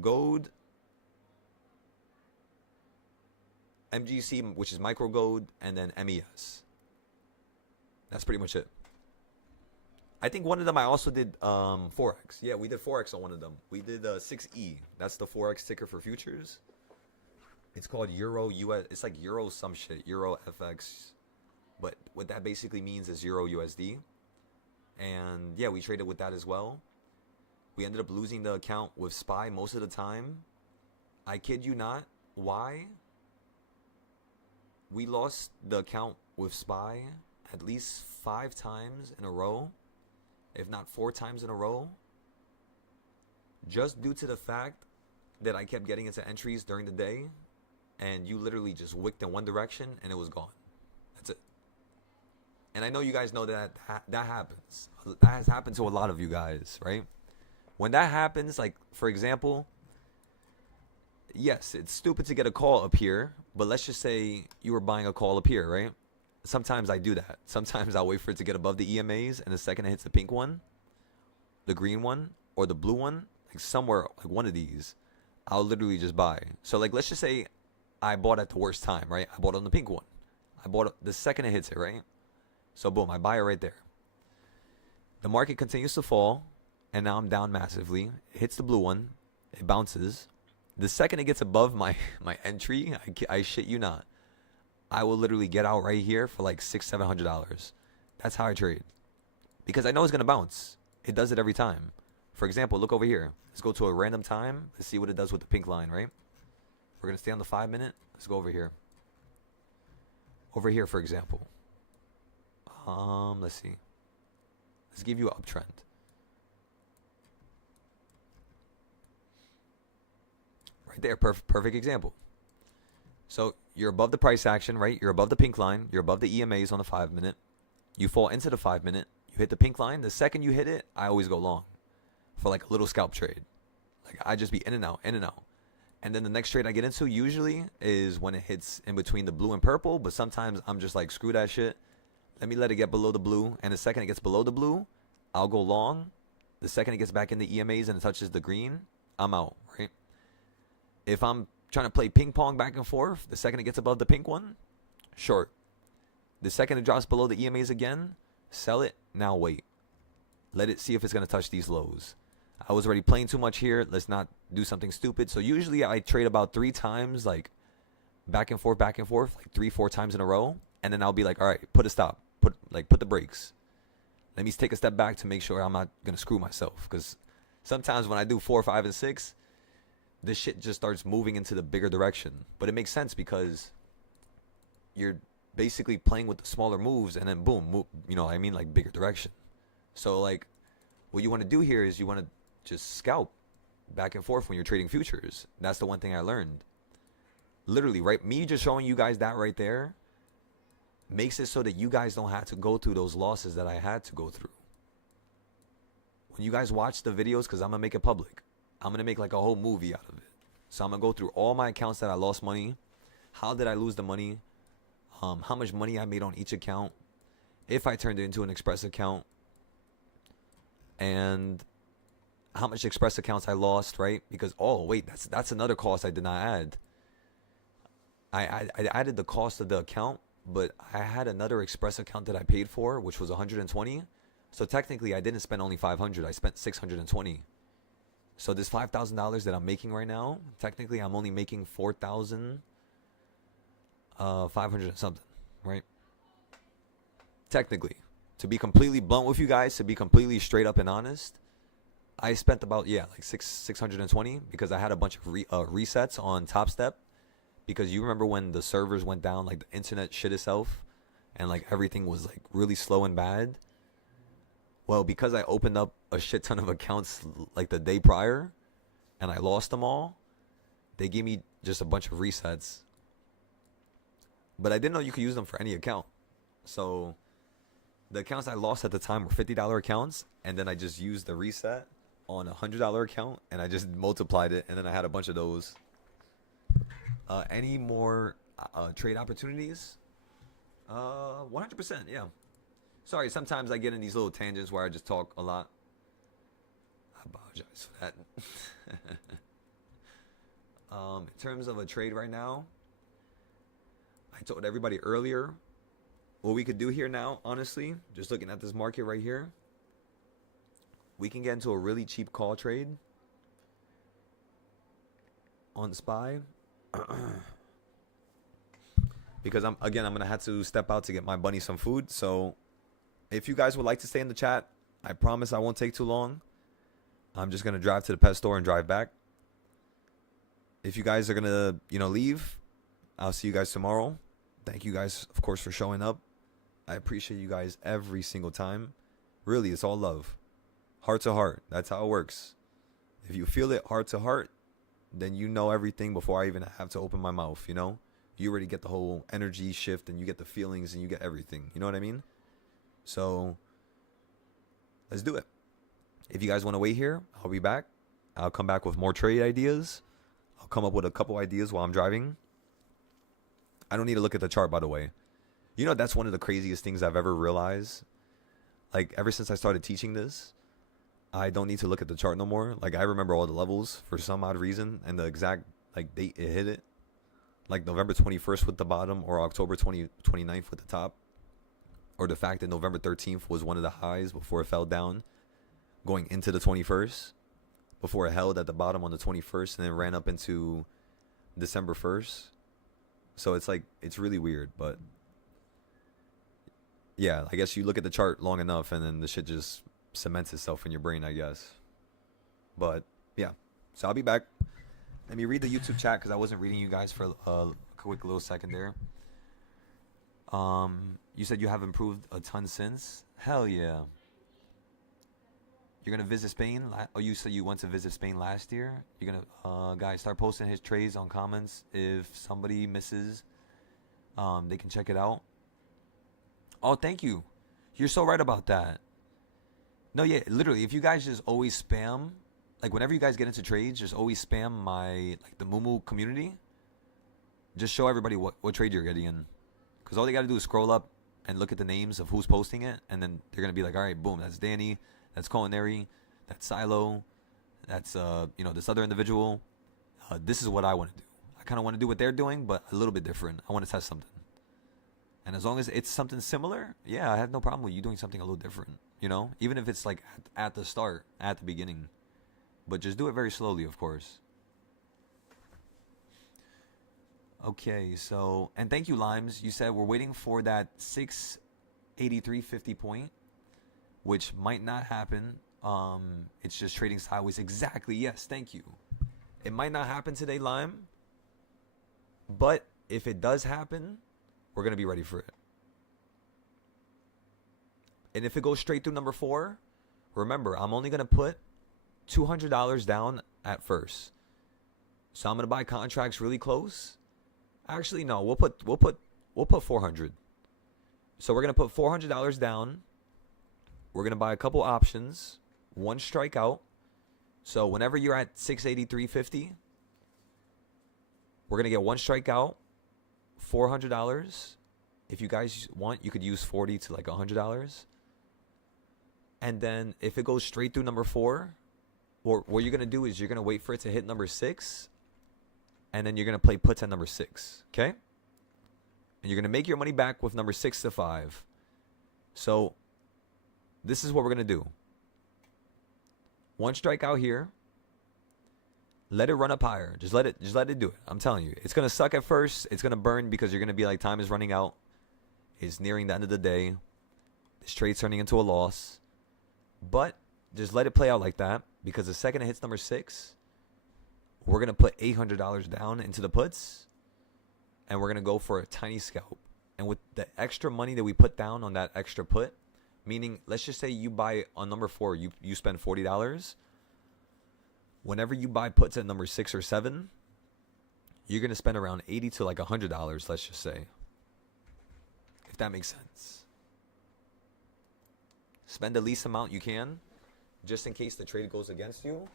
gold, MGC, which is micro gold, and then MES. That's pretty much it. I think one of them I also did Forex. Yeah, we did Forex on one of them. We did 6E. That's the Forex ticker for futures. It's called Euro US. It's like Euro some shit. Euro FX. But what that basically means is Euro USD. And yeah, we traded with that as well. We ended up losing the account with SPY most of the time. I kid you not. Why? We lost the account with SPY at least 5 times in a row, if not 4 times in a row, just due to the fact that I kept getting into entries during the day, and you literally just wicked in one direction and it was gone. That's it. And I know you guys know that happens. That has happened to a lot of you guys, right? When that happens, like, for example, yes, it's stupid to get a call up here, but let's just say you were buying a call up here, right? Sometimes I do that. Sometimes I'll wait for it to get above the EMAs, and the second it hits the pink one, the green one, or the blue one, like somewhere, like one of these, I'll literally just buy. So, like, let's just say I bought at the worst time, right? I bought on the pink one. I bought it the second it hits it, right? So, boom, I buy it right there. The market continues to fall. and now I'm down massively. It hits the blue one. It bounces. The second it gets above my entry, I shit you not, I will literally get out right here for like $600-700. That's how I trade, because I know it's gonna bounce. It does it every time. For example, look over here. Let's go to a random time. Let's see what it does with the pink line, right? We're gonna stay on the 5 minute. Let's go over here. Over here, for example. Let's see. Let's give you an uptrend. Right there, perfect example. So you're above the price action, right? You're above the pink line. You're above the EMAs on the 5 minute. You fall into the 5 minute. You hit the pink line. The second you hit it, I always go long for like a little scalp trade. Like I just be in and out, in and out. And then the next trade I get into usually is when it hits in between the blue and purple. But sometimes I'm just like, screw that shit. Let me let it get below the blue. And the second it gets below the blue, I'll go long. The second it gets back in the EMAs and it touches the green, I'm out, right? If I'm trying to play ping pong back and forth, the second it gets above the pink one, short. The second it drops below the EMAs again, sell it. Now wait. Let it see if it's going to touch these lows. I was already playing too much here. Let's not do something stupid. So usually I trade about 3 times, like back and forth, like 3-4 times in a row. And then I'll be like, all right, put a stop. Put the brakes. Let me take a step back to make sure I'm not going to screw myself. Because sometimes when I do 4, 5, and 6, this shit just starts moving into the bigger direction. But it makes sense because you're basically playing with the smaller moves and then boom, move, you know what I mean? Like bigger direction. So like what you want to do here is you want to just scalp back and forth when you're trading futures. That's the one thing I learned. Literally, right? Me just showing you guys that right there makes it so that you guys don't have to go through those losses that I had to go through. When you guys watch the videos, because I'm going to make it public. I'm going to make like a whole movie out of it. So I'm going to go through all my accounts that I lost money. How did I lose the money? How much money I made on each account. If I turned it into an Express account. And how much Express accounts I lost, right? Because, oh, wait, that's another cost I did not add. I added the cost of the account, but I had another Express account that I paid for, which was $120. So technically, I didn't spend only $500. I spent $620. So this $5,000 that I'm making right now, technically, I'm only making $4,500 and something, right? Technically, to be completely blunt with you guys, to be completely straight up and honest, I spent about, like 620 because I had a bunch of resets on Top Step. Because you remember when the servers went down, like the internet shit itself, and like everything was like really slow and bad. Well, because I opened up a shit ton of accounts like the day prior, and I lost them all, they gave me just a bunch of resets. But I didn't know you could use them for any account. So the accounts I lost at the time were $50 accounts, and then I just used the reset on a $100 account, and I just multiplied it, and then I had a bunch of those. Any more trade opportunities? 100%, yeah. Sorry, sometimes I get in these little tangents where I just talk a lot. I apologize for that. In terms of a trade right now, I told everybody earlier what we could do here now, honestly, just looking at this market right here, we can get into a really cheap call trade on SPY. Because I'm gonna have to step out to get my bunny some food. So if you guys would like to stay in the chat, I promise I won't take too long. I'm just gonna drive to the pet store and drive back. If you guys are gonna leave, I'll see you guys tomorrow. Thank you guys, of course, for showing up. I appreciate you guys every single time. Really, it's all love, heart to heart. That's how it works. If you feel it heart to heart, then you know everything before I even have to open my mouth, you already get the whole energy shift and you get the feelings and you get everything. You know what I mean? So let's do it. If you guys want to wait here, I'll be back. I'll come back with more trade ideas. I'll come up with a couple ideas while I'm driving. I don't need to look at the chart, by the way. That's one of the craziest things I've ever realized. Like, ever since I started teaching this, I don't need to look at the chart no more. Like, I remember all the levels for some odd reason and the exact date it hit it. Like November 21st with the bottom, or October 29th with the top. Or the fact that November 13th was one of the highs before it fell down. going into the 21st before it held at the bottom on the 21st and then ran up into December 1st. So it's like, it's really weird, but yeah, I guess you look at the chart long enough and then the shit just cements itself in your brain, I guess. But yeah, so I'll be back. Let me read the YouTube chat because I wasn't reading you guys for a quick little second there. You said you have improved a ton since. Hell yeah. You're gonna visit Spain? Oh, you said you went to visit Spain last year. You're gonna, guys, start posting his trades on comments. If somebody misses, they can check it out. Oh, thank you. You're so right about that. No, yeah, literally, if you guys just always spam, like whenever you guys get into trades, just always spam my, like the Moo community. Just show everybody what trade you're getting in. Because all they got to do is scroll up and look at the names of who's posting it. And then they're going to be like, all right, boom, that's Danny. That's Culinary. That's Silo. That's, this other individual. This is what I want to do. I kind of want to do what they're doing, but a little bit different. I want to test something. And as long as it's something similar, yeah, I have no problem with you doing something a little different. You know, even if it's like at the start, at the beginning. But just do it very slowly, of course. Okay, so, and thank you, Limes. You said we're waiting for that 683.50 point, which might not happen. It's just trading sideways. Exactly, yes, thank you. It might not happen today, Lime. But if it does happen, we're going to be ready for it. And if it goes straight through number 4, remember, I'm only going to put $200 down at first. So I'm going to buy contracts really close. Actually, no, we'll put 400. So we're going to put $400 down. We're going to buy a couple options, one strike out. So whenever you're at 683.50, we're going to get one strike out, $400. If you guys want, you could use 40 to like $100. And then if it goes straight through number 4, or what you're going to do is you're going to wait for it to hit number 6. And then you're going to play puts at number 6. Okay? And you're going to make your money back with number 6 to 5. So this is what we're going to do. One strike out here. Let it run up higher. Just let it do it. I'm telling you. It's going to suck at first. It's going to burn because you're going to be like, time is running out. It's nearing the end of the day. This trade's turning into a loss. But just let it play out like that, because the second it hits number 6, we're going to put $800 down into the puts, and we're going to go for a tiny scalp. And with the extra money that we put down on that extra put, meaning, let's just say you buy on number 4, you spend $40. Whenever you buy puts at number 6 or 7, you're going to spend around $80 to like $100, let's just say. If that makes sense. Spend the least amount you can, just in case the trade goes against you.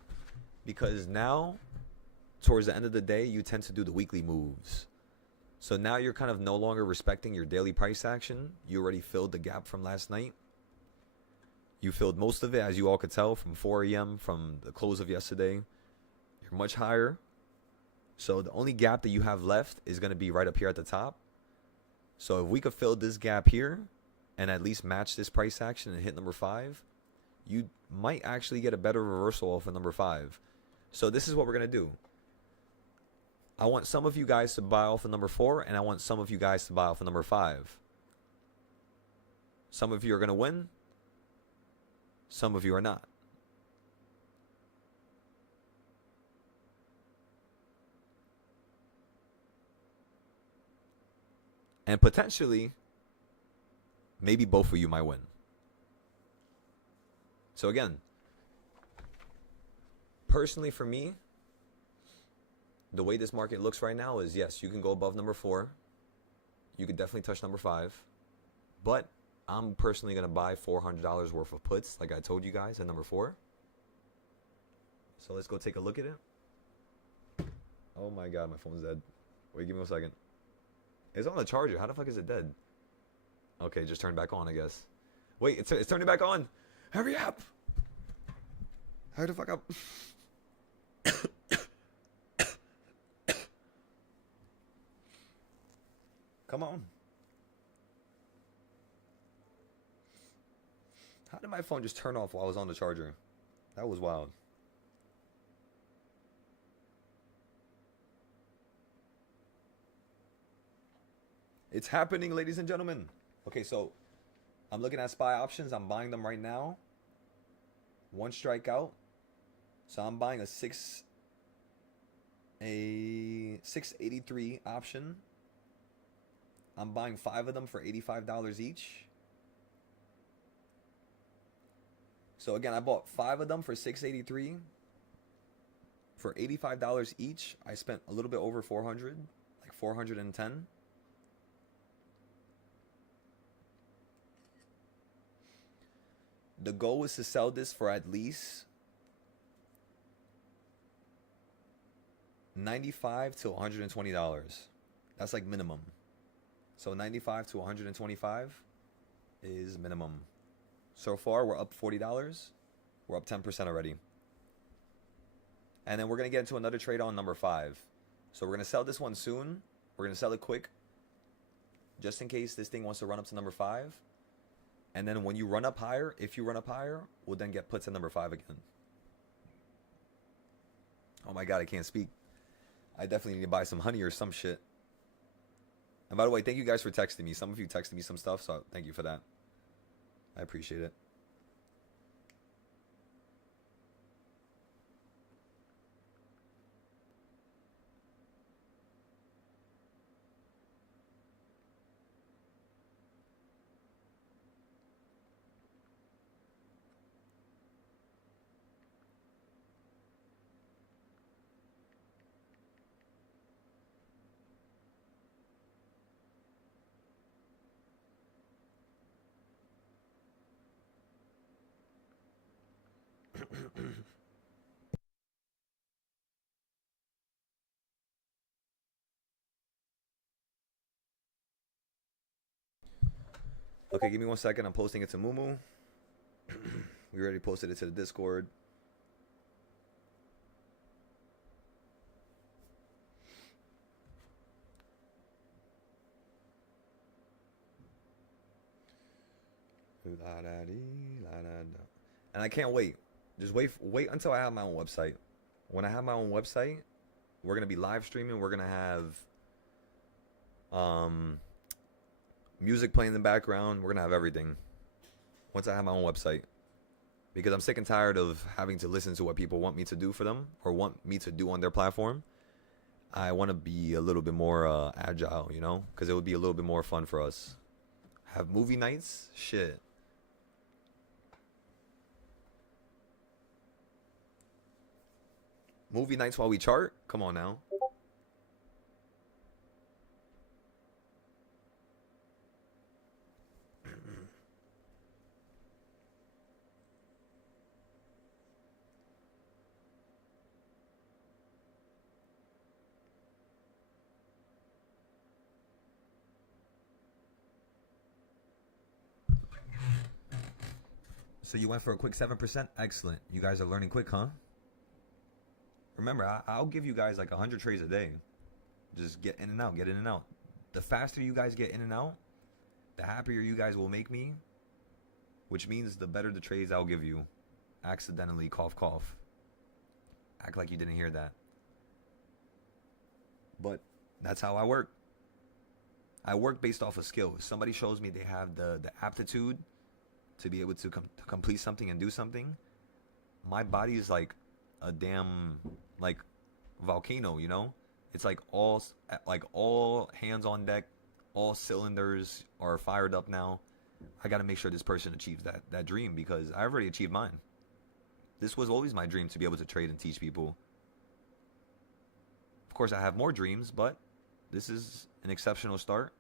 Because now, towards the end of the day, you tend to do the weekly moves. So now you're kind of no longer respecting your daily price action. You already filled the gap from last night. You filled most of it, as you all could tell, from 4 a.m., from the close of yesterday. You're much higher. So the only gap that you have left is going to be right up here at the top. So if we could fill this gap here and at least match this price action and hit number 5, you might actually get a better reversal off of number 5. So this is what we're going to do. I want some of you guys to buy off of number 4, and I want some of you guys to buy off of number 5. Some of you are going to win. Some of you are not. And potentially, maybe both of you might win. So again, personally for me, the way this market looks right now is, yes, you can go above number 4. You could definitely touch number 5. But I'm personally going to buy $400 worth of puts, like I told you guys, at number 4. So let's go take a look at it. Oh my God, my phone's dead. Wait, give me a second. It's on the charger. How the fuck is it dead? Okay, just turned back on, I guess. Wait, it's turning back on. Hurry up. Hurry the fuck up. Come on. How did my phone just turn off while I was on the charger? That was wild. It's happening, ladies and gentlemen. Okay, so I'm looking at SPY options. I'm buying them right now. One strike out. So I'm buying a 683 option. I'm buying 5 of them for $85 each. So again, I bought 5 of them for $683 for $85 each. I spent a little bit over 400, like 410. The goal is to sell this for at least $95 to $120. That's like minimum. So 95 to 125 is minimum. So far, we're up $40. We're up 10% already. And then we're going to get into another trade on number 5. So we're going to sell this one soon. We're going to sell it quick, just in case this thing wants to run up to number 5. And then when you run up higher, if you run up higher, we'll then get puts at number 5 again. Oh my God, I can't speak. I definitely need to buy some honey or some shit. And by the way, thank you guys for texting me. Some of you texted me some stuff, so thank you for that. I appreciate it. Okay, give me 1 second. I'm posting it to Mumu. We already posted it to the Discord. And I can't wait. Just wait until I have my own website. When I have my own website, we're gonna be live streaming. We're gonna have music playing in the background. We're gonna have everything. Once I have my own website, because I'm sick and tired of having to listen to what people want me to do for them or want me to do on their platform. I want to be a little bit more agile, you know, because it would be a little bit more fun for us. Have movie nights, shit. Movie nights while we chart? Come on now. So you went for a quick 7%? Excellent. You guys are learning quick, huh? Remember, I'll give you guys like 100 trades a day. Just get in and out, get in and out. The faster you guys get in and out, the happier you guys will make me, which means the better the trades I'll give you. Accidentally, cough, cough. Act like you didn't hear that. But that's how I work. I work based off of skill. If somebody shows me they have the aptitude to be able to complete something and do something, my body is like a damn like volcano, you know? It's like all hands on deck, all cylinders are fired up now. I got to make sure this person achieves that dream, because I already achieved mine. This was always my dream, to be able to trade and teach people. Of course, I have more dreams, but this is an exceptional start.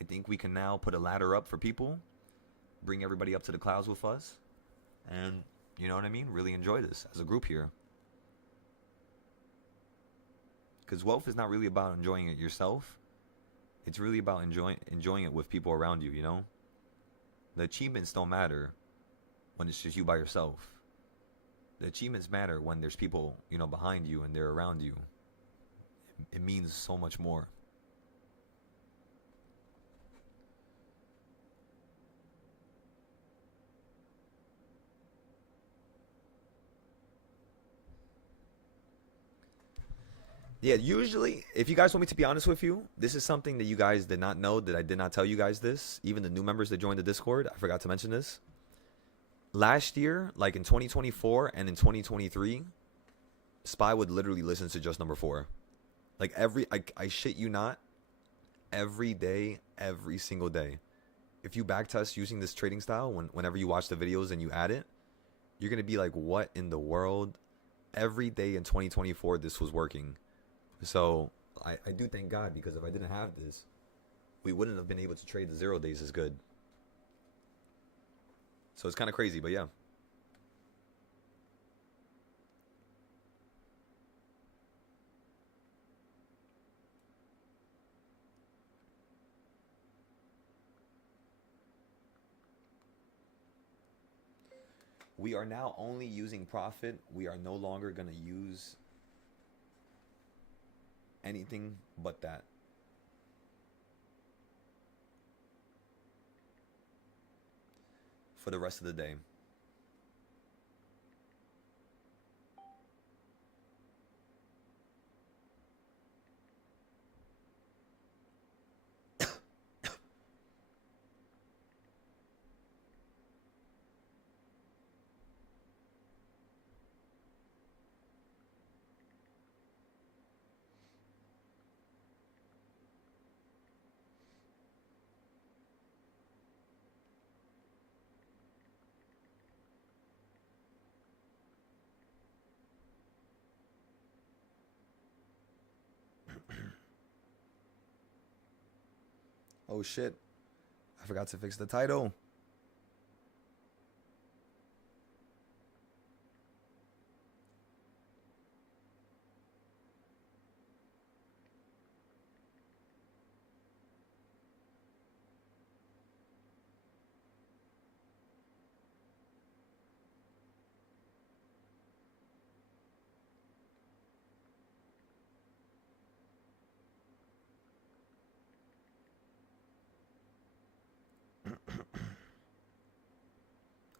I think we can now put a ladder up for people, bring everybody up to the clouds with us, and you know what I mean? Really enjoy this as a group here. Because wealth is not really about enjoying it yourself. It's really about enjoying it with people around you, you know? The achievements don't matter when it's just you by yourself. The achievements matter when there's people, you know, behind you and they're around you. It means so much more. Yeah, usually, if you guys want me to be honest with you, this is something that you guys did not know, that I did not tell you guys this. Even the new members that joined the Discord, I forgot to mention this. Last year, like in 2024 and in 2023, Spy would literally listen to just number 4. Like I shit you not, every day, every single day. If you backtest using this trading style, whenever you watch the videos and you add it, you're going to be like, what in the world? Every day in 2024, this was working. So I do thank God, because if I didn't have this, we wouldn't have been able to trade the 0 days as good. So it's kind of crazy, but yeah. We are now only using profit. We are no longer going to use anything but that. For the rest of the day. Oh shit. I forgot to fix the title.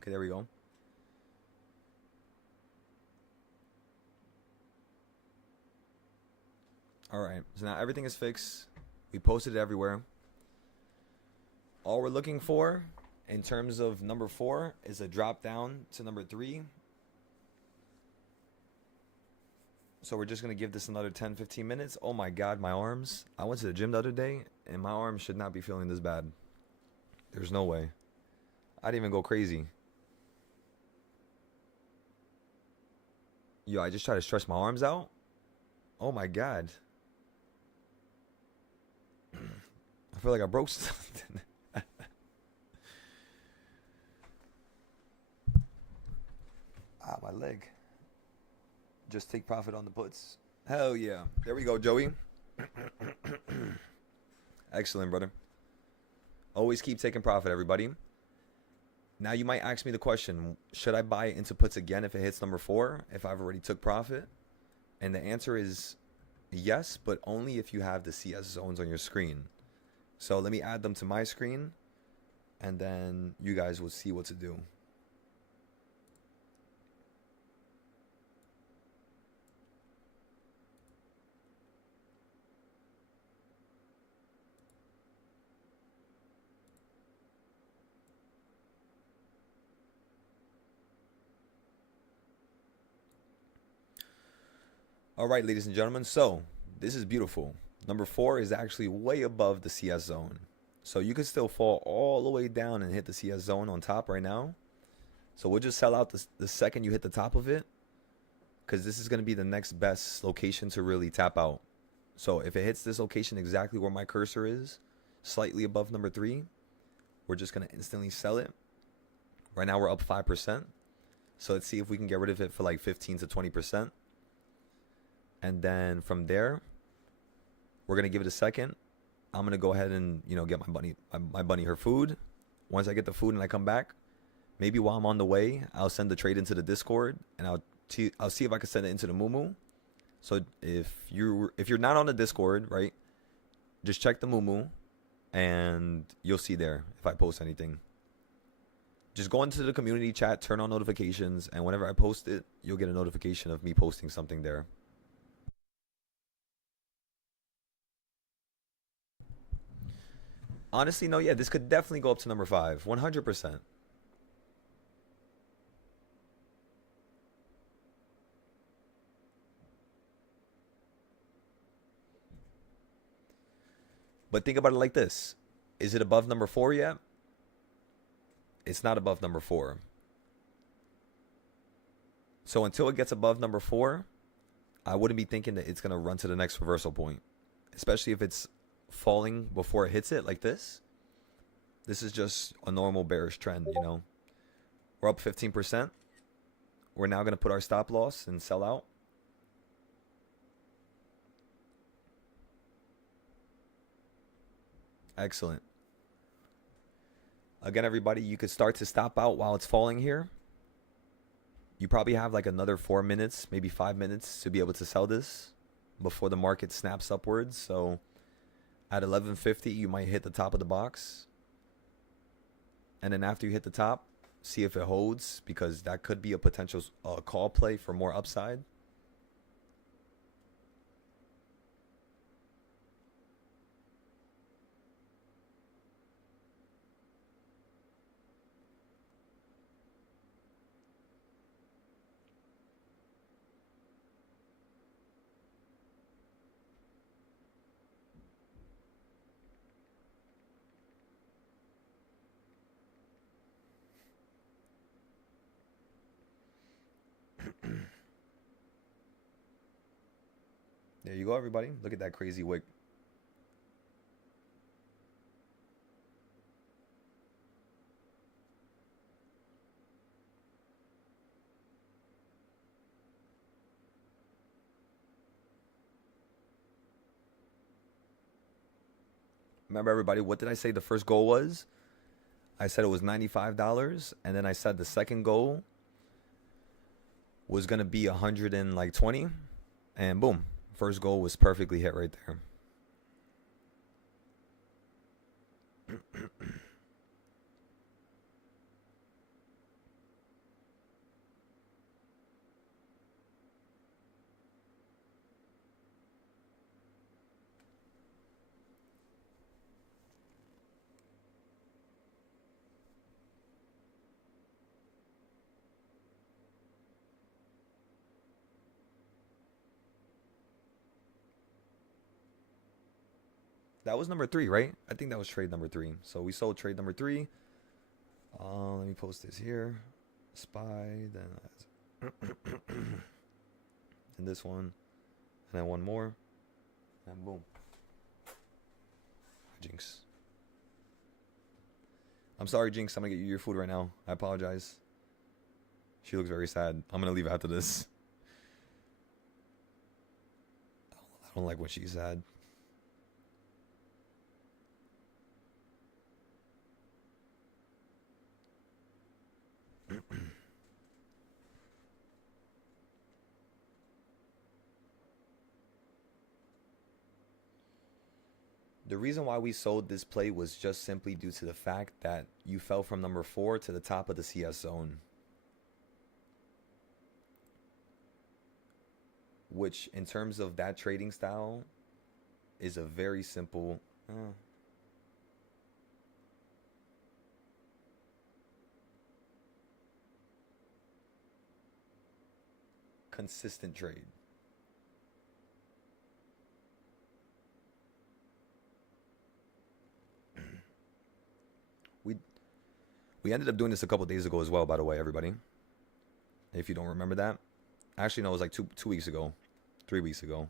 Okay, there we go. All right, so now everything is fixed. We posted it everywhere. All we're looking for in terms of number 4 is a drop down to number 3. So we're just going to give this another 10-15 minutes. Oh my God, my arms. I went to the gym the other day and my arms should not be feeling this bad. There's no way. I didn't even go crazy. Yo, I just tried to stretch my arms out. Oh my God. I feel like I broke something. My leg. Just take profit on the puts. Hell yeah. There we go, Joey. Excellent, brother. Always keep taking profit, everybody. Now you might ask me the question, should I buy into puts again if it hits number 4, if I've already took profit? And the answer is yes, but only if you have the CS zones on your screen. So let me add them to my screen, and then you guys will see what to do. All right, ladies and gentlemen, so this is beautiful. Number 4 is actually way above the CS zone. So you can still fall all the way down and hit the CS zone on top right now. So we'll just sell out the second you hit the top of it, because this is going to be the next best location to really tap out. So if it hits this location exactly where my cursor is, slightly above number 3, we're just going to instantly sell it. Right now we're up 5%. So let's see if we can get rid of it for like 15 to 20%. And then from there, we're going to give it a second. I'm going to go ahead and, get my bunny her food. Once I get the food and I come back, maybe while I'm on the way, I'll send the trade into the Discord, and I'll see if I can send it into the Mumu. So if you're not on the Discord, right, just check the Mumu and you'll see there if I post anything. Just go into the community chat, turn on notifications, and whenever I post it, you'll get a notification of me posting something there. Honestly, no, yeah, this could definitely go up to number 5. 100%. But think about it like this. Is it above number 4 yet? It's not above number 4. So until it gets above number 4, I wouldn't be thinking that it's going to run to the next reversal point. Especially if it's falling before it hits it like this. This is just a normal bearish trend, you know. We're up 15%. We're now going to put our stop loss and sell out. Excellent. Again, everybody, you could start to stop out while it's falling here. You probably have like another 4 minutes, maybe 5 minutes to be able to sell this before the market snaps upwards. So at 11:50, you might hit the top of the box. And then after you hit the top, see if it holds, because that could be a potential call play for more upside. There you go, everybody. Look at that crazy wick. Remember, everybody, what did I say the first goal was? I said it was $95, and then I said the second goal was going to be 120, and boom, first goal was perfectly hit right there. That was number 3, right? I think that was trade number 3. So we sold trade number 3. Let me post this here. SPY, then and this one, and then one more, and boom. Jinx. I'm sorry, Jinx. I'm gonna get you your food right now. I apologize. She looks very sad. I'm gonna leave after this. I don't like when she's sad. The reason why we sold this play was just simply due to the fact that you fell from number 4 to the top of the CS zone. Which, in terms of that trading style, is a very simple... consistent trade. We ended up doing this a couple days ago as well, by the way, everybody. If you don't remember that. Actually, no, it was like two weeks ago. 3 weeks ago.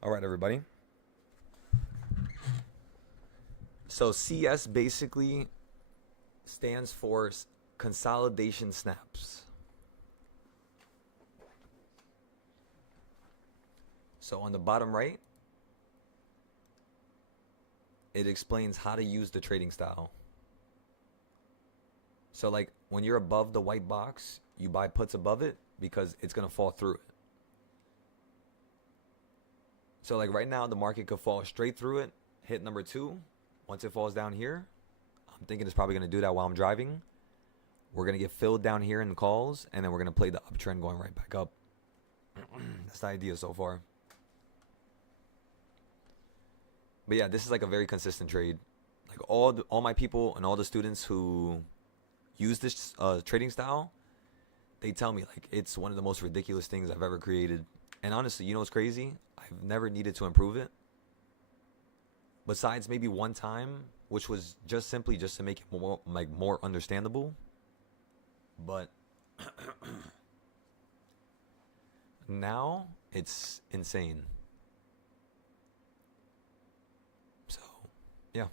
All right, everybody. So CS basically stands for consolidation snaps. So on the bottom right, it explains how to use the trading style. So like when you're above the white box, you buy puts above it because it's going to fall through it. So like right now, the market could fall straight through it, hit number 2. Once it falls down here, I'm thinking it's probably going to do that while I'm driving. We're going to get filled down here in the calls, and then we're going to play the uptrend going right back up. That's the idea so far. But yeah, this is like a very consistent trade. Like all my people and all the students who use this trading style, they tell me like it's one of the most ridiculous things I've ever created. And honestly, you know what's crazy? I've never needed to improve it. Besides maybe one time, which was just simply just to make it more understandable. But now it's insane. So, yeah.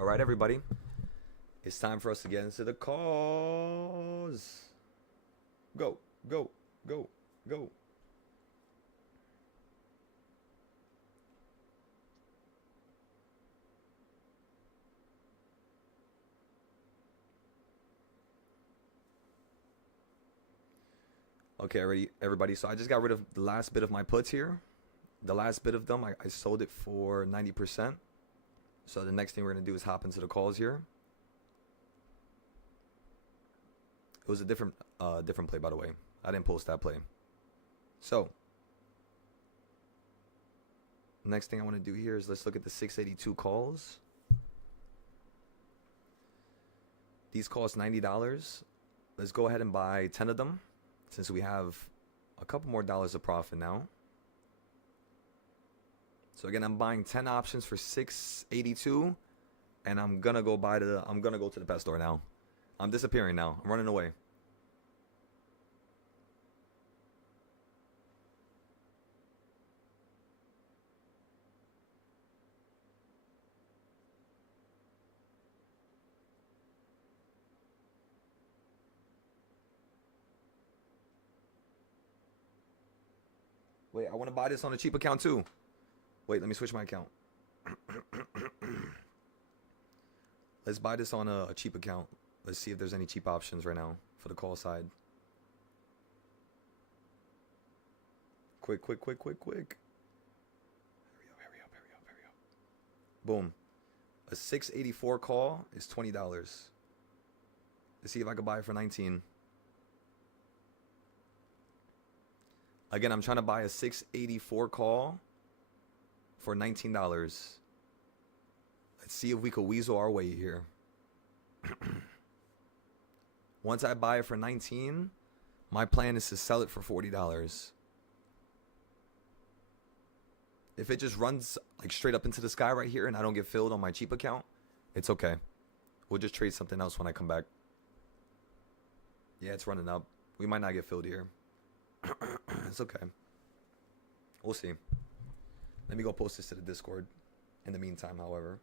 All right, everybody. It's time for us to get into the cause. Go, go, go, go. Okay, everybody. So I just got rid of the last bit of my puts here. The last bit of them, I sold it for 90%. So the next thing we're going to do is hop into the calls here. It was a different play, by the way. I didn't post that play. So next thing I want to do here is let's look at the 682 calls. These cost $90. Let's go ahead and buy 10 of them since we have a couple more dollars of profit now. So again, I'm buying 10 options for $6.82, and I'm gonna go to the pet store now. I'm disappearing now. I'm running away. Wait, I want to buy this on a cheap account too. Wait, let me switch my account. Let's buy this on a cheap account. Let's see if there's any cheap options right now for the call side. Quick. Hurry up. Boom. A 684 call is $20. Let's see if I can buy it for 19. Again, I'm trying to buy a 684 call for $19. Let's see if we could weasel our way here. Once I buy it for 19, my plan is to sell it for $40. If it just runs like straight up into the sky right here and I don't get filled on my cheap account, it's okay. We'll just trade something else when I come back. Yeah, it's running up. We might not get filled here. It's okay. We'll see. Let me go post this to the Discord in the meantime, however.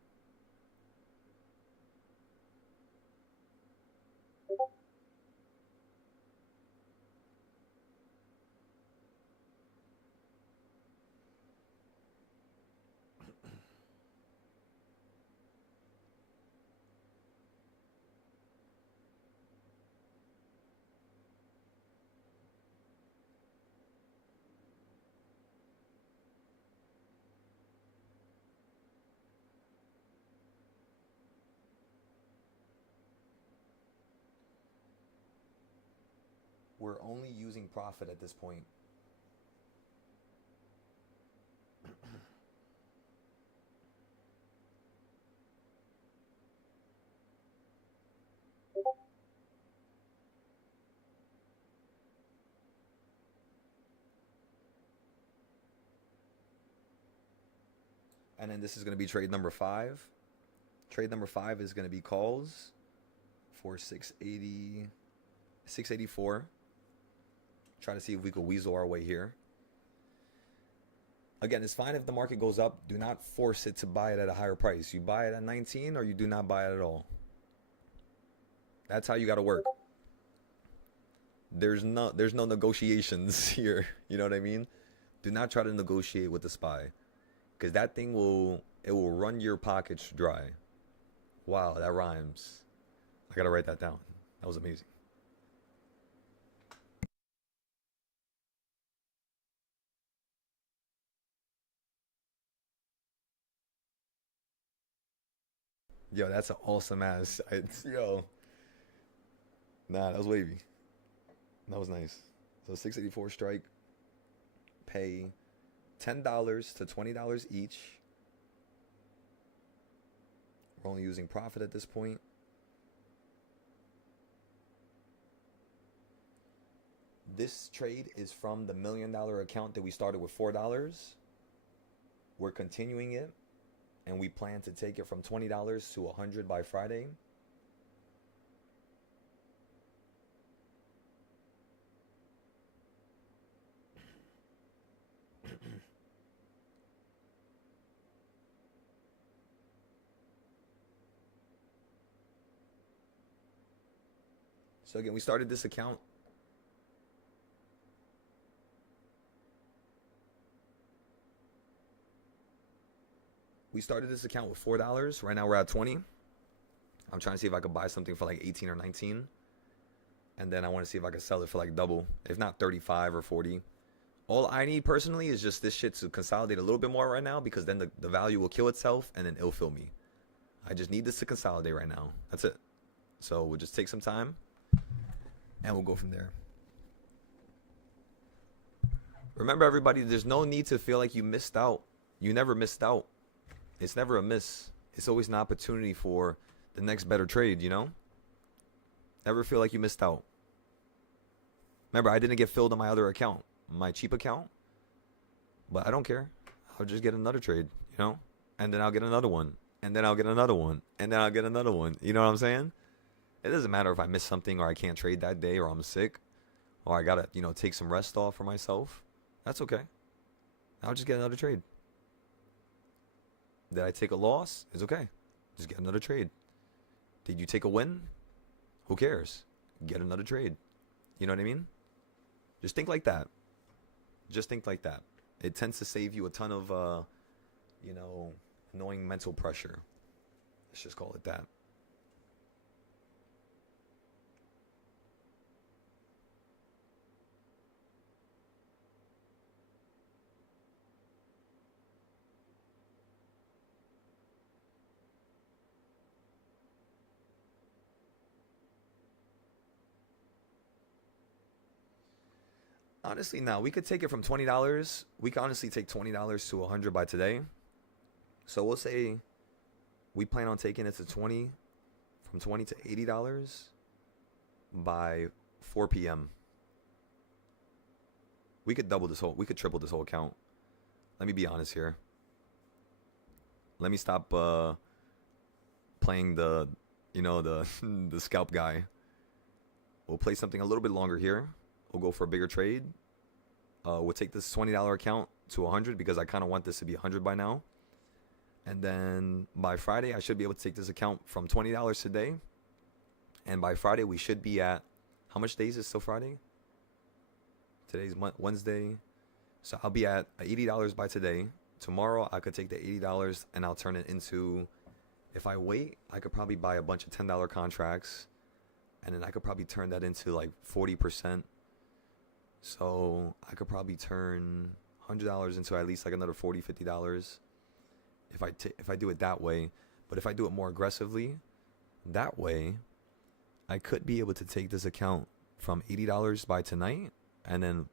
We're only using profit at this point. And then this is going to be trade number 5. Trade number 5 is going to be calls for 684. Try to see if we could weasel our way here. Again, it's fine if the market goes up. Do not force it to buy it at a higher price. You buy it at 19 or you do not buy it at all. That's how you got to work. There's no negotiations here. You know what I mean? Do not try to negotiate with the SPY, because that thing will run your pockets dry. Wow, that rhymes. I got to write that down. That was amazing. Yo, that's an awesome ass. Yo. Nah, that was wavy. That was nice. So 684 strike. Pay $10 to $20 each. We're only using profit at this point. This trade is from the $1 million account that we started with $4. We're continuing it, and we plan to take it from $20 to $100 by Friday. So again, we started this account. We started this account with $4. Right now we're at 20. I'm trying to see if I could buy something for like 18 or 19. And then I want to see if I could sell it for like double, if not 35 or 40. All I need personally is just this shit to consolidate a little bit more right now, because then the value will kill itself and then it'll fill me. I just need this to consolidate right now. That's it. So we'll just take some time and we'll go from there. Remember, everybody, there's no need to feel like you missed out. You never missed out. It's never a miss. It's always an opportunity for the next better trade, you know? Never feel like you missed out. Remember, I didn't get filled on my other account, my cheap account. But I don't care. I'll just get another trade, you know? And then I'll get another one. And then I'll get another one. And then I'll get another one. You know what I'm saying? It doesn't matter if I miss something or I can't trade that day or I'm sick or I got to, you know, take some rest off for myself. That's okay. I'll just get another trade. Did I take a loss? It's okay. Just get another trade. Did you take a win? Who cares? Get another trade. You know what I mean? Just think like that. Just think like that. It tends to save you a ton of, you know, annoying mental pressure. Let's just call it that. Honestly, now we could take it from $20. We could honestly take $20 to $100 by today. So we'll say we plan on taking it to 20, from $20 to $80 by 4 p.m. We could triple this whole account. Let me be honest here. Let me stop playing the, you know, the scalp guy. We'll play something a little bit longer here. We'll go for a bigger trade. We'll take this $20 account to 100 because I kind of want this to be 100 by now. And then by Friday, I should be able to take this account from $20 today. And by Friday, we should be at, how much days is still Friday? Today's Wednesday. So I'll be at $80 by today. Tomorrow, I could take the $80 and I'll turn it into, if I wait, I could probably buy a bunch of $10 contracts. And then I could probably turn that into like 40%. So I could probably turn $100 into at least like another $40, $50 if I do it that way. But if I do it more aggressively, that way, I could be able to take this account from $80 by tonight. And then,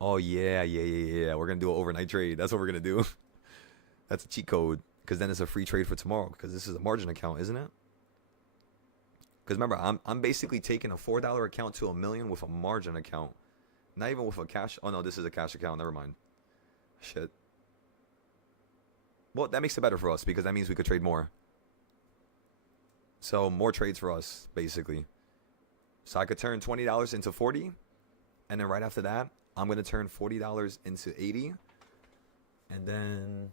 oh yeah, we're going to do an overnight trade. That's what we're going to do. That's a cheat code. Because then it's a free trade for tomorrow. Because this is a margin account, isn't it? Because remember, I'm basically taking a $4 account to $1 million with a margin account. Not even with a cash. Oh, no, this is a cash account. Never mind. Shit. Well, that makes it better for us because that means we could trade more. So, more trades for us, basically. So, I could turn $20 into 40. And then right after that, I'm going to turn $40 into 80. And then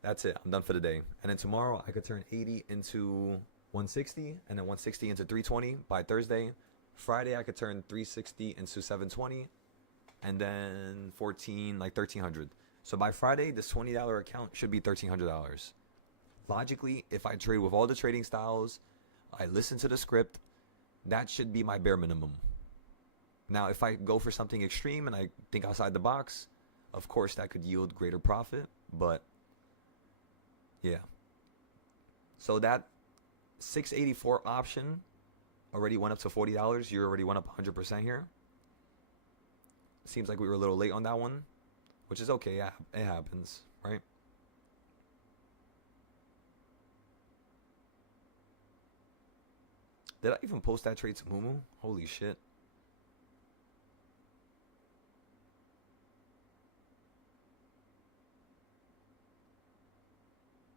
that's it. I'm done for the day. And then tomorrow, I could turn 80 into 160. And then 160 into 320 by Thursday. Friday, I could turn 360 into 720. And then 14, like 1,300. So by Friday, this $20 account should be $1,300. Logically, if I trade with all the trading styles, I listen to the script, that should be my bare minimum. Now, if I go for something extreme and I think outside the box, of course that could yield greater profit. But yeah. So that 684 option already went up to $40. You already went up 100% here. Seems like we were a little late on that one, which is okay. Yeah, it happens, right? Did I even post that trade to Mumu? Holy shit.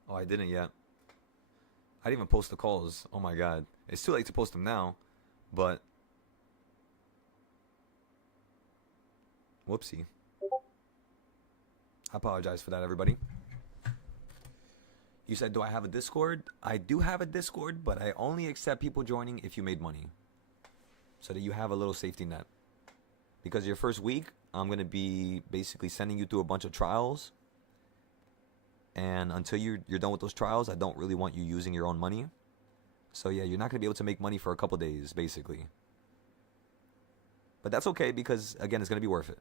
Oh, I didn't yet. I didn't even post the calls. Oh my god. It's too late to post them now, but whoopsie. I apologize for that, everybody. You said, do I have a Discord? I do have a Discord, but I only accept people joining if you made money. so that you have a little safety net. Because your first week, I'm going to be basically sending you through a bunch of trials. And until you're done with those trials, I don't really want you using your own money. So yeah, you're not going to be able to make money for a couple days, basically. But that's okay because, again, it's going to be worth it.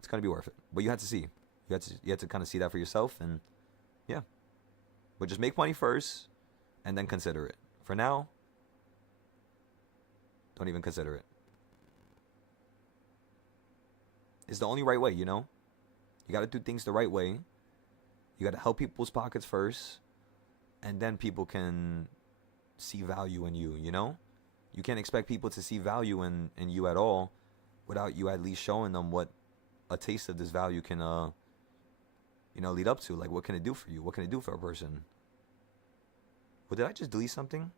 It's going to be worth it. But you have to see. You have to kind of see that for yourself. And yeah. But just make money first and then consider it. For now, don't even consider it. It's the only right way, you know? You got to do things the right way. You got to help people's pockets first. And then people can see value in you, you know? You can't expect people to see value in you at all without you at least showing them what a taste of this value can, lead up to. Like, what can it do for you? What can it do for a person? Well, did I just delete something?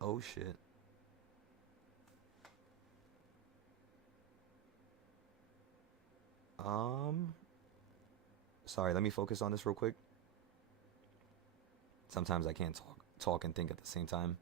Oh, shit. Sorry, let me focus on this real quick. Sometimes I can't talk and think at the same time.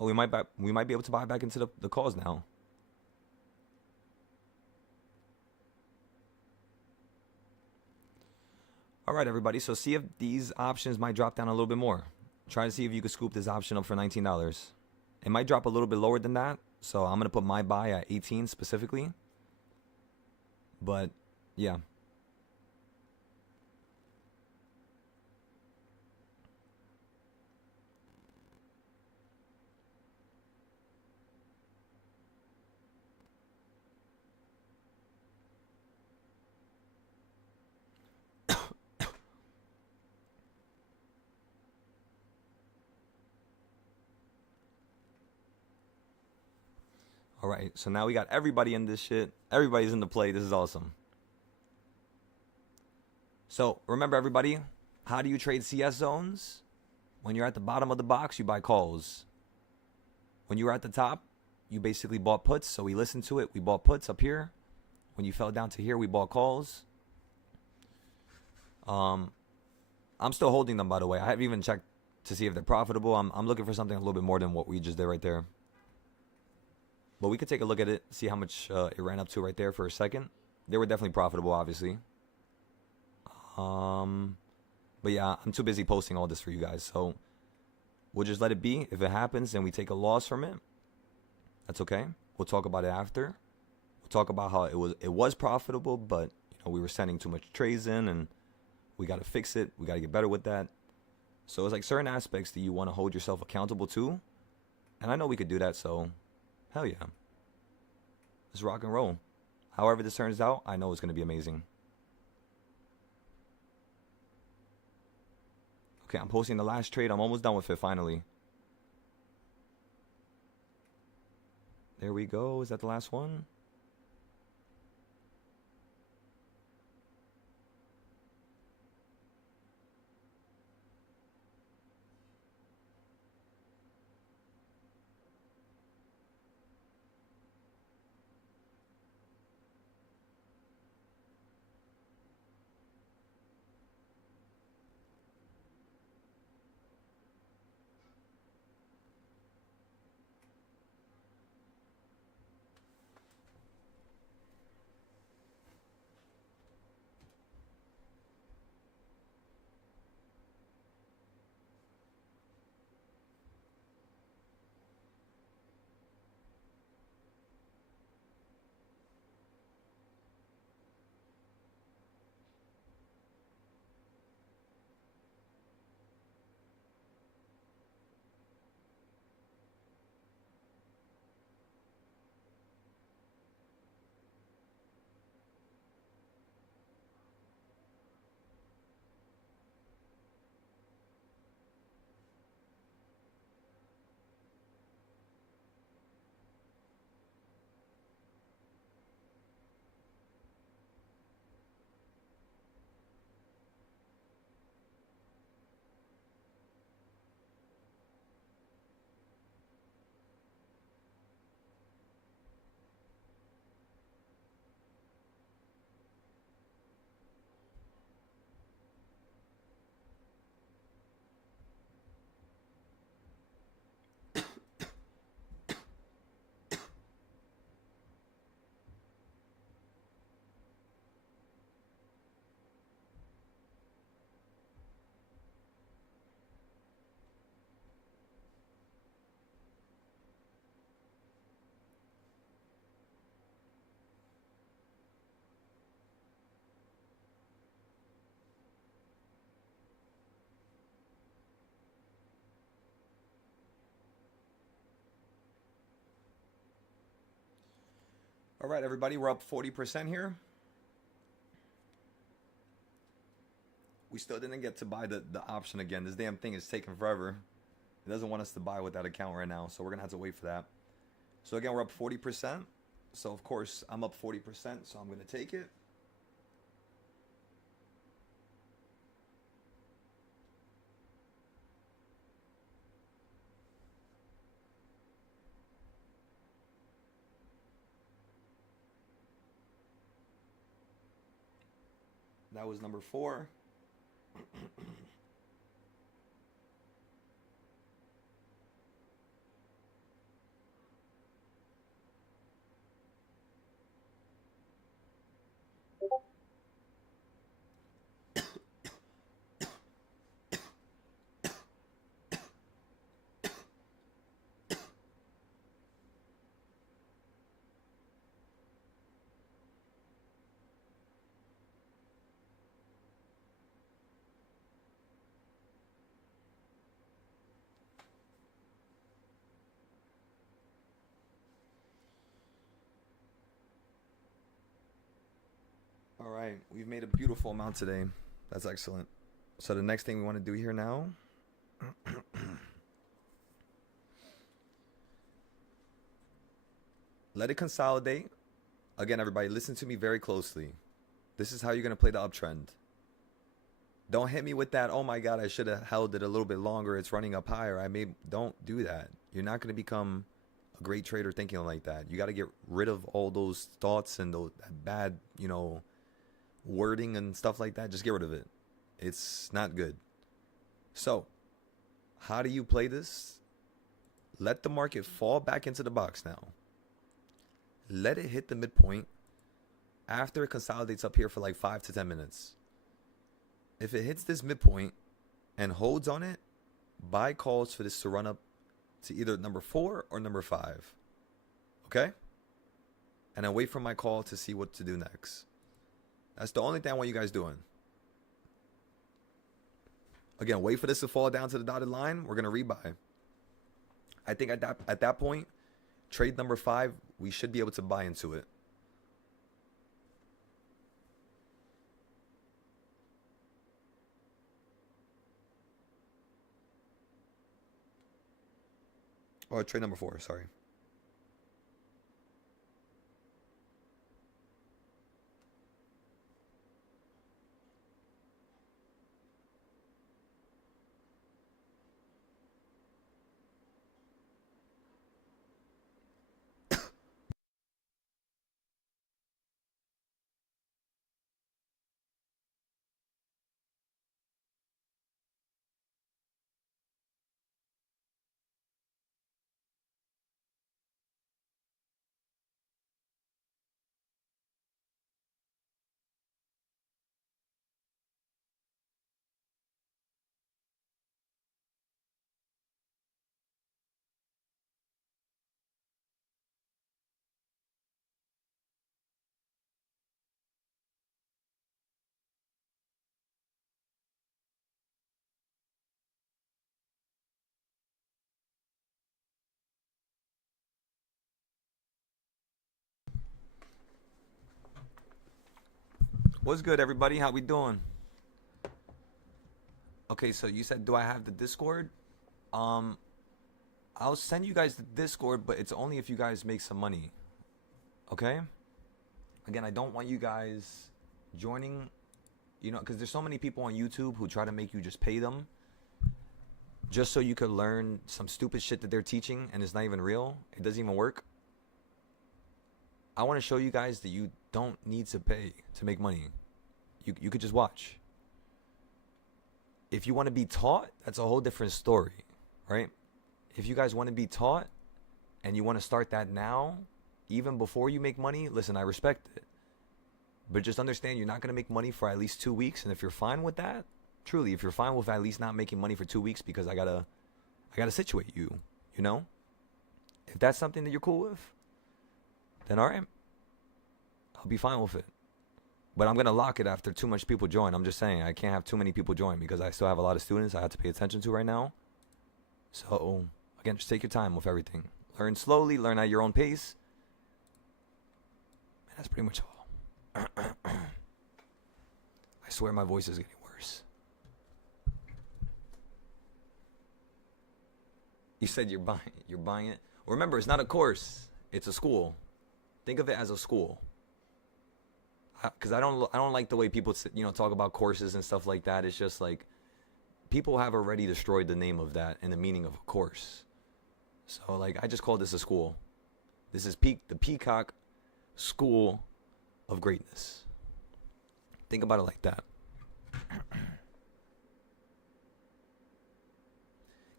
Oh, we might be able to buy back into the cause now. All right, everybody. So see if these options might drop down a little bit more. Try to see if you could scoop this option up for $19. It might drop a little bit lower than that. So I'm going to put my buy at 18 specifically. But yeah. All right, so now we got everybody in this shit. Everybody's in the play. This is awesome. So remember, everybody, how do you trade CS zones? When you're at the bottom of the box, you buy calls. When you were at the top, you basically bought puts. So we listened to it. We bought puts up here. When you fell down to here, we bought calls. I'm still holding them, by the way. I haven't even checked to see if they're profitable. I'm looking for something a little bit more than what we just did right there. But we could take a look at it, see how much it ran up to right there for a second. They were definitely profitable, obviously. But yeah, I'm too busy posting all this for you guys. So we'll just let it be. If it happens and we take a loss from it, that's okay. We'll talk about it after. We'll talk about how it was profitable, but we were sending too much trades in and we got to fix it. We got to get better with that. So it's like certain aspects that you want to hold yourself accountable to. And I know we could do that, so hell yeah. Let's rock and roll. However this turns out, I know it's going to be amazing. Okay, I'm posting the last trade. I'm almost done with it, finally. There we go. Is that the last one? All right, everybody, we're up 40% here. We still didn't get to buy the option again. This damn thing is taking forever. It doesn't want us to buy with that account right now, so we're going to have to wait for that. So again, we're up 40%. So of course, I'm up 40%, so I'm going to take it. That was number 4. All right, we've made a beautiful amount today. That's excellent. So the next thing we want to do here now, let it consolidate. Again, everybody, listen to me very closely. This is how you're going to play the uptrend. Don't hit me with that, oh my God, I should have held it a little bit longer. It's running up higher. Don't do that. You're not going to become a great trader thinking like that. You got to get rid of all those thoughts and that bad, wording and stuff like that. Just get rid of it. It's not good. So, how do you play this? Let the market fall back into the box now. Let it hit the midpoint after it consolidates up here for like 5 to 10 minutes. If it hits this midpoint and holds on it, buy calls for this to run up to either number 4 or number 5. Okay? And I wait for my call to see what to do next. That's the only thing I want you guys doing. Again, wait for this to fall down to the dotted line. We're going to rebuy. I think at that point, trade number 5, we should be able to buy into it. Or trade number 4, sorry. What's good, everybody? How we doing? Okay, so you said, do I have the Discord? I'll send you guys the Discord, but it's only if you guys make some money. Okay? Again, I don't want you guys joining, because there's so many people on YouTube who try to make you just pay them just so you could learn some stupid shit that they're teaching and it's not even real. It doesn't even work. I want to show you guys that you don't need to pay to make money. You could just watch. If you want to be taught, that's a whole different story, right? If you guys want to be taught and you want to start that now, even before you make money, listen, I respect it. But just understand you're not going to make money for at least 2 weeks. And if you're fine with that, truly, if you're fine with at least not making money for 2 weeks because I gotta situate you, If that's something that you're cool with, then all right. I'll be fine with it. But I'm going to lock it after too much people join. I'm just saying I can't have too many people join because I still have a lot of students I have to pay attention to right now. So, again, just take your time with everything. Learn slowly, learn at your own pace. That's pretty much all. I swear my voice is getting worse. You said you're buying it. Remember, it's not a course. It's a school. Think of it as a school. Because I don't like the way people talk about courses and stuff like that. It's just like people have already destroyed the name of that and the meaning of a course. So like I just call this a school. This is the Peacock School of Greatness. Think about it like that.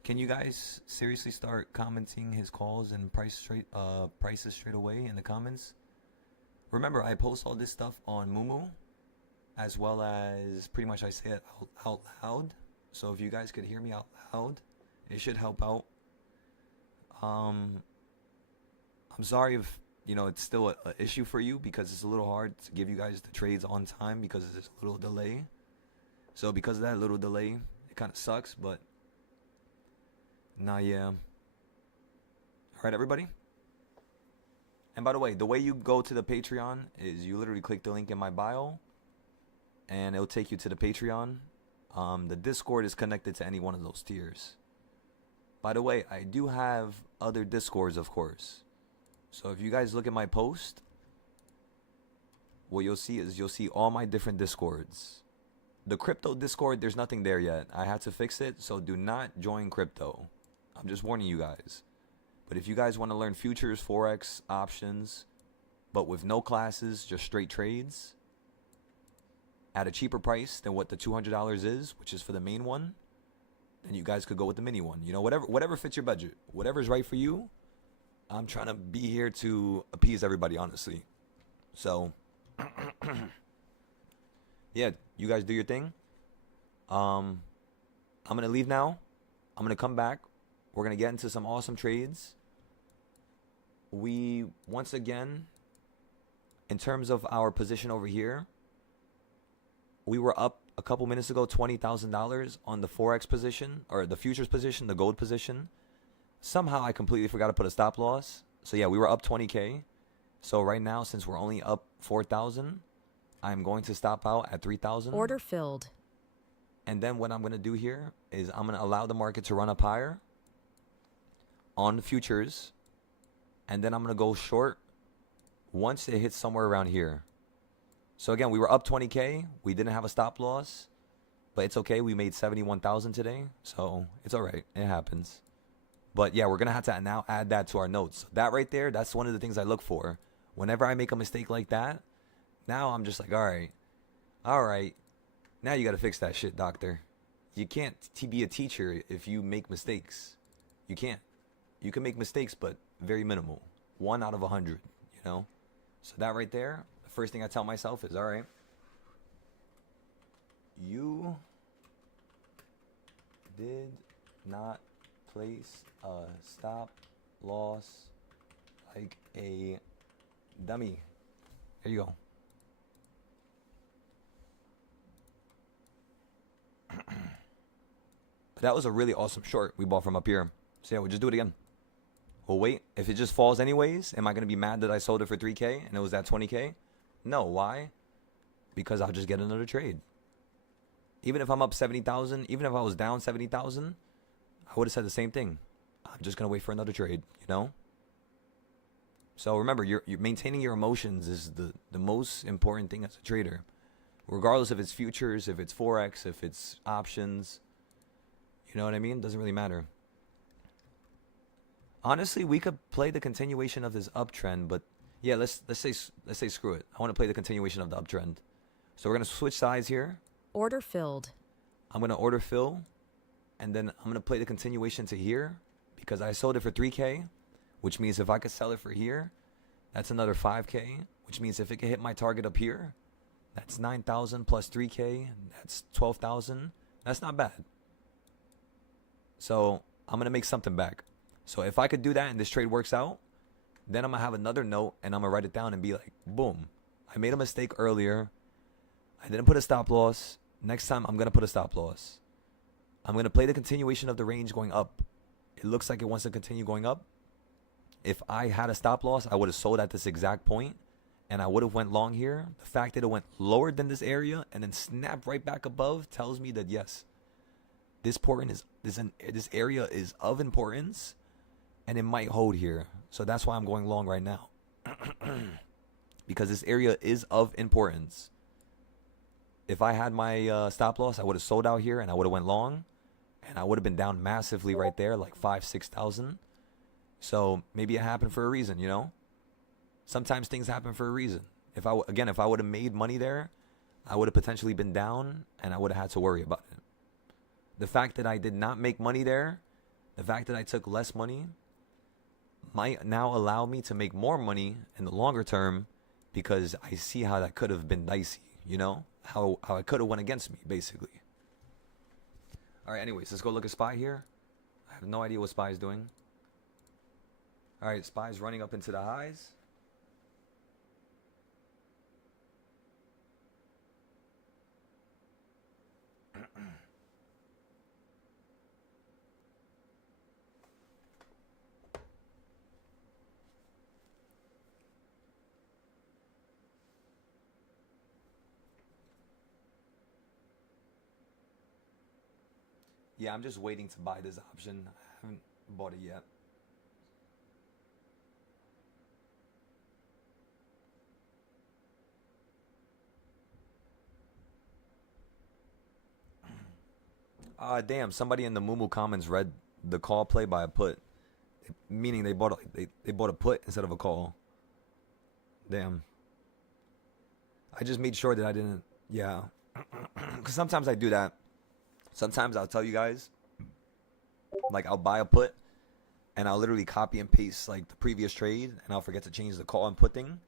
Can you guys seriously start commenting his calls and prices straight away in the comments? Remember, I post all this stuff on Mumu, as well as pretty much I say it out loud. So if you guys could hear me out loud, it should help out. I'm sorry if it's still an issue for you, because it's a little hard to give you guys the trades on time because there's a little delay. So because of that little delay, it kind of sucks, but nah, yeah. All right, everybody. And by the way you go to the Patreon is you literally click the link in my bio, and it'll take you to the Patreon. The Discord is connected to any one of those tiers. By the way, I do have other Discords, of course. So if you guys look at my post, what you'll see is all my different Discords. The crypto Discord, there's nothing there yet. I had to fix it, so do not join crypto. I'm just warning you guys. But if you guys want to learn futures, forex, options, but with no classes, just straight trades, at a cheaper price than what the $200 is, which is for the main one, then you guys could go with the mini one. Whatever fits your budget, whatever's right for you. I'm trying to be here to appease everybody, honestly. So, yeah, you guys do your thing. I'm gonna leave now. I'm gonna come back. We're gonna get into some awesome trades. We once again, in terms of our position over here, we were up a couple minutes ago $20,000 on the forex position, or the futures position, the gold position. Somehow I completely forgot to put a stop loss. So yeah, we were up 20K. So right now, since we're only up 4,000, I'm going to stop out at 3,000. Order filled. And then what I'm going to do here is I'm going to allow the market to run up higher on the futures. And then I'm going to go short once it hits somewhere around here. So again, we were up 20K. We didn't have a stop loss, but it's okay. We made 71,000 today. So it's all right. It happens. But yeah, we're going to have to now add that to our notes. That right there, that's one of the things I look for. Whenever I make a mistake like that, now I'm just like, all right. Now you got to fix that shit, doctor. You can't be a teacher if you make mistakes. You can't. You can make mistakes, but very minimal. 1 out of 100, So that right there, the first thing I tell myself is, all right, you did not place a stop loss like a dummy. There you go. But that was a really awesome short we bought from up here. So yeah, we'll just do it again. We'll wait. If it just falls anyways, am I going to be mad that I sold it for 3K and it was at 20K? No. Why? Because I'll just get another trade. Even if I'm up 70,000, even if I was down 70,000, I would have said the same thing. I'm just going to wait for another trade, So remember, you're maintaining your emotions is the most important thing as a trader. Regardless if it's futures, if it's forex, if it's options, you know what I mean? Doesn't really matter. Honestly, we could play the continuation of this uptrend, but yeah, let's say screw it. I want to play the continuation of the uptrend. So we're gonna switch sides here. Order filled. I'm gonna order fill, and then I'm gonna play the continuation to here because I sold it for 3K, which means if I could sell it for here, that's another 5K, which means if it could hit my target up here, that's 9,000 plus 3K, that's 12,000. That's not bad. So I'm gonna make something back. So if I could do that and this trade works out, then I'm going to have another note and I'm going to write it down and be like, boom, I made a mistake earlier. I didn't put a stop loss. Next time I'm going to put a stop loss. I'm going to play the continuation of the range going up. It looks like it wants to continue going up. If I had a stop loss, I would have sold at this exact point and I would have went long here, the fact that it went lower than this area and then snapped right back above tells me that yes, this area is of importance, and it might hold here. So that's why I'm going long right now. Because this area is of importance. If I had my stop loss, I would have sold out here and I would have went long, and I would have been down massively right there, like 5,000-6,000. So maybe it happened for a reason, you know. Sometimes things happen for a reason. If I would have made money there, I would have potentially been down and I would have had to worry about it. The fact that I did not make money there, the fact that I took less money, might now allow me to make more money in the longer term, because I see how that could have been dicey, you know? How it could have went against me, basically. All right, anyways, let's go look at SPY here. I have no idea what SPY is doing. All right, SPY is running up into the highs. Yeah, I'm just waiting to buy this option. I haven't bought it yet. Damn, somebody in the Mumu comments read the call play by a put, meaning they bought a put instead of a call. Damn. I just made sure that I didn't. Yeah, because sometimes I do that. Sometimes I'll tell you guys, like I'll buy a put and I'll literally copy and paste like the previous trade, and I'll forget to change the call and put thing.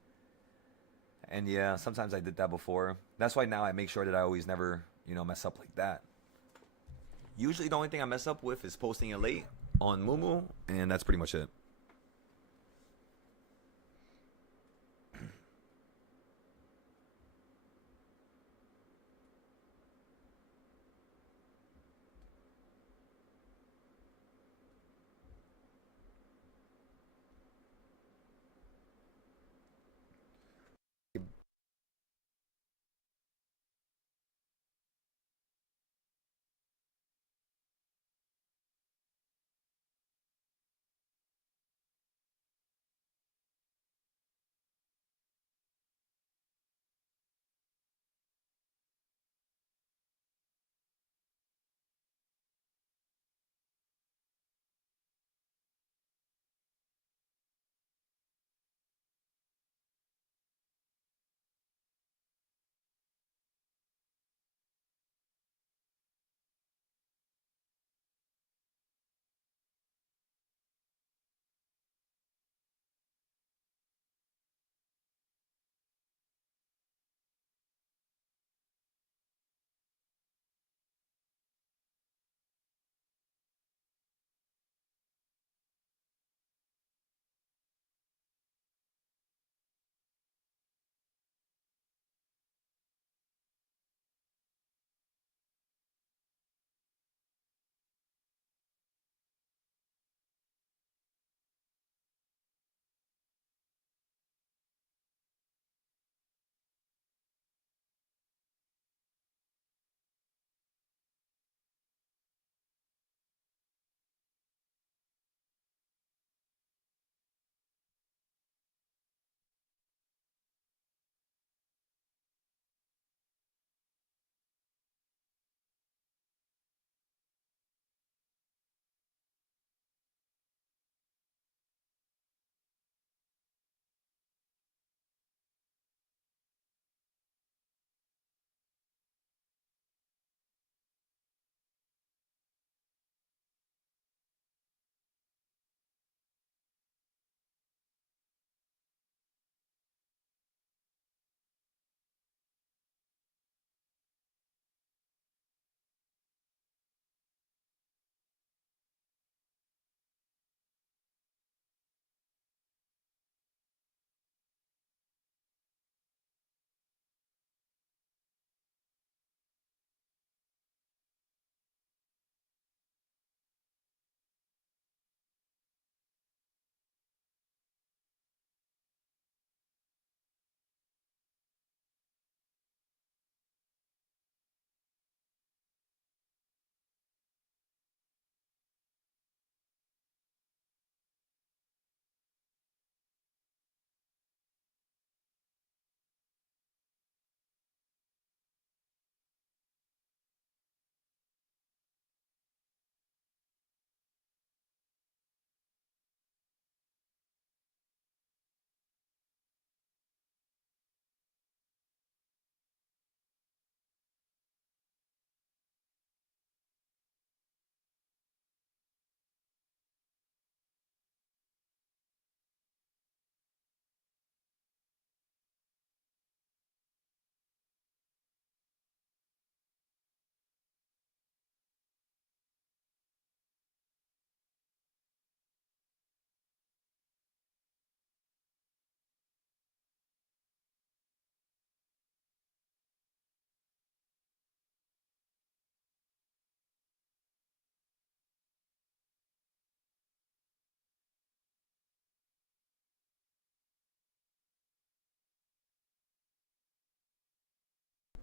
And yeah, sometimes I did that before. That's why now I make sure that I always never, mess up like that. Usually the only thing I mess up with is posting it late on Mumu, and that's pretty much it.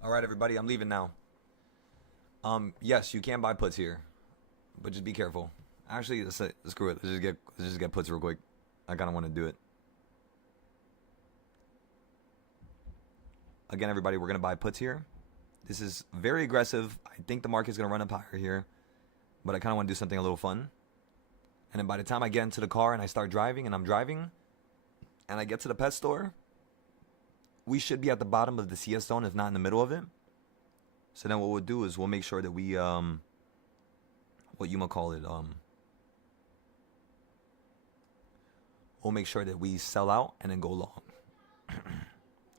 All right, everybody, I'm leaving now. Yes, you can buy puts here, but just be careful. Actually, screw it. Let's just get puts real quick. I kind of want to do it. Again, everybody, we're gonna buy puts here. This is very aggressive. I think the market's gonna run up higher here, but I kind of want to do something a little fun. And then by the time I get into the car and I start driving, and I'm driving, and I get to the pet store, we should be at the bottom of the CS zone, if not in the middle of it. So then what we'll do is we'll make sure that we what you might call it we'll make sure that we sell out and then go long.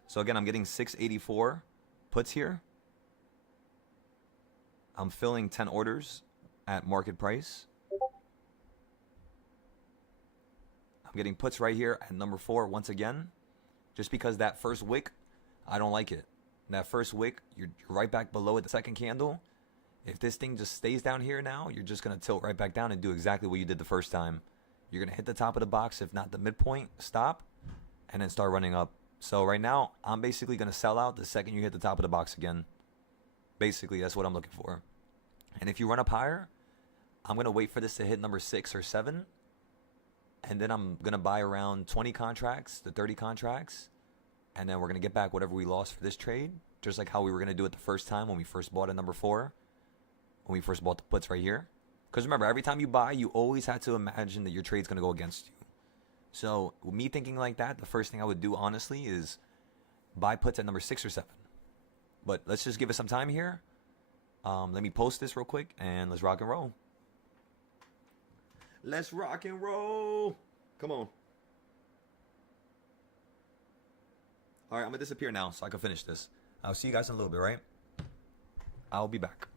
So again, I'm getting 684 puts here. I'm filling 10 orders at market price. I'm getting puts right here at number 4 once again, just because that first wick, I don't like it. That first wick, you're right back below it, the second candle. If this thing just stays down here now, you're just going to tilt right back down and do exactly what you did the first time. You're going to hit the top of the box, if not the midpoint, stop, and then start running up. So right now, I'm basically going to sell out the second you hit the top of the box again. Basically, that's what I'm looking for. And if you run up higher, I'm going to wait for this to hit number 6 or 7. And then I'm going to buy around 20 contracts to 30 contracts. And then we're going to get back whatever we lost for this trade. Just like how we were going to do it the first time when we first bought at number 4. When we first bought the puts right here. Because remember, every time you buy, you always had to imagine that your trade's going to go against you. So me thinking like that, the first thing I would do, honestly, is buy puts at number 6 or 7. But let's just give it some time here. Let me post this real quick, and let's rock and roll. Let's rock and roll. Come on. All right, I'm going to disappear now so I can finish this. I'll see you guys in a little bit, right? I'll be back.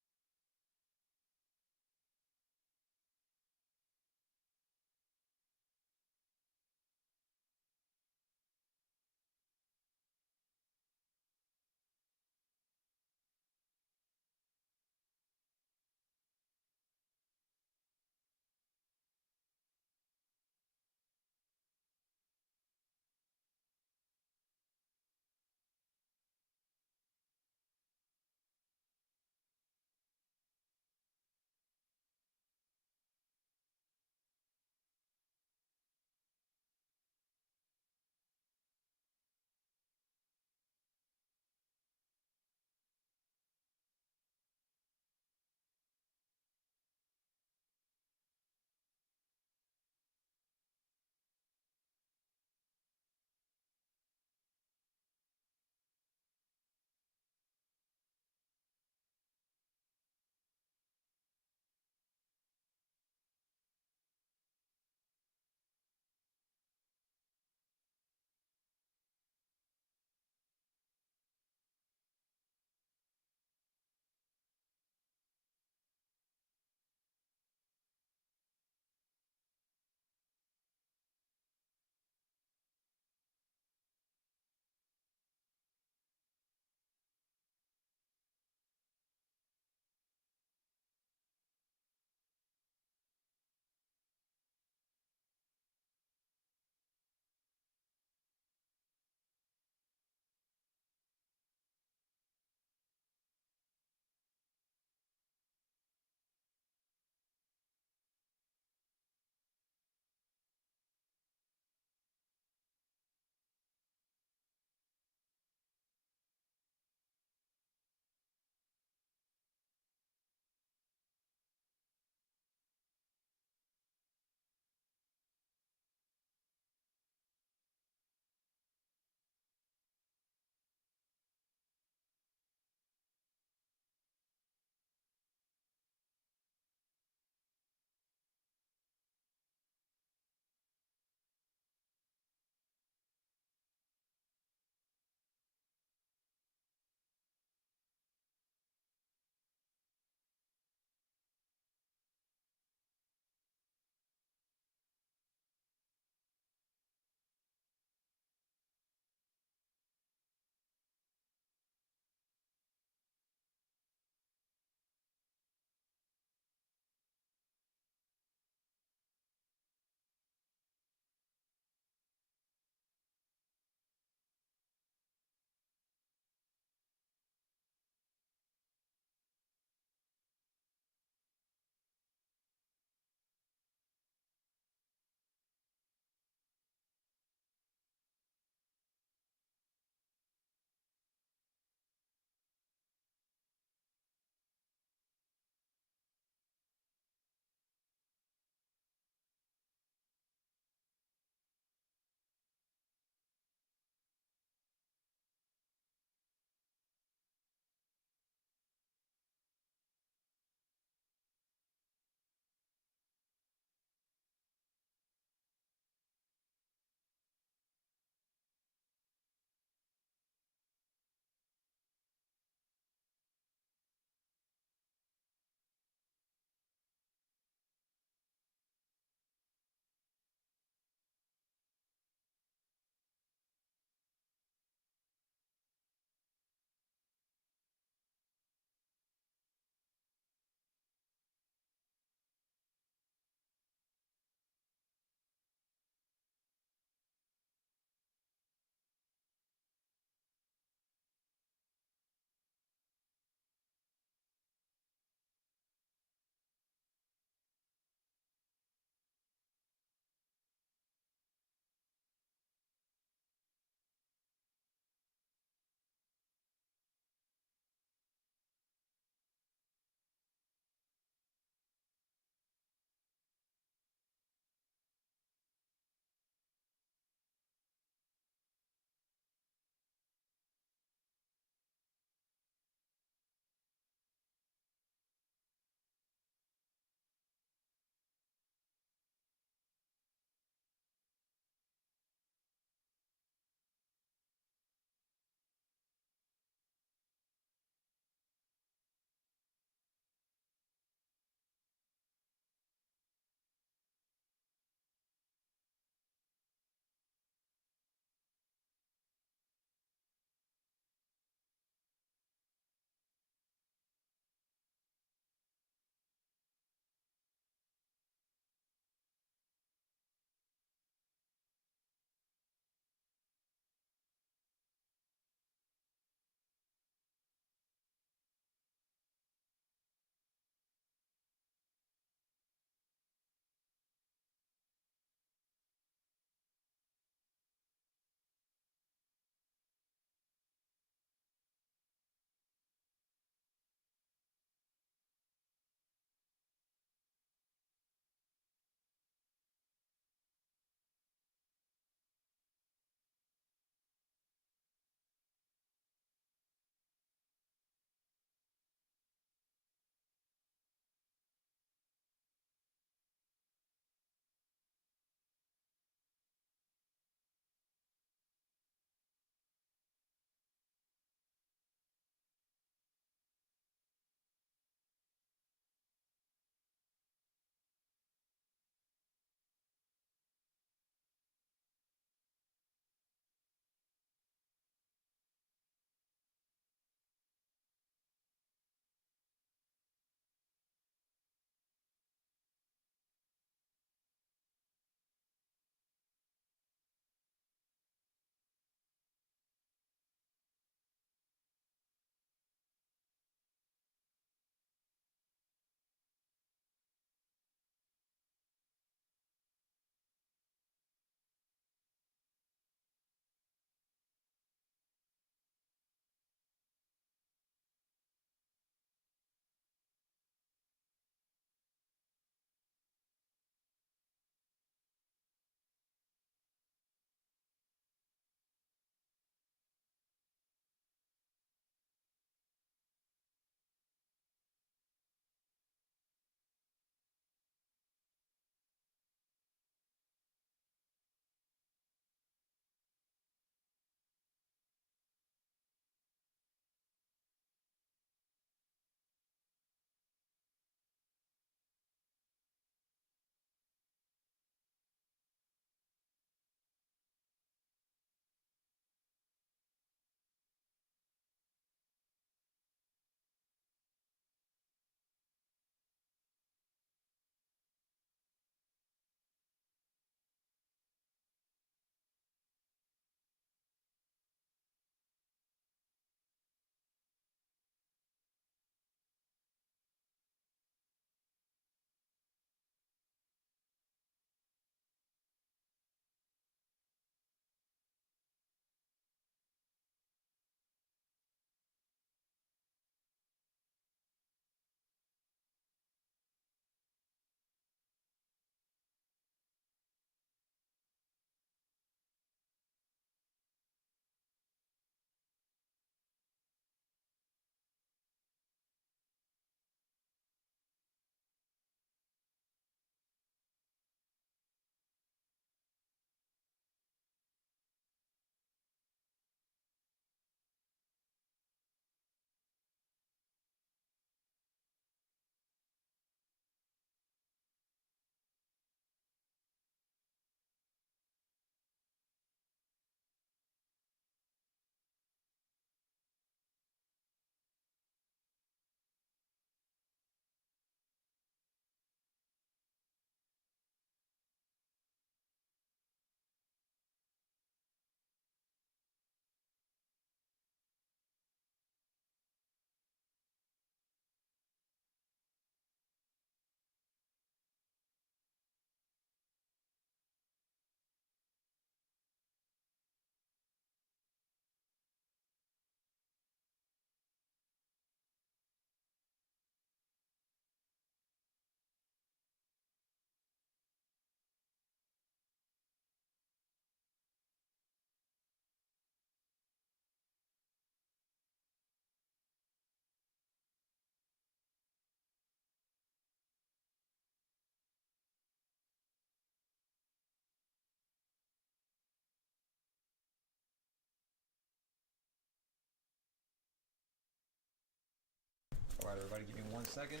Alright, everybody, give me 1 second.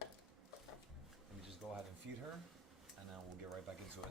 Let me just go ahead and feed her, and then we'll get right back into it.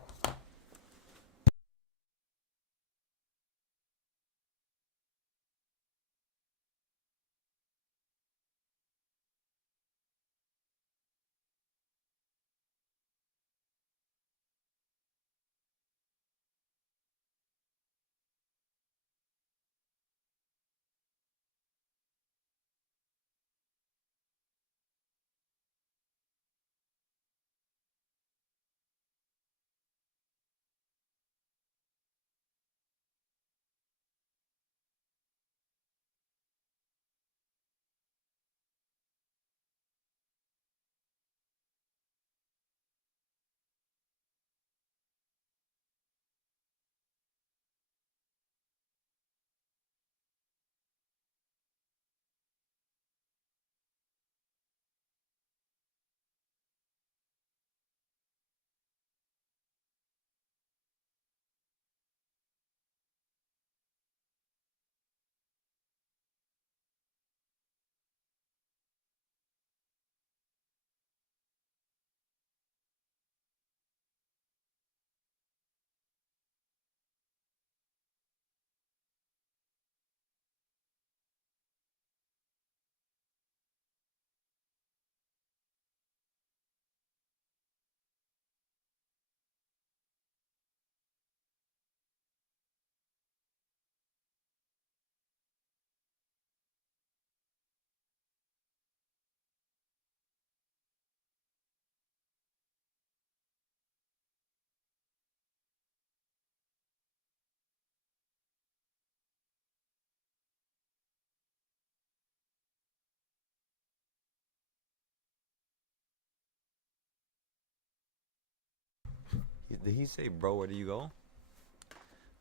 Did he say, bro, where do you go?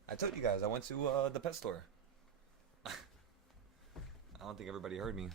I told you guys, I went to the pet store. I don't think everybody heard me.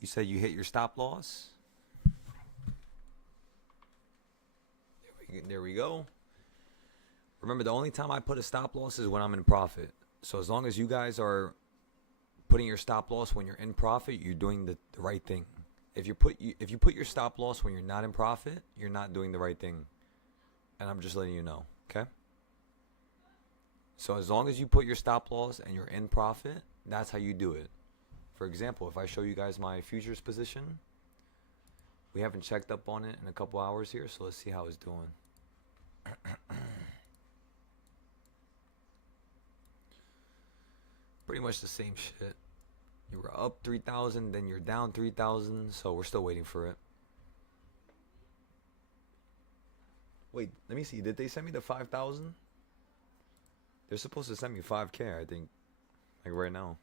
You said you hit your stop loss. There we go. Remember, the only time I put a stop loss is when I'm in profit. So as long as you guys are putting your stop loss when you're in profit, you're doing the right thing. If you put your stop loss when you're not in profit, you're not doing the right thing. And I'm just letting you know, okay? So as long as you put your stop loss and you're in profit, that's how you do it. For example, if I show you guys my futures position, we haven't checked up on it in a couple hours here, so let's see how it's doing. Pretty much the same shit. You were up 3,000, then you're down 3,000, so we're still waiting for it. Wait, let me see. Did they send me the 5,000? They're supposed to send me 5K, I think. Like right now.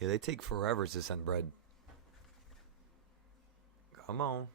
Yeah, they take forever to send bread. Come on.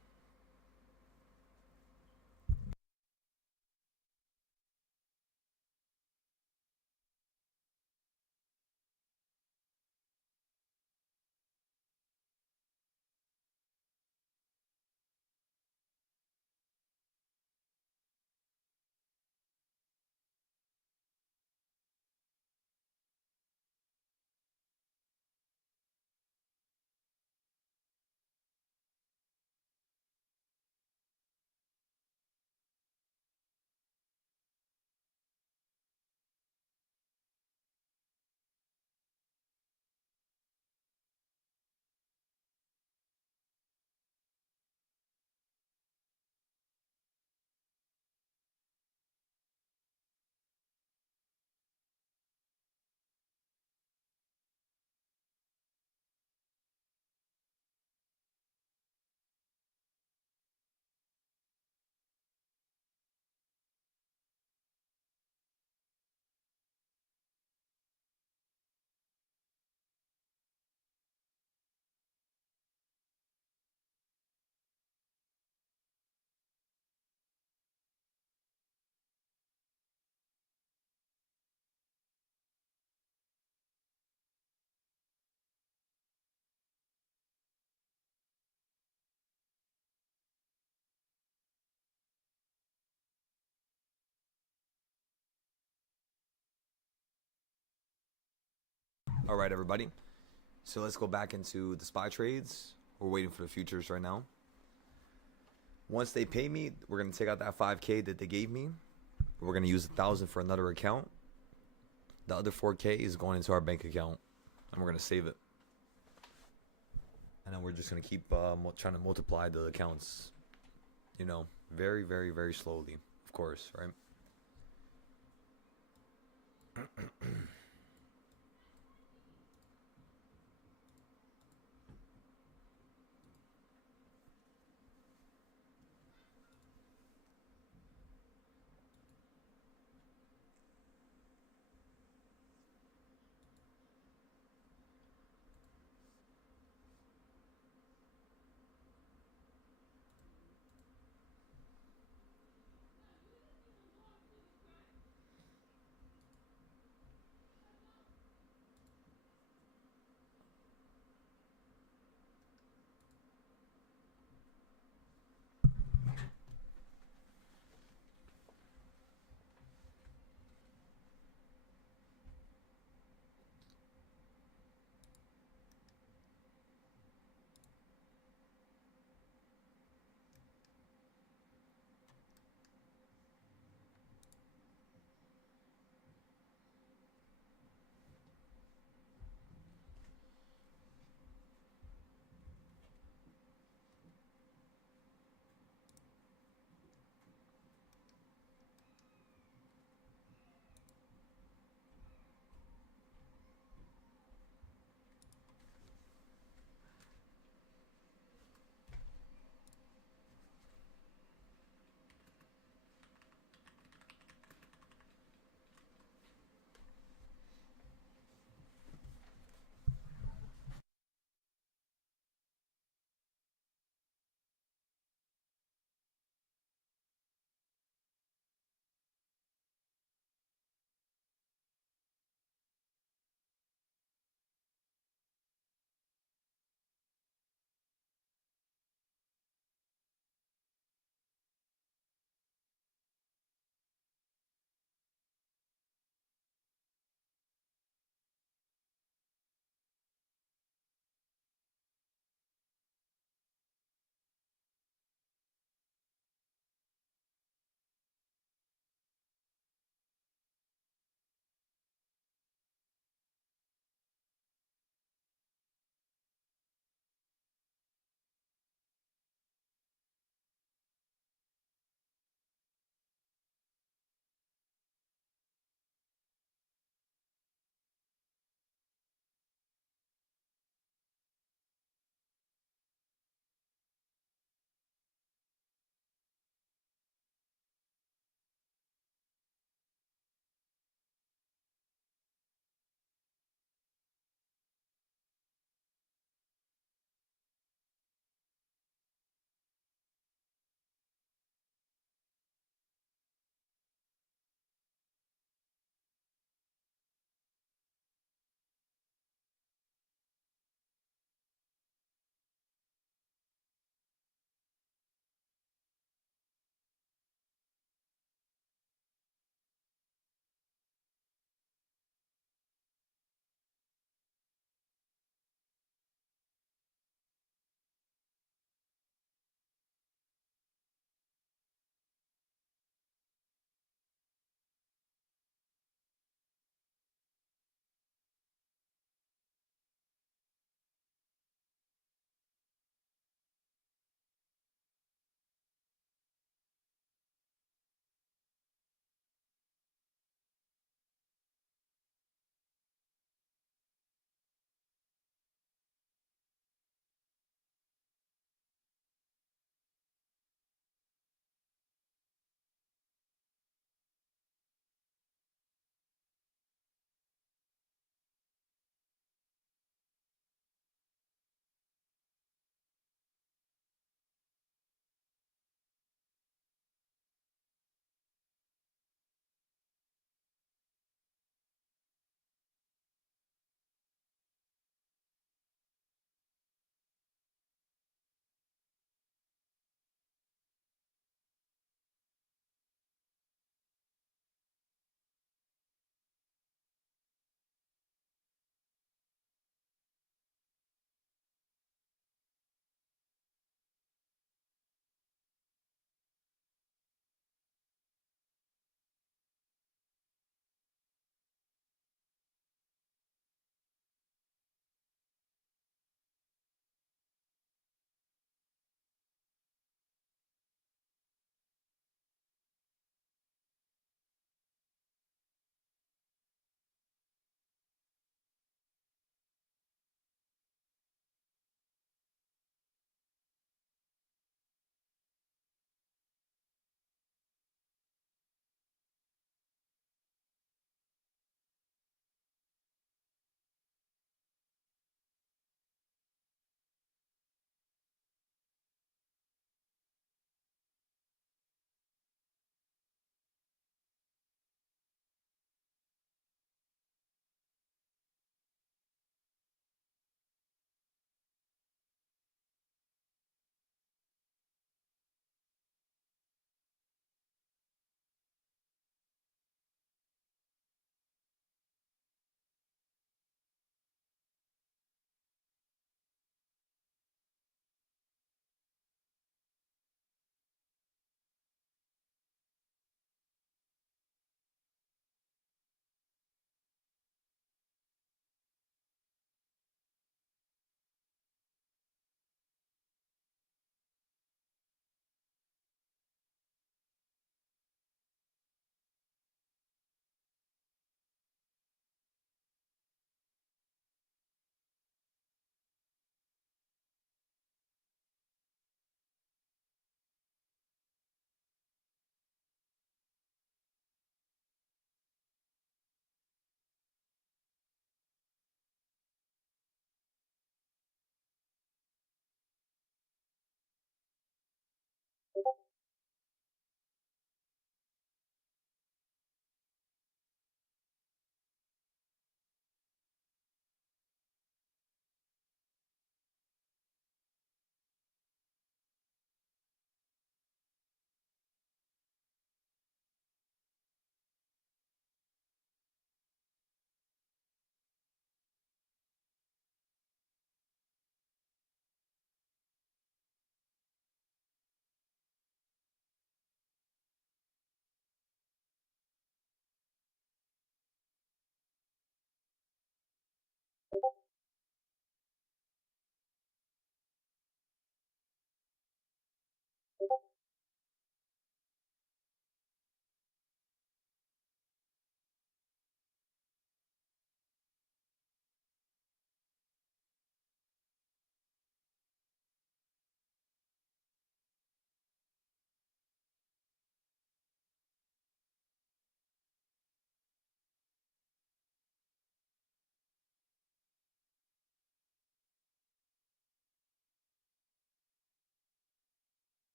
All right, everybody. So let's go back into the SPY trades. We're waiting for the futures right now. Once they pay me, we're going to take out that 5K that they gave me. We're going to use 1,000 for another account. The other 4K is going into our bank account, and we're going to save it. And then we're just going to keep trying to multiply the accounts, you know, very, very, very slowly, of course, right?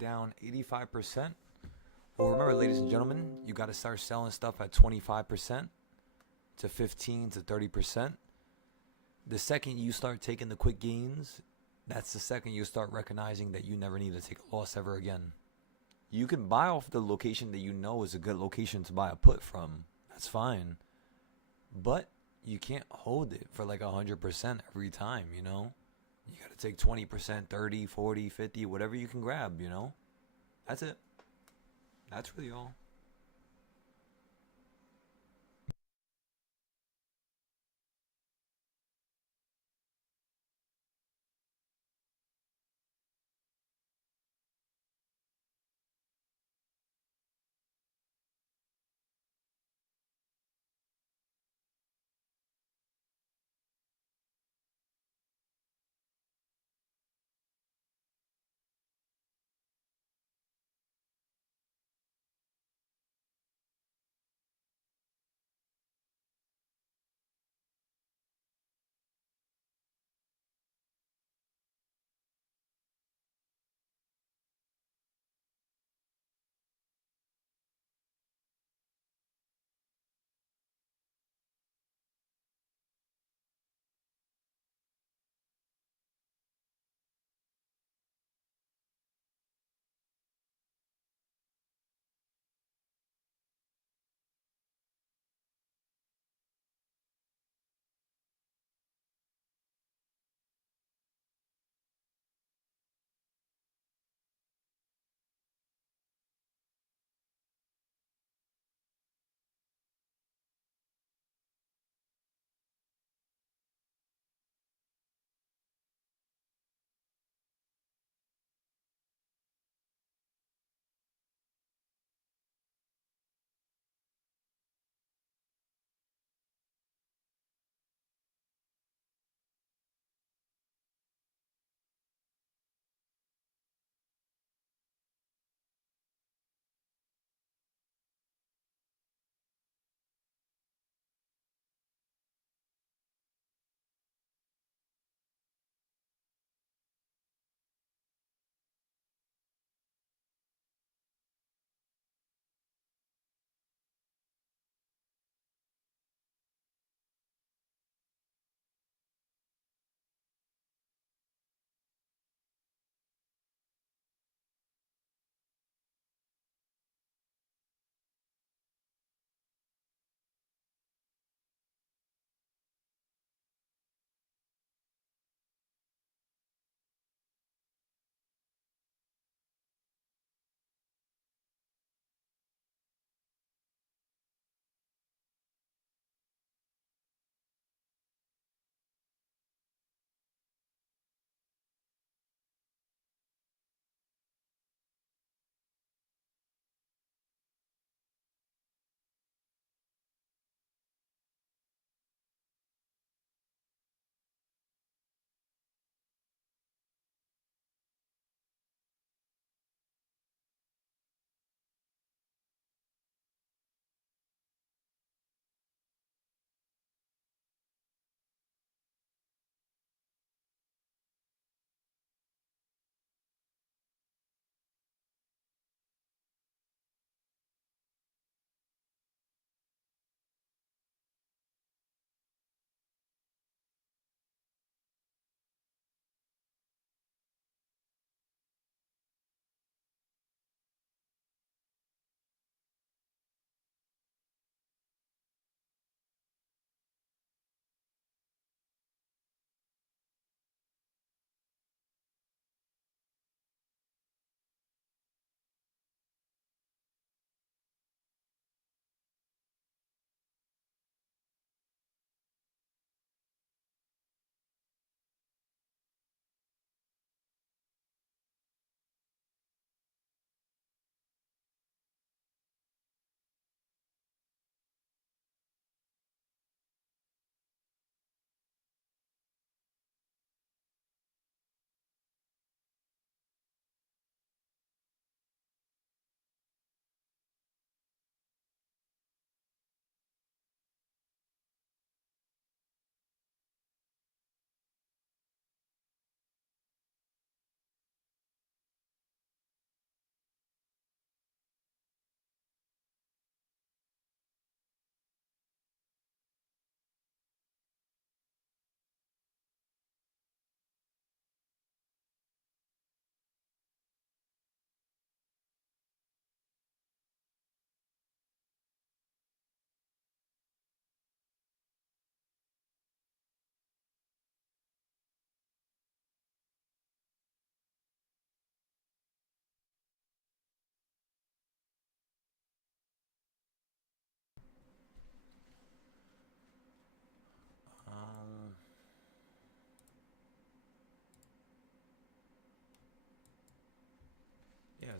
down 85%. Well, remember, ladies and gentlemen, you got to start selling stuff at 25% to 15 to 30%. The second you start taking the quick gains, that's the second you start recognizing that you never need to take a loss ever again. You can buy off the location that you know is a good location to buy a put from. That's fine. But you can't hold it for like 100% every time, you know? You got to take 20%, 30, 40, 50, whatever you can grab, you know? That's it. That's really all.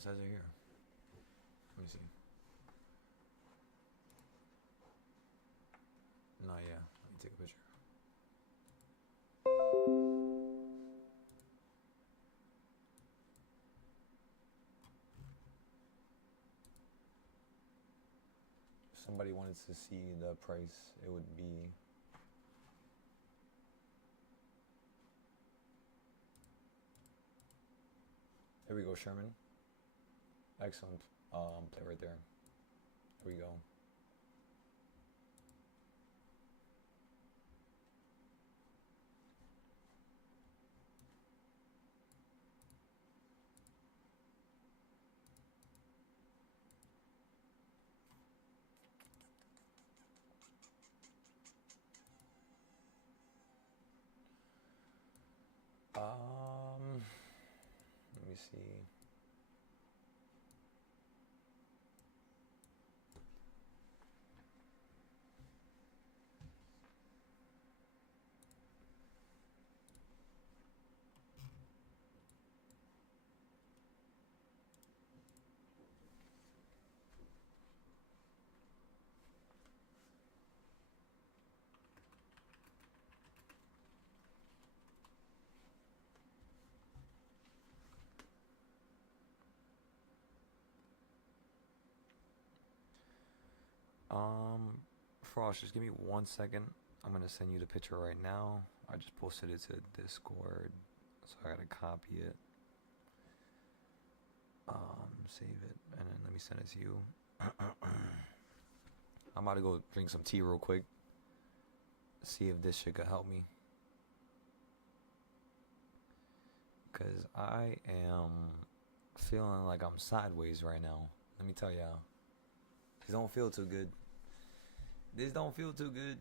it says it here. Let me see. No, yeah. Let me take a picture. If somebody wanted to see the price, it would be here we go, Sherman. Excellent play right there. Here we go. Let me see. Frost, just give me 1 second. I'm gonna send you the picture right now. I just posted it to Discord, so I gotta copy it. Save it, and then let me send it to you. I'm about to go drink some tea real quick. See if this shit could help me. Cause I am feeling like I'm sideways right now. Let me tell y'all. This don't feel too good. This don't feel too good.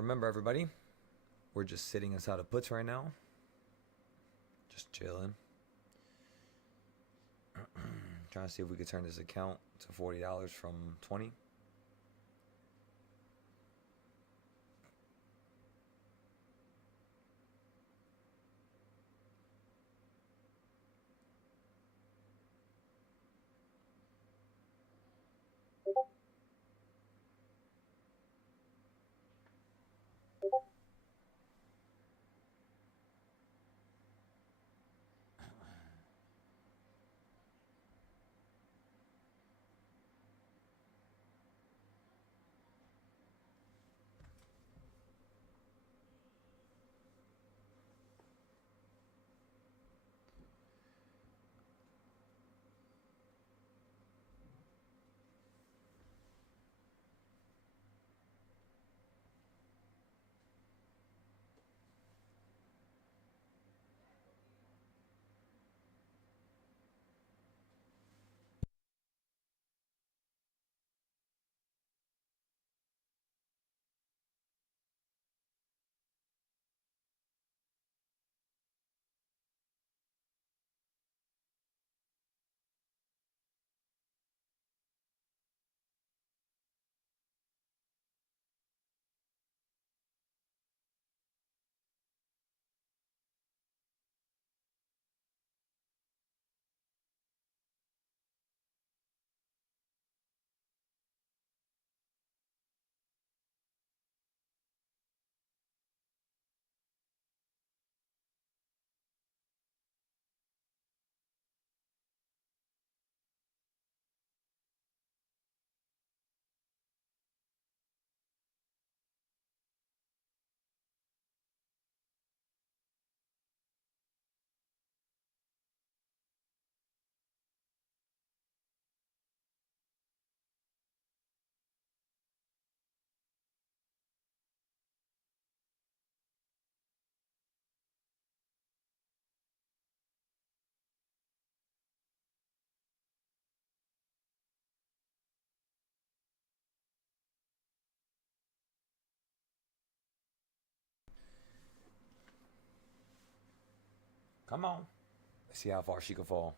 Remember, everybody, we're just sitting inside of puts right now. Just chilling. Trying to see if we could turn this account to $40 from 20. Come on. Let's see how far she can fall.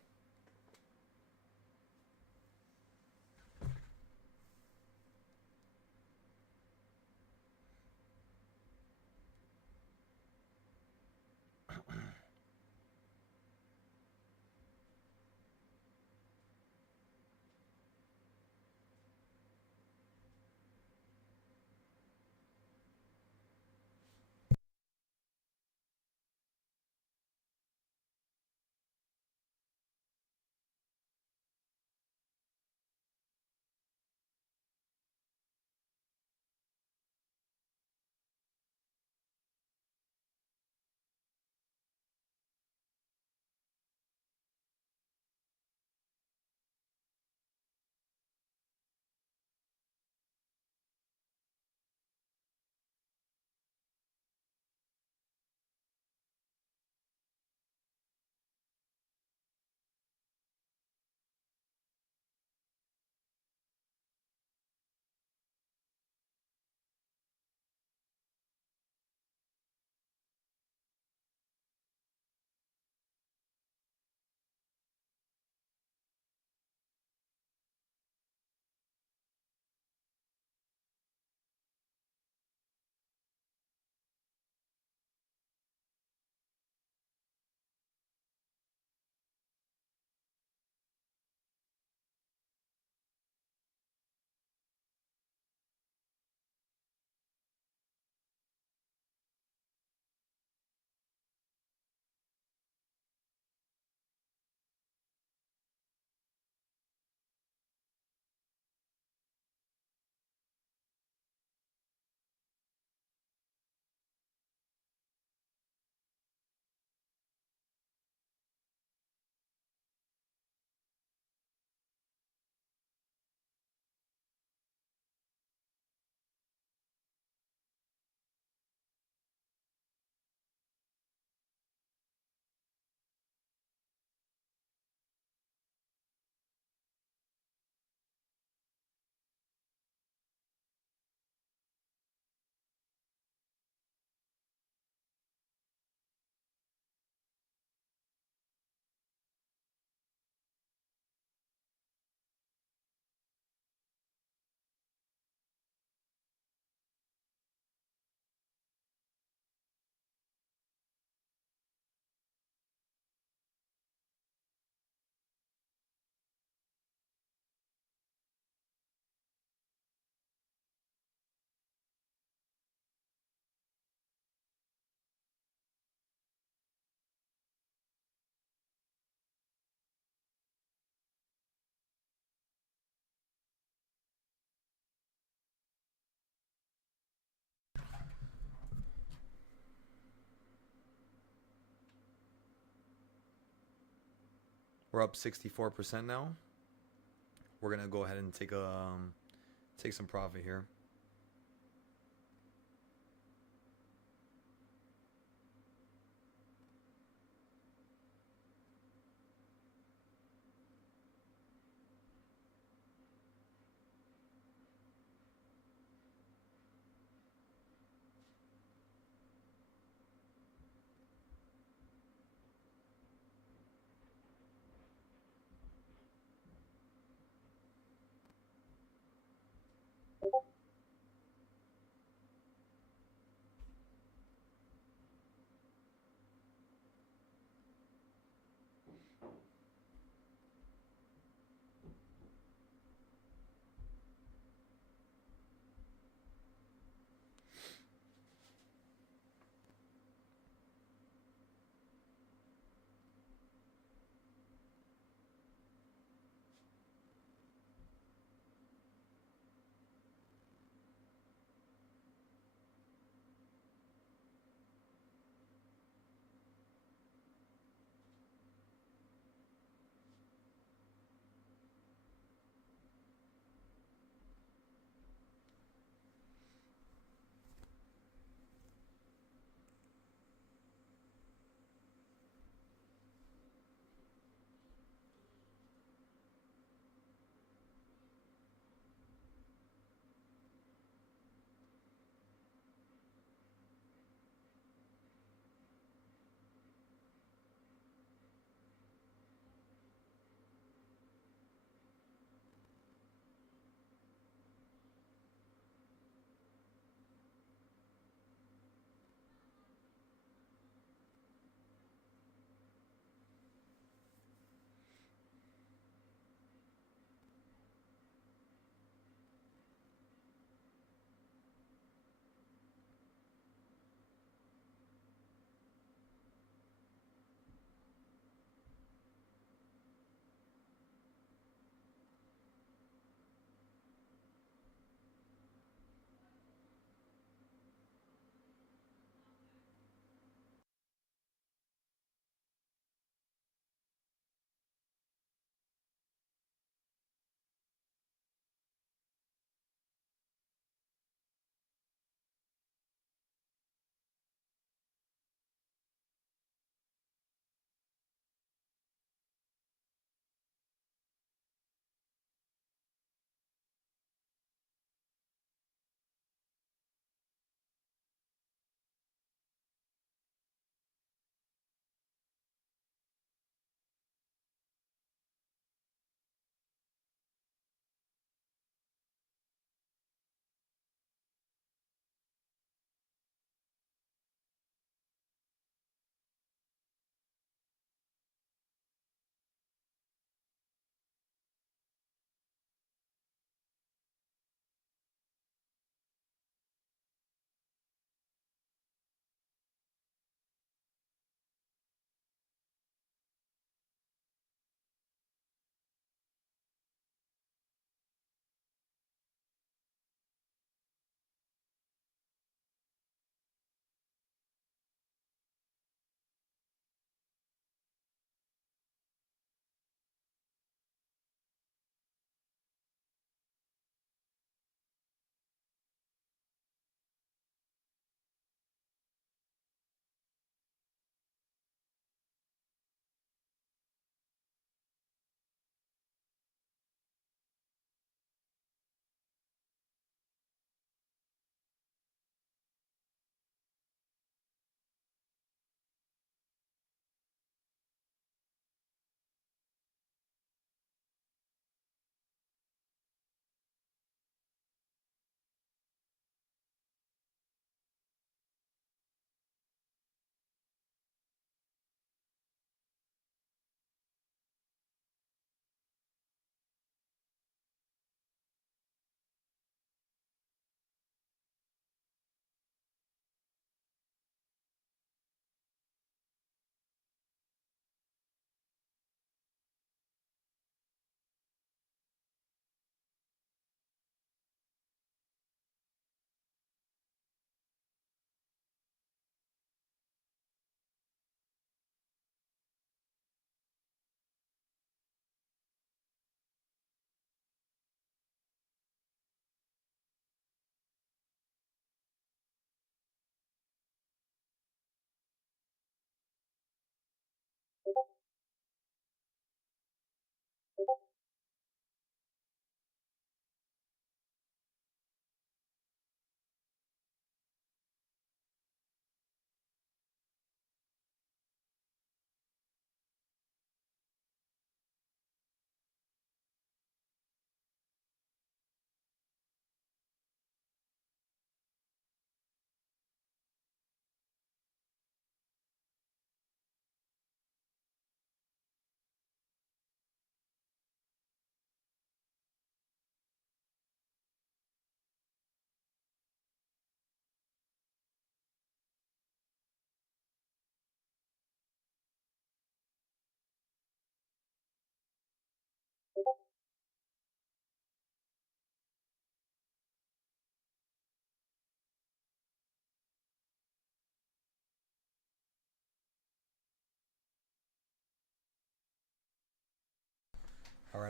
We're up 64% now. We're gonna go ahead and take some profit here.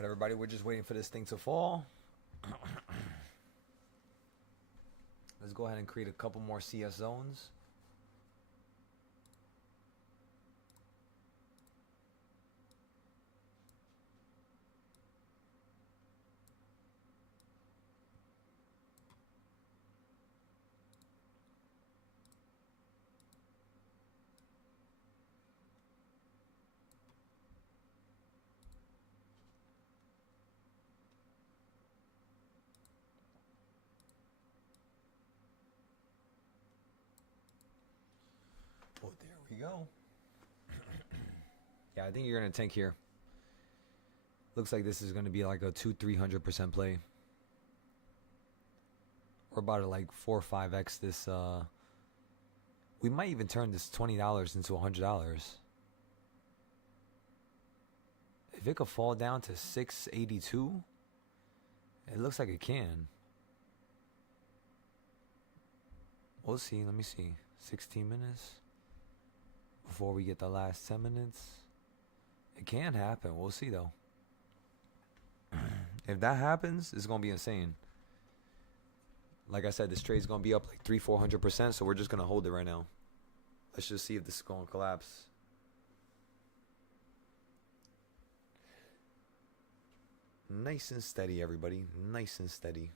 right, everybody, we're just waiting for this thing to fall. Let's go ahead and create a couple more CS zones. Oh, there we go. Yeah, I think you're gonna tank here. Looks like this is gonna be like a 200-300% play. We're about to like 4 or 5x this. We might even turn this $20 into $100. If it could fall down to 682, it looks like it can. We'll see. Let me see. 16 minutes before we get the last 10 minutes. It can happen. We'll see though. If that happens, it's gonna be insane. Like I said, this trade's gonna be up like 300-400%. So we're just gonna hold it right now. Let's just see if this is gonna collapse. Nice and steady, everybody. Nice and steady.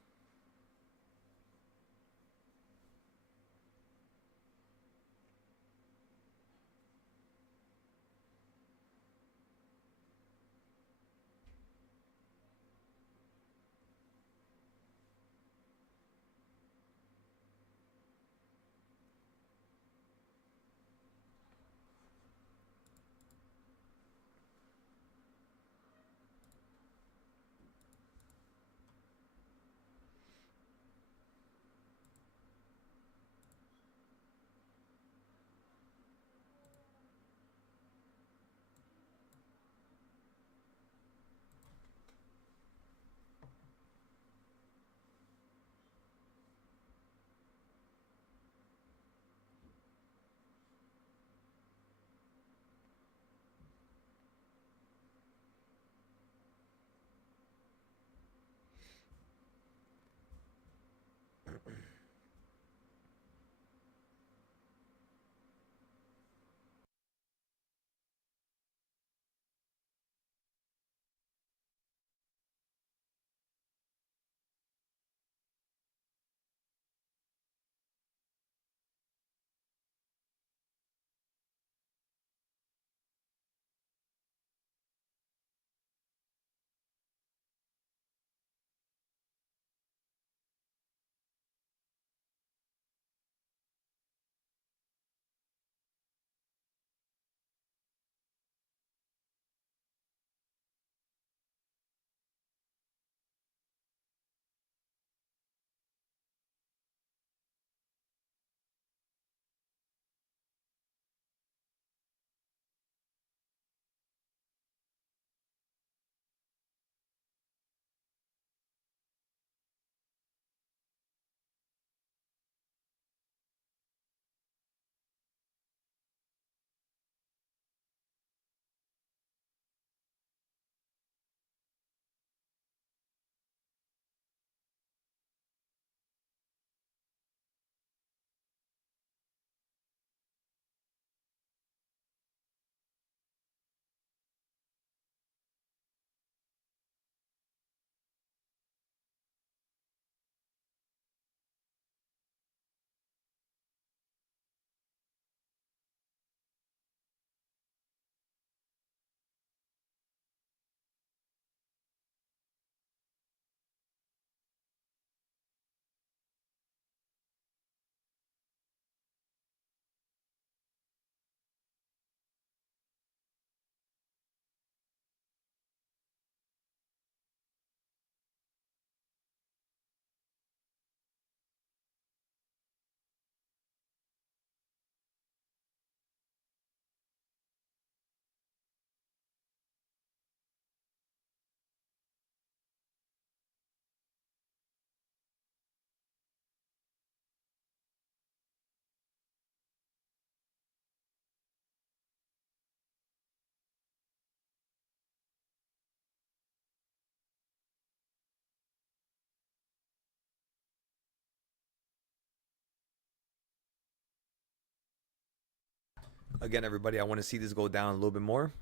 Again, everybody, I want to see this go down a little bit more.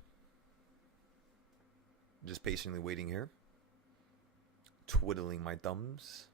Just patiently waiting here. Twiddling my thumbs.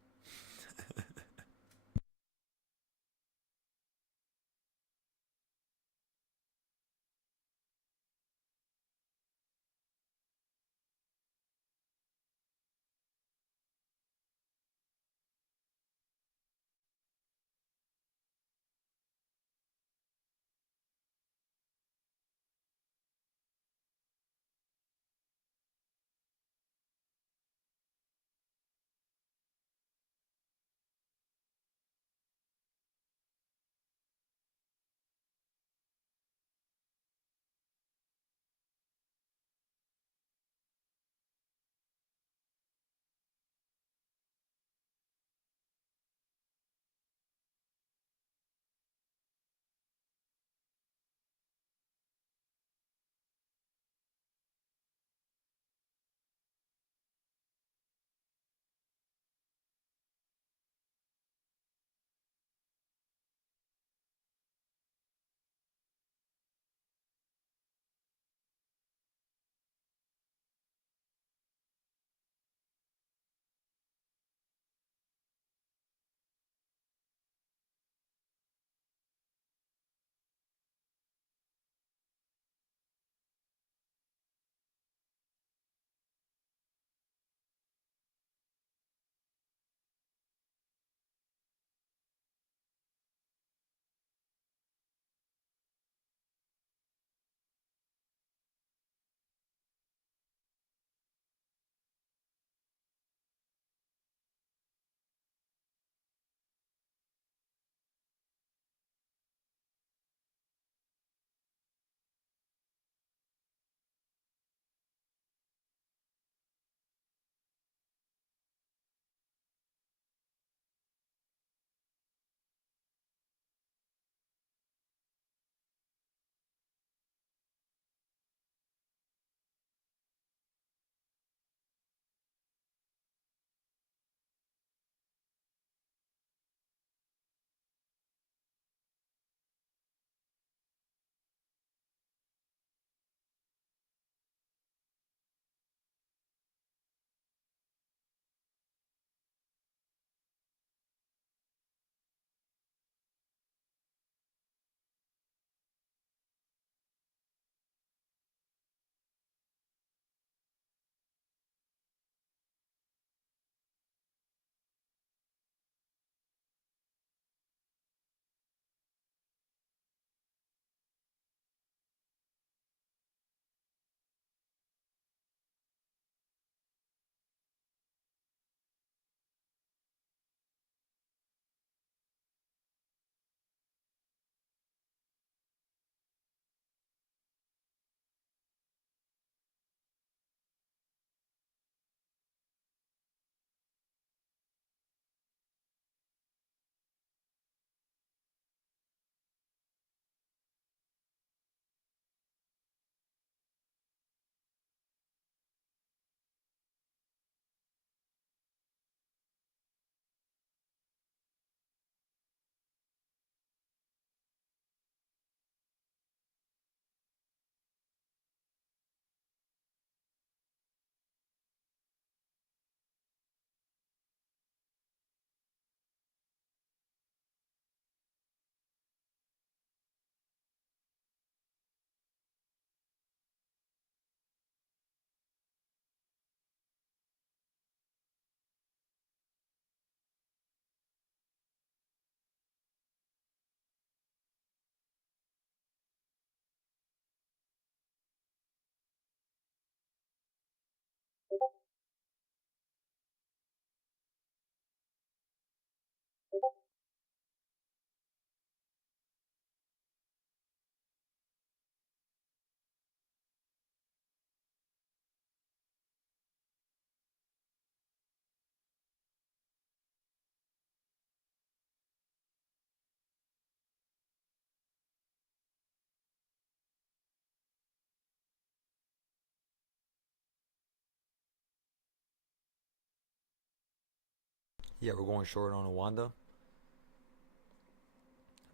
Yeah, we're going short on Owanda.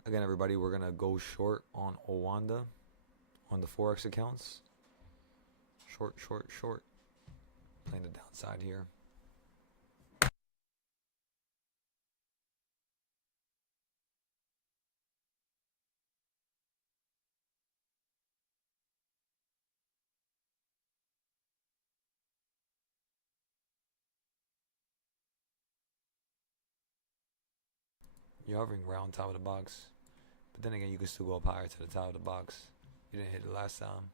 Again, everybody, we're going to go short on Owanda. on the Forex accounts. Short, short, short. Playing the downside here. You're hovering around top of the box. But then again, you can still go up higher to the top of the box. You didn't hit it last time.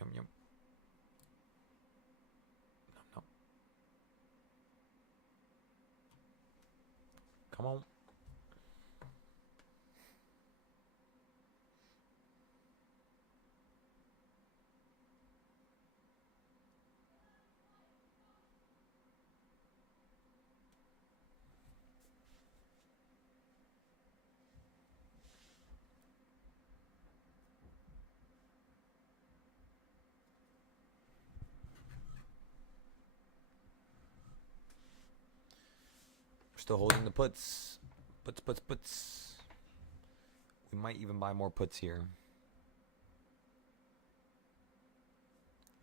Yum, yum. No, no. Come on. We're still holding the puts. Puts, puts, puts. We might even buy more puts here.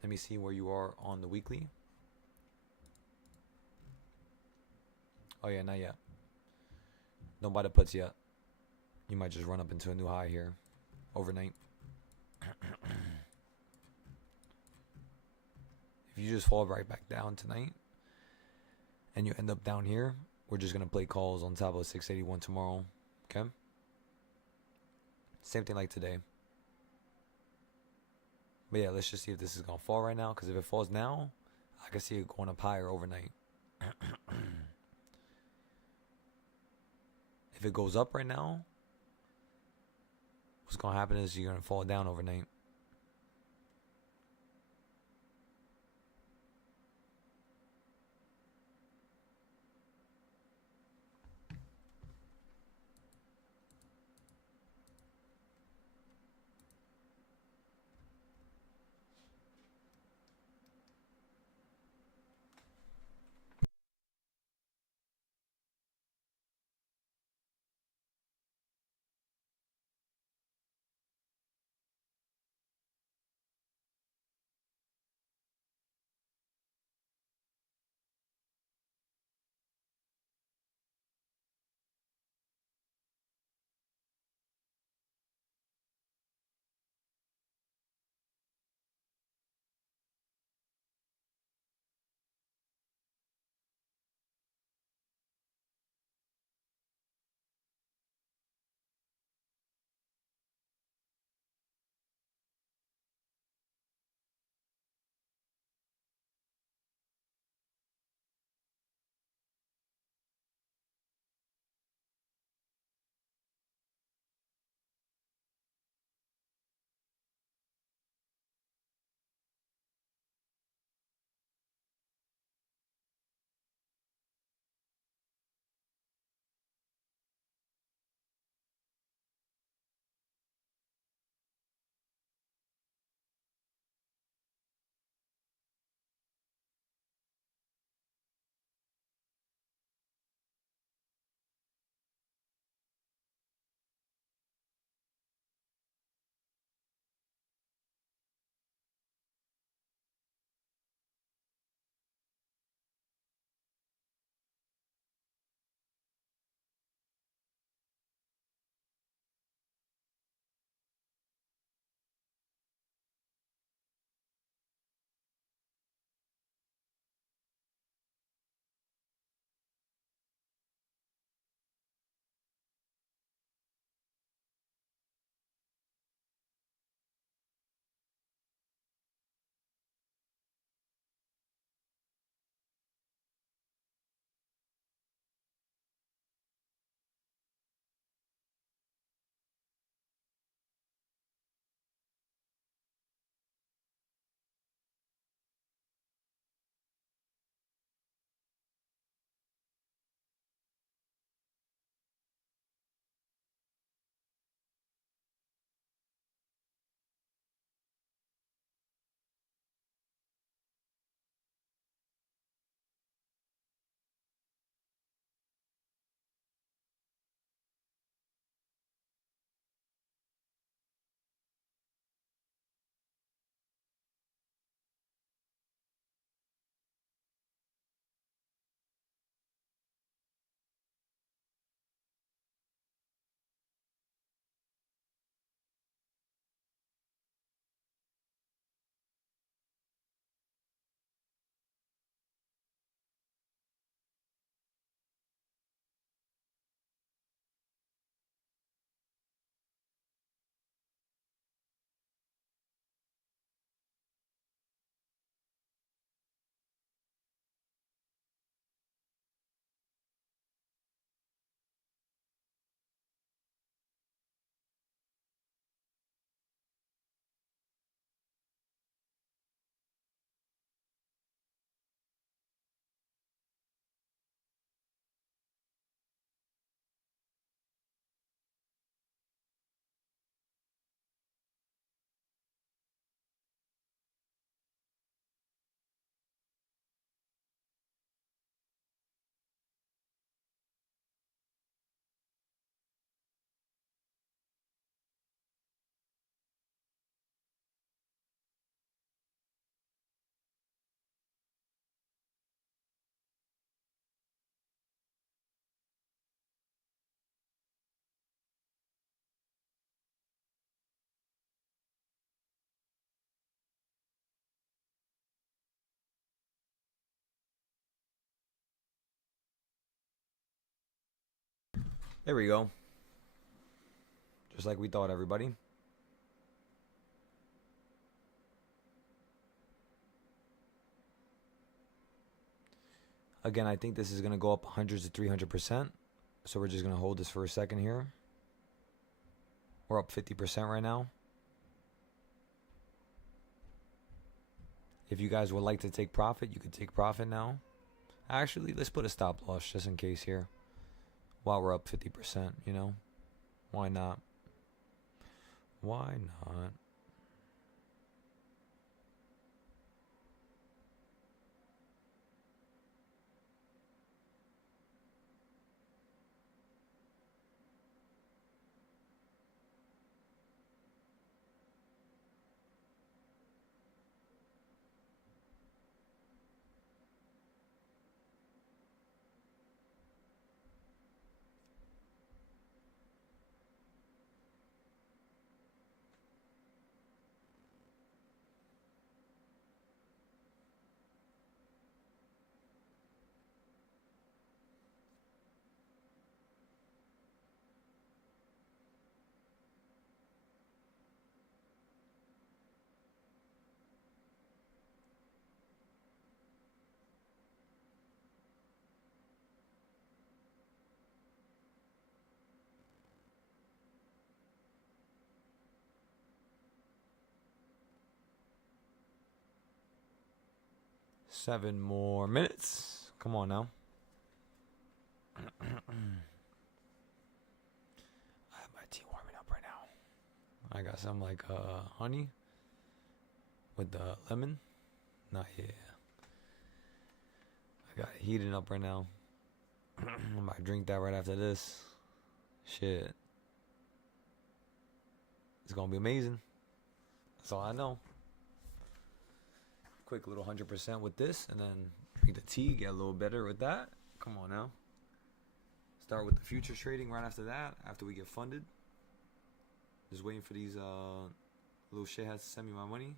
Let me see where you are on the weekly. Oh yeah, not yet. Don't buy the puts yet. You might just run up into a new high here overnight. If you just fall right back down tonight and you end up down here, we're just going to play calls on top of 681 tomorrow. Okay? Same thing like today. But yeah, let's just see if this is going to fall right now. Because if it falls now, I can see it going up higher overnight. If it goes up right now, what's going to happen is you're going to fall down overnight. There we go. Just like we thought, everybody. Again, I think this is going to go up 100 to 300%. So we're just going to hold this for a second here. We're up 50% right now. If you guys would like to take profit, you could take profit now. Actually, let's put a stop loss just in case here. While we're up 50%, you know. Why not? Why not? Seven more minutes. Come on now. I have my tea warming up right now. I got some like honey with the lemon. Not yet. I got it heating up right now. I might drink that right after this. Shit. It's gonna be amazing. That's all I know. Quick little 100% with this, and then drink the tea, get a little better with that. Come on now. Start with the futures trading right after that, after we get funded. Just waiting for these little shitheads to send me my money.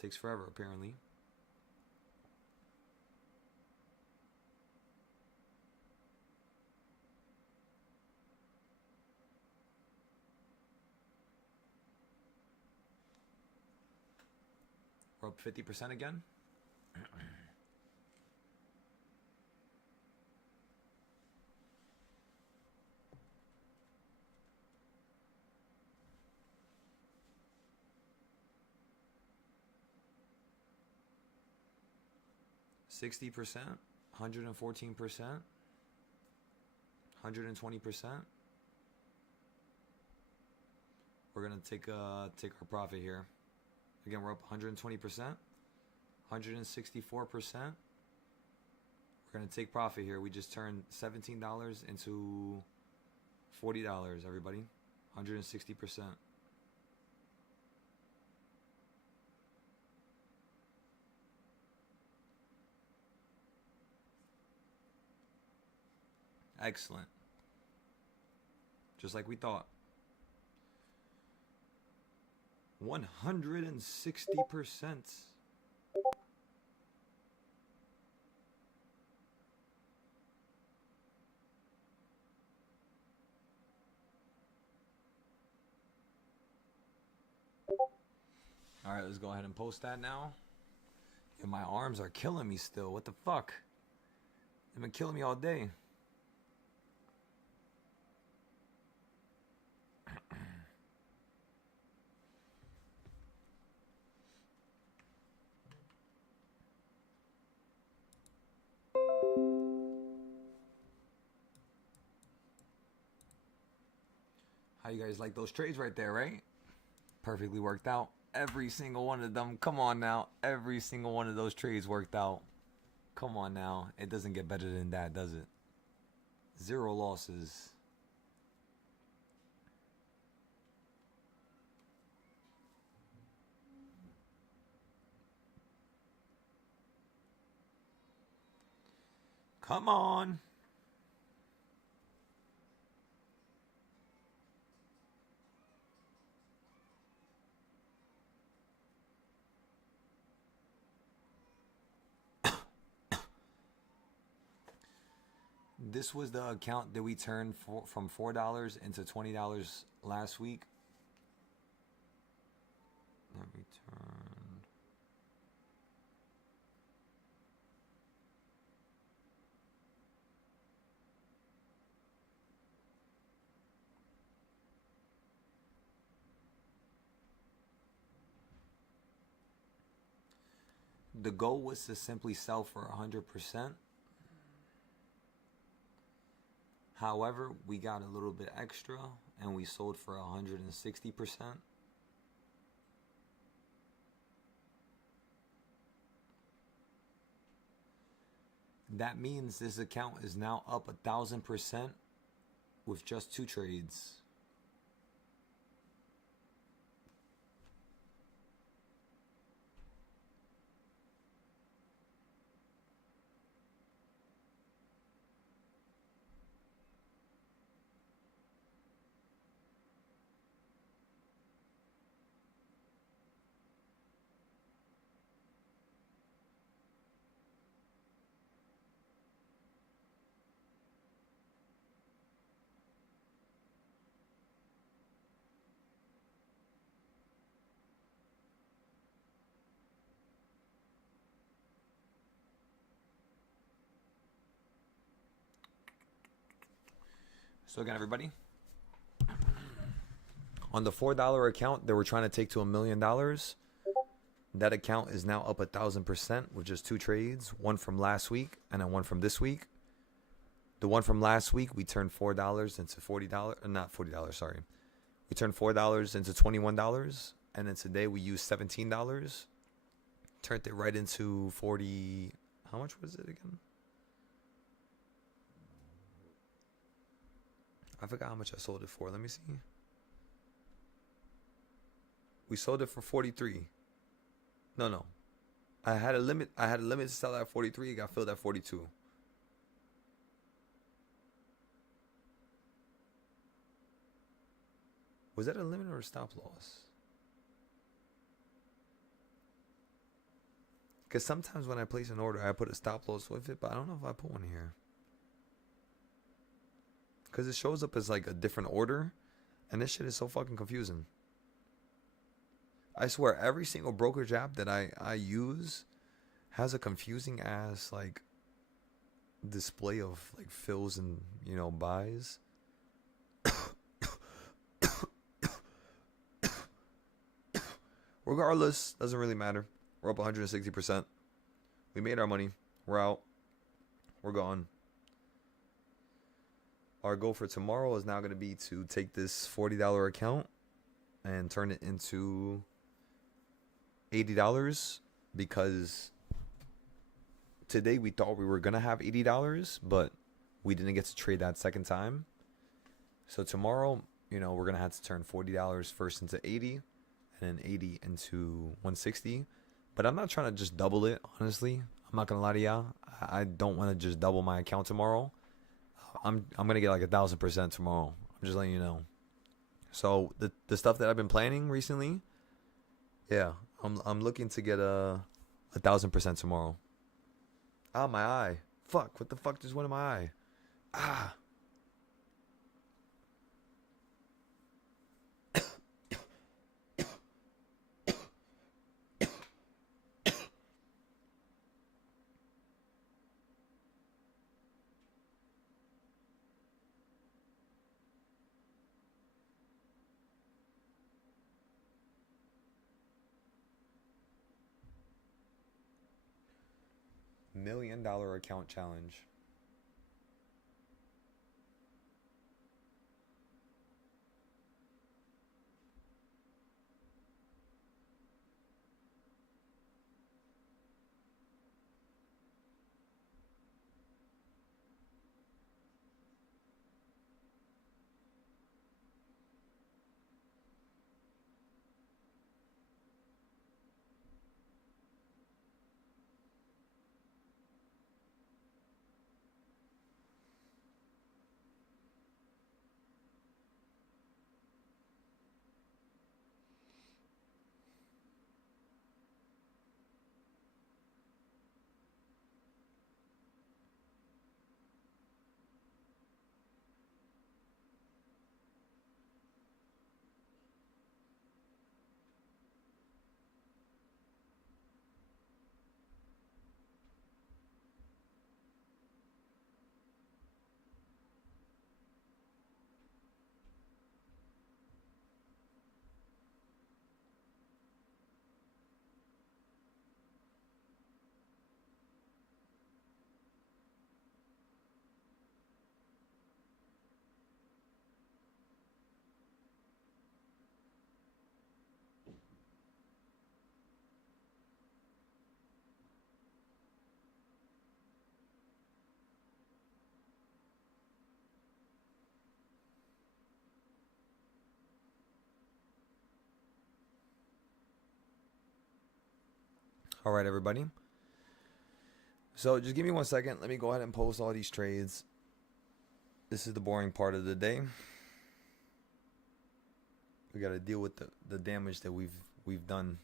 Takes forever, apparently. We're up 50% again. $60%, 114%, 120%. We're gonna take our profit here. Again, we're up 120%, 164%. We're gonna take profit here. We just turned $17 into $40, everybody. 160%. Excellent. Just like we thought. 160%. All right, let's go ahead and post that now. Yeah, my arms are killing me still. What the fuck? They've been killing me all day. How you guys like those trades right there, right? Perfectly worked out. Every single one of them. Come on now. Every single one of those trades worked out. Come on now. It doesn't get better than that, does it? 0 losses. Come on. This was the account that we turned from $4 into $20 last week. Let me turn. The goal was to simply sell for 100%. However, we got a little bit extra and we sold for 160%. That means this account is now up 1,000% with just 2 trades. So again, everybody, on the $4 account that we're trying to take to $1 million, that account is now up 1,000% with just 2 trades, one from last week and then one from this week. The one from last week, we turned $4 into $40, not $40, sorry. We turned $4 into $21, and then today we used $17, turned it right into 40. How much was it again? I forgot how much I sold it for. Let me see. We sold it for 43. No. I had a limit to sell at 43. It got filled at 42. Was that a limit or a stop loss? Because sometimes when I place an order, I put a stop loss with it, but I don't know if I put one here. Because it shows up as like a different order. And this shit is so fucking confusing. I swear, every single brokerage app that I use has a confusing ass like display of like fills and, you know, buys. Regardless, doesn't really matter. We're up 160%. We made our money. We're out. We're gone. Our goal for tomorrow is now going to be to take this $40 account and turn it into $80, because today we thought we were going to have $80, but we didn't get to trade that second time. So tomorrow, you know, we're going to have to turn $40 first into 80 and then 80 into 160. But I'm not trying to just double it, honestly. I'm not going to lie to y'all. I don't want to just double my account tomorrow. I'm gonna get like 1,000% tomorrow. I'm just letting you know. So the stuff that I've been planning recently, yeah, I'm looking to get 1,000% tomorrow. Ah, my eye. Fuck! What the fuck just went in my eye? Ah. $1 million account challenge. All right, everybody. So just give me 1 second. Let me go ahead and post all these trades. This is the boring part of the day. We got to deal with the damage that we've done.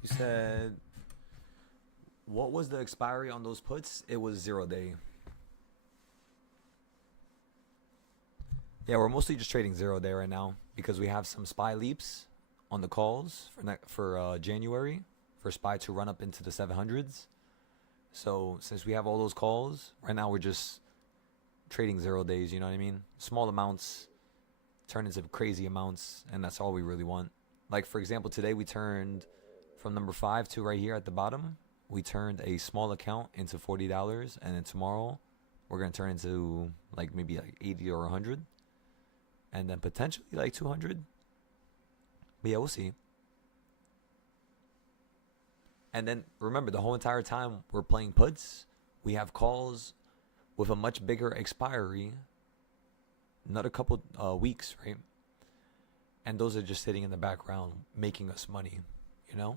You said, what was the expiry on those puts? It was 0 day. Yeah, we're mostly just trading 0 day right now because we have some SPY leaps on the calls for January for SPY to run up into the 700s. So since we have all those calls, right now we're just trading 0 days, you know what I mean? Small amounts turn into crazy amounts, and that's all we really want. Like, for example, today we turned from number 5 to right here at the bottom. We turned a small account into $40, and then tomorrow we're going to turn into maybe 80 or 100, and then potentially 200. But yeah, we'll see. And then remember, the whole entire time we're playing puts, we have calls with a much bigger expiry, not a couple weeks, right? And those are just sitting in the background making us money, you know?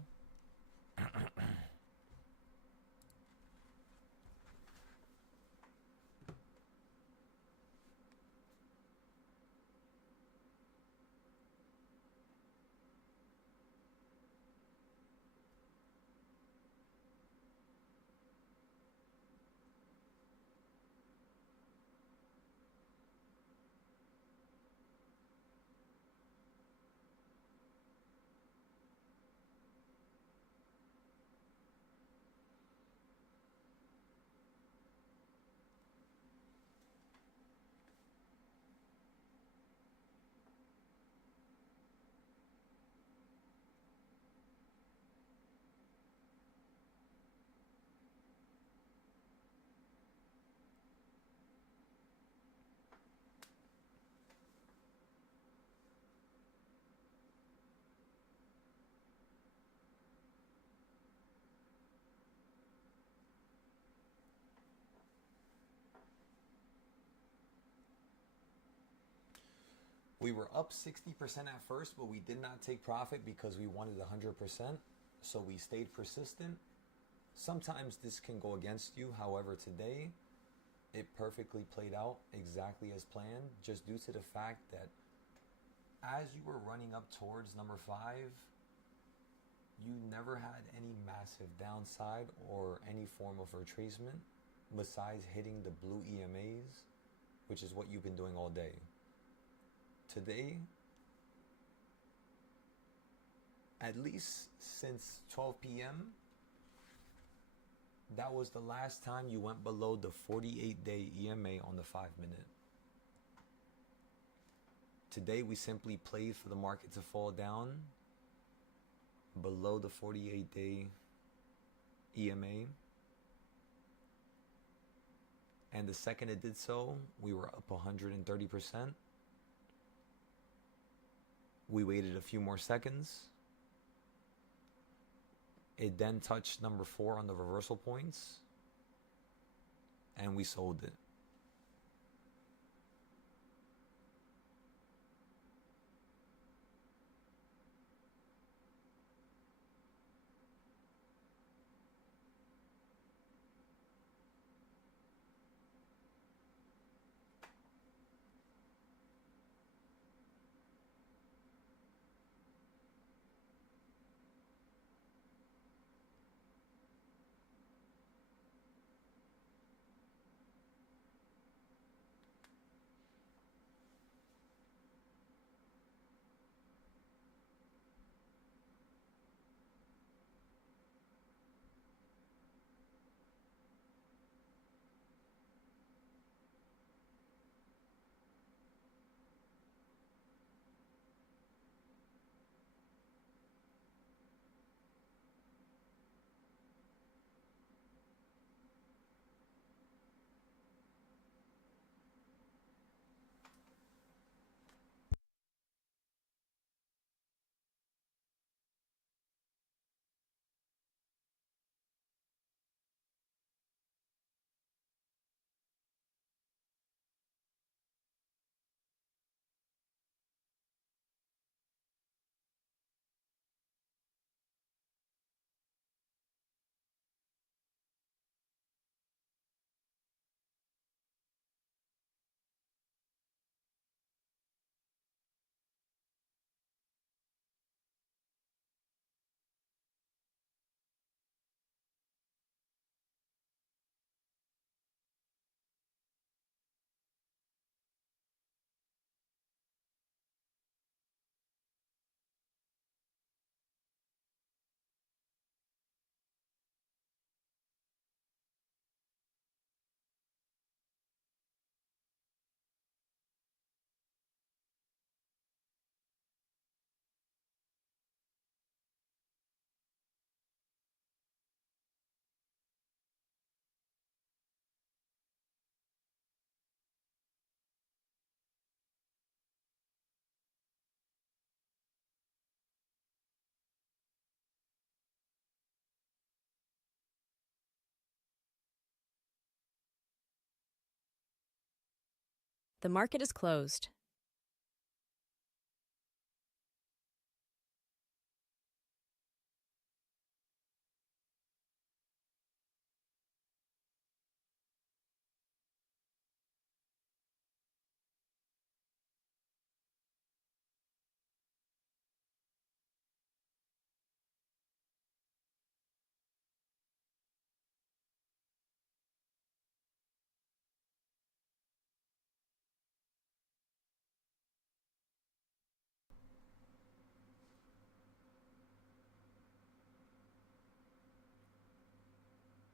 We were up 60% at first, but we did not take profit because we wanted 100%. So we stayed persistent. Sometimes this can go against you. However, today it perfectly played out exactly as planned, just due to the fact that as you were running up towards number 5, you never had any massive downside or any form of retracement besides hitting the blue EMAs, which is what you've been doing all day. Today, at least since 12 p.m., that was the last time you went below the 48-day EMA on the 5-minute. Today, we simply played for the market to fall down below the 48-day EMA. And the second it did so, we were up 130%. We waited a few more seconds. It then touched number 4 on the reversal points, and we sold it. The market is closed.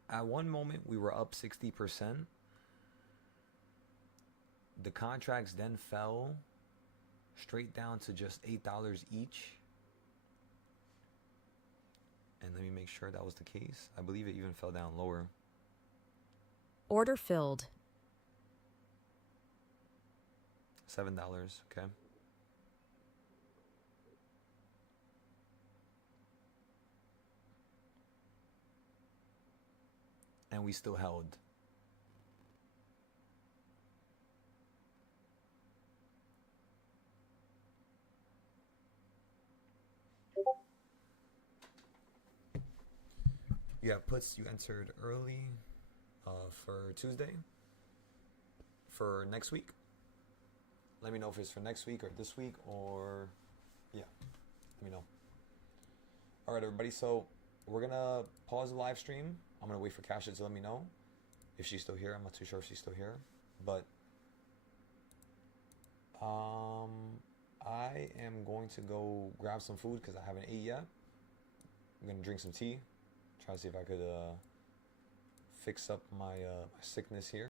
At one moment, we were up 60%. The contracts then fell straight down to just $8 each. And let me make sure that was the case. I believe it even fell down lower. Order filled. $7, okay. And we still held. You have puts you entered early for Tuesday. For next week. Let me know if it's for next week or this week or yeah. Let me know. All right, everybody. So we're gonna pause the live stream. I'm gonna wait for Kasha to let me know if she's still here. I'm not too sure if she's still here, but I am going to go grab some food because I haven't ate yet. I'm gonna drink some tea. Try to see if I could fix up my sickness here.